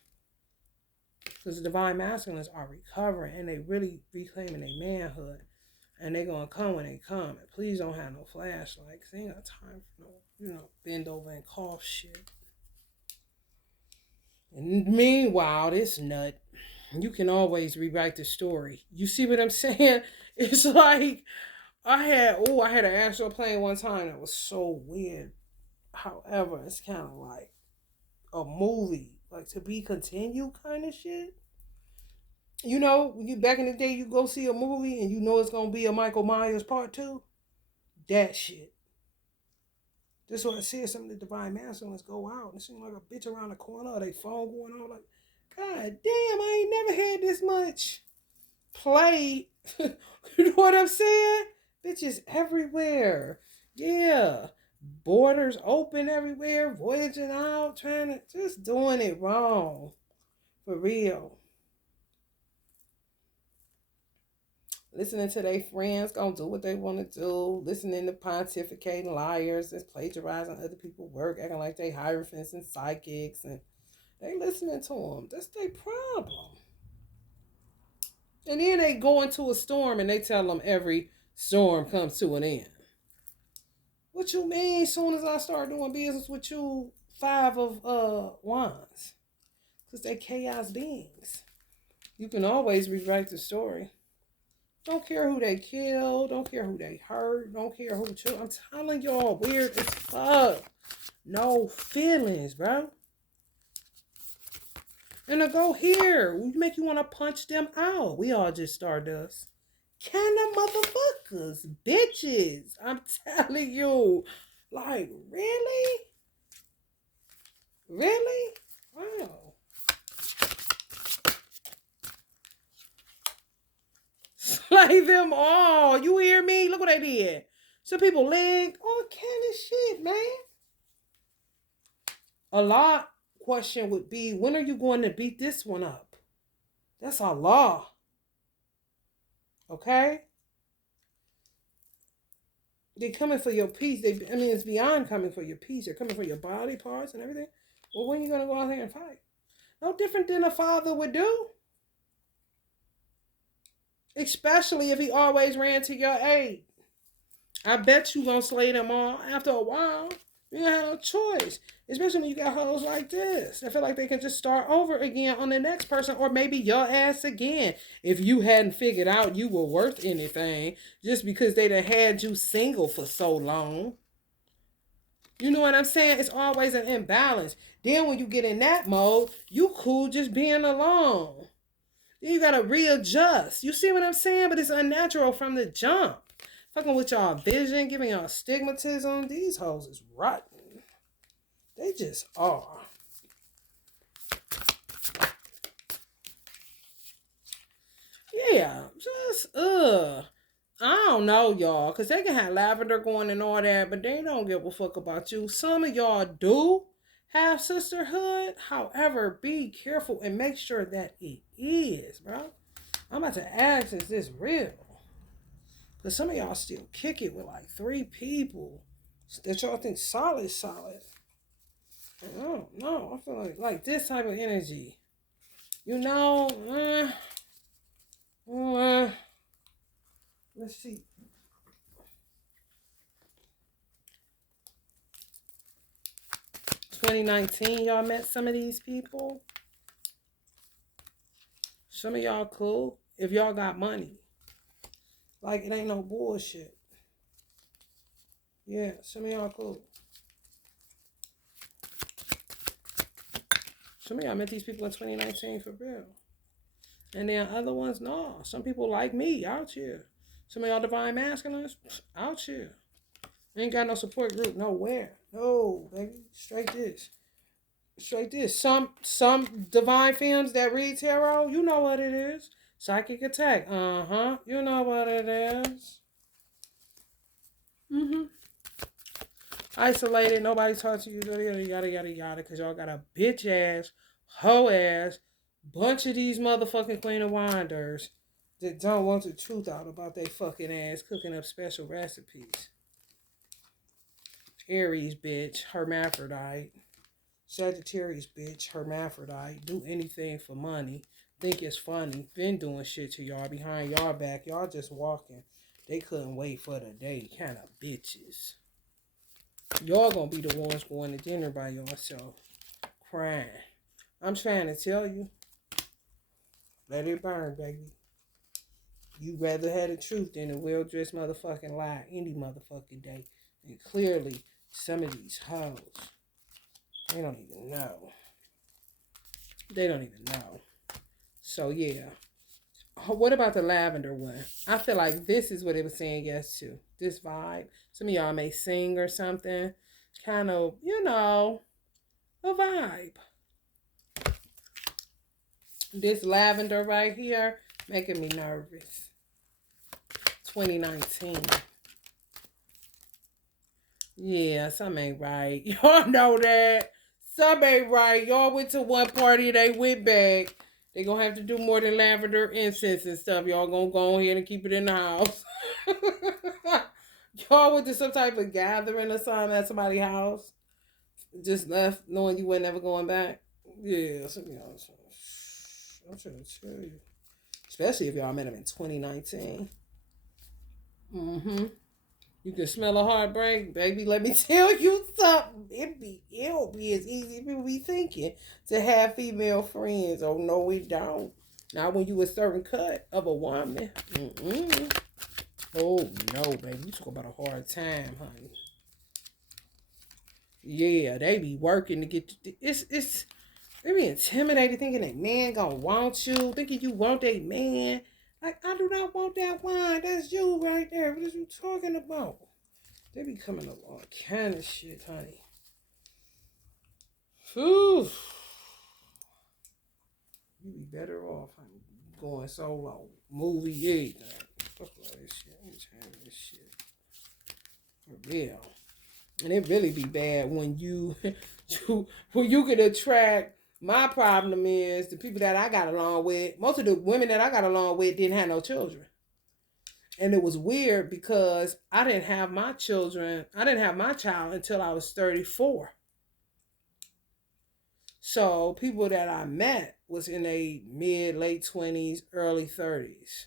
Because the divine masculines are recovering and they really reclaiming their manhood. And they gonna come when they come. And please don't have no flashlights. They ain't got time for no, bend over and cough shit. And meanwhile, this nut, you can always rewrite the story. You see what I'm saying? It's like I had an astral plane one time that was so weird. However, it's kind of like a movie, like to be continued kind of shit. You know, you back in the day, you go see a movie and you know it's gonna be a Michael Myers part 2. That shit. That's what I said. Some of the divine masculines go out and it seem like a bitch around the corner or they phone going on. Like, God damn, I ain't never had this much play. You know what I'm saying? Bitches everywhere. Yeah. Borders open everywhere, voyaging out, just doing it wrong. For real. Listening to their friends, gonna do what they want to do. Listening to pontificating liars that's plagiarizing other people's work, acting like they hierophants and psychics, and they listening to them. That's their problem. And then they go into a storm and they tell them every storm comes to an end. What you mean? As soon as I start doing business with you, 5 of wands, because they chaos beings. You can always rewrite the story. Don't care who they kill. Don't care who they hurt. Don't care who chill. I'm telling y'all, weird as fuck. No feelings, bro. And to go here, we make you want to punch them out. We all just stardust. Kind of motherfuckers, bitches. I'm telling you. Like, really? Really? Wow. Slay them all. You hear me? Look what they did. Some people leg, all kind of shit, man. A lot question would be, when are you going to beat this one up? That's our law. Okay? They're coming for your peace. It's beyond coming for your peace. They're coming for your body parts and everything. Well, when are you going to go out there and fight? No different than a father would do. Especially if he always ran to your aid. I bet you gonna slay them all after a while. You don't have no choice. Especially when you got hoes like this. I feel like they can just start over again on the next person or maybe your ass again. If you hadn't figured out you were worth anything just because they done had you single for so long. You know what I'm saying? It's always an imbalance. Then when you get in that mode, you cool just being alone. You gotta readjust. You see what I'm saying? But it's unnatural from the jump. Fucking with y'all vision, giving y'all stigmatism. These hoes is rotten. They just are. Yeah, just I don't know, y'all, because they can have lavender going and all that, but they don't give a fuck about you. Some of y'all do have sisterhood. However, be careful and make sure that it is, bro. I'm about to ask, is this real? Because some of y'all still kick it with like 3 people that y'all think solid, solid. I don't know. I feel like this type of energy. You know, let's see. 2019, y'all met some of these people. Some of y'all cool if y'all got money. Like, it ain't no bullshit. Yeah, some of y'all cool. Some of y'all met these people in 2019 for real. And then other ones, no. Some people like me out here. Some of y'all divine masculines out here. Ain't got no support group nowhere. No, baby. Straight this. Straight this. Some divine films that read tarot, you know what it is. Psychic attack. Uh-huh. You know what it is. Mm-hmm. Isolated. Nobody talks to you. Yada, yada, yada, yada. Because y'all got a bitch ass, hoe ass, bunch of these motherfucking Queen of Wonders that don't want the truth out about their fucking ass cooking up special recipes. Aries, bitch. Hermaphrodite. Sagittarius, bitch. Hermaphrodite. Do anything for money. Think it's funny. Been doing shit to y'all behind y'all back. Y'all just walking. They couldn't wait for the day. Kind of bitches. Y'all gonna be the ones going to dinner by yourself. Crying. I'm trying to tell you. Let it burn, baby. You rather have the truth than a well-dressed motherfucking lie any motherfucking day. And clearly, some of these hoes, they don't even know. They don't even know. So, yeah. What about the lavender one? I feel like this is what it was saying yes to. This vibe. Some of y'all may sing or something. Kind of, a vibe. This lavender right here making me nervous. 2019. Yeah, something ain't right. Y'all know that. Something ain't right. Y'all went to one party, they went back. They gonna have to do more than lavender incense and stuff. Y'all gonna go ahead and keep it in the house. Y'all went to some type of gathering or something at somebody's house. Just left knowing you were never going back. Yeah, some y'all. I'm trying to tell you. Especially if y'all met him in 2019. Mm-hmm. You can smell a heartbreak, baby. Let me tell you something. It'll be as easy as people be thinking to have female friends. Oh no, we don't. Not when you a certain cut of a woman. Mm-mm. Oh no, baby. You talk about a hard time, honey. Yeah, they be working to get you. They be intimidated thinking that man gonna want you, thinking you want that man. Like, I do not want that wine. That's you right there. What are you talking about? They be coming up all kind of shit, honey. Whew. You be better off, honey, going solo. Movie, everything. Fuck all this shit. I'm tired of this shit. For real. And it really be bad when you can attract. My problem is the people that I got along with. Most of the women that I got along with didn't have no children, and it was weird because I didn't have my children. I didn't have my child until I was 34. So people that I met was in a mid late 20s, early 30s,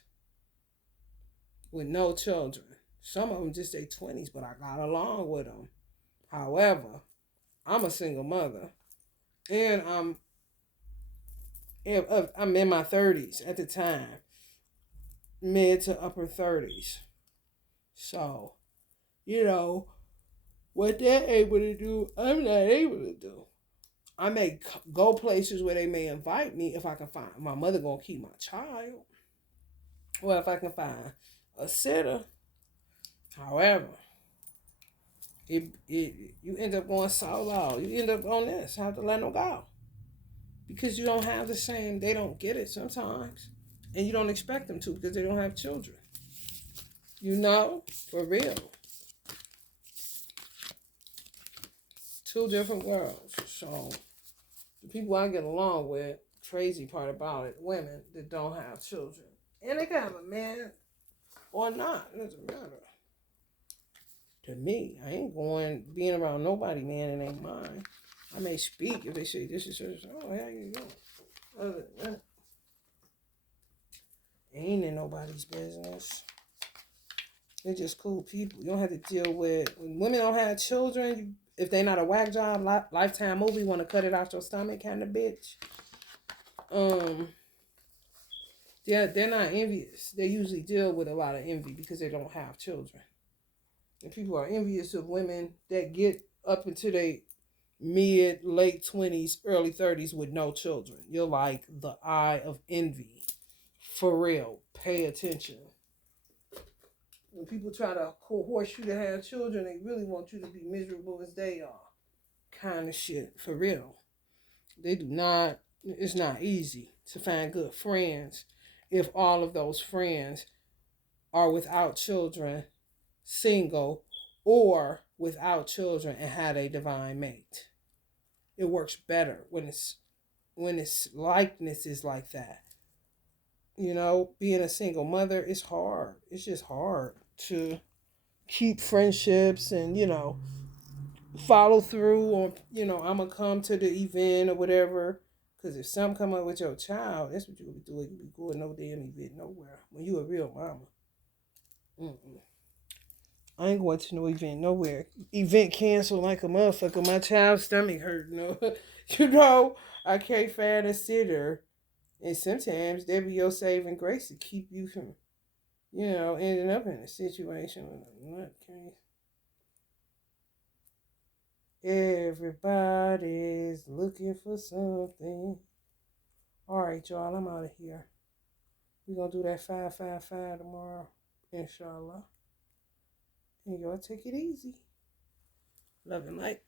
with no children. Some of them just their 20s, but I got along with them. However, I'm a single mother, and I'm in my 30s at the time, mid to upper 30s. So, what they're able to do, I'm not able to do. I may go places where they may invite me if I can find my mother gonna keep my child. Well, if I can find a sitter. However, You end up going solo. You end up on this. Have to let them go because you don't have the same. They don't get it sometimes, and you don't expect them to because they don't have children. You know, for real. Two different worlds. So the people I get along with, crazy part about it, women that don't have children, and they can have a man or not. It doesn't matter. To me, I ain't going being around nobody, man, and ain't mine. I may speak if they say this is such. Oh, how you doing? Other than that, ain't in nobody's business. They're just cool people. You don't have to deal with when women don't have children. If they not a whack job, lifetime movie, want to cut it out your stomach, kind of bitch. Um, they're not envious. They usually deal with a lot of envy because they don't have children. And people are envious of women that get up into their mid, late 20s, early 30s with no children. You're like the eye of envy. For real. Pay attention. When people try to coerce you to have children, they really want you to be miserable as they are. Kind of shit. For real. They do not, it's not easy to find good friends if all of those friends are without children, single, or without children and had a divine mate. It works better when its likeness is like that. You know, being a single mother is hard. It's just hard to keep friendships and, follow through on, I'm going to come to the event or whatever. Because if something come up with your child, that's what you'll be doing. You'll be going no damn event nowhere. When you a real mama. Mm-mm. I ain't going to no event nowhere. Event canceled like a motherfucker. My child's stomach hurt. No, I can't find a sitter. And sometimes there be your saving grace to keep you from, ending up in a situation with a nutcase. Everybody's looking for something. All right, y'all, I'm out of here. We're going to do that 555 tomorrow, inshallah. And y'all take it easy. Love and light.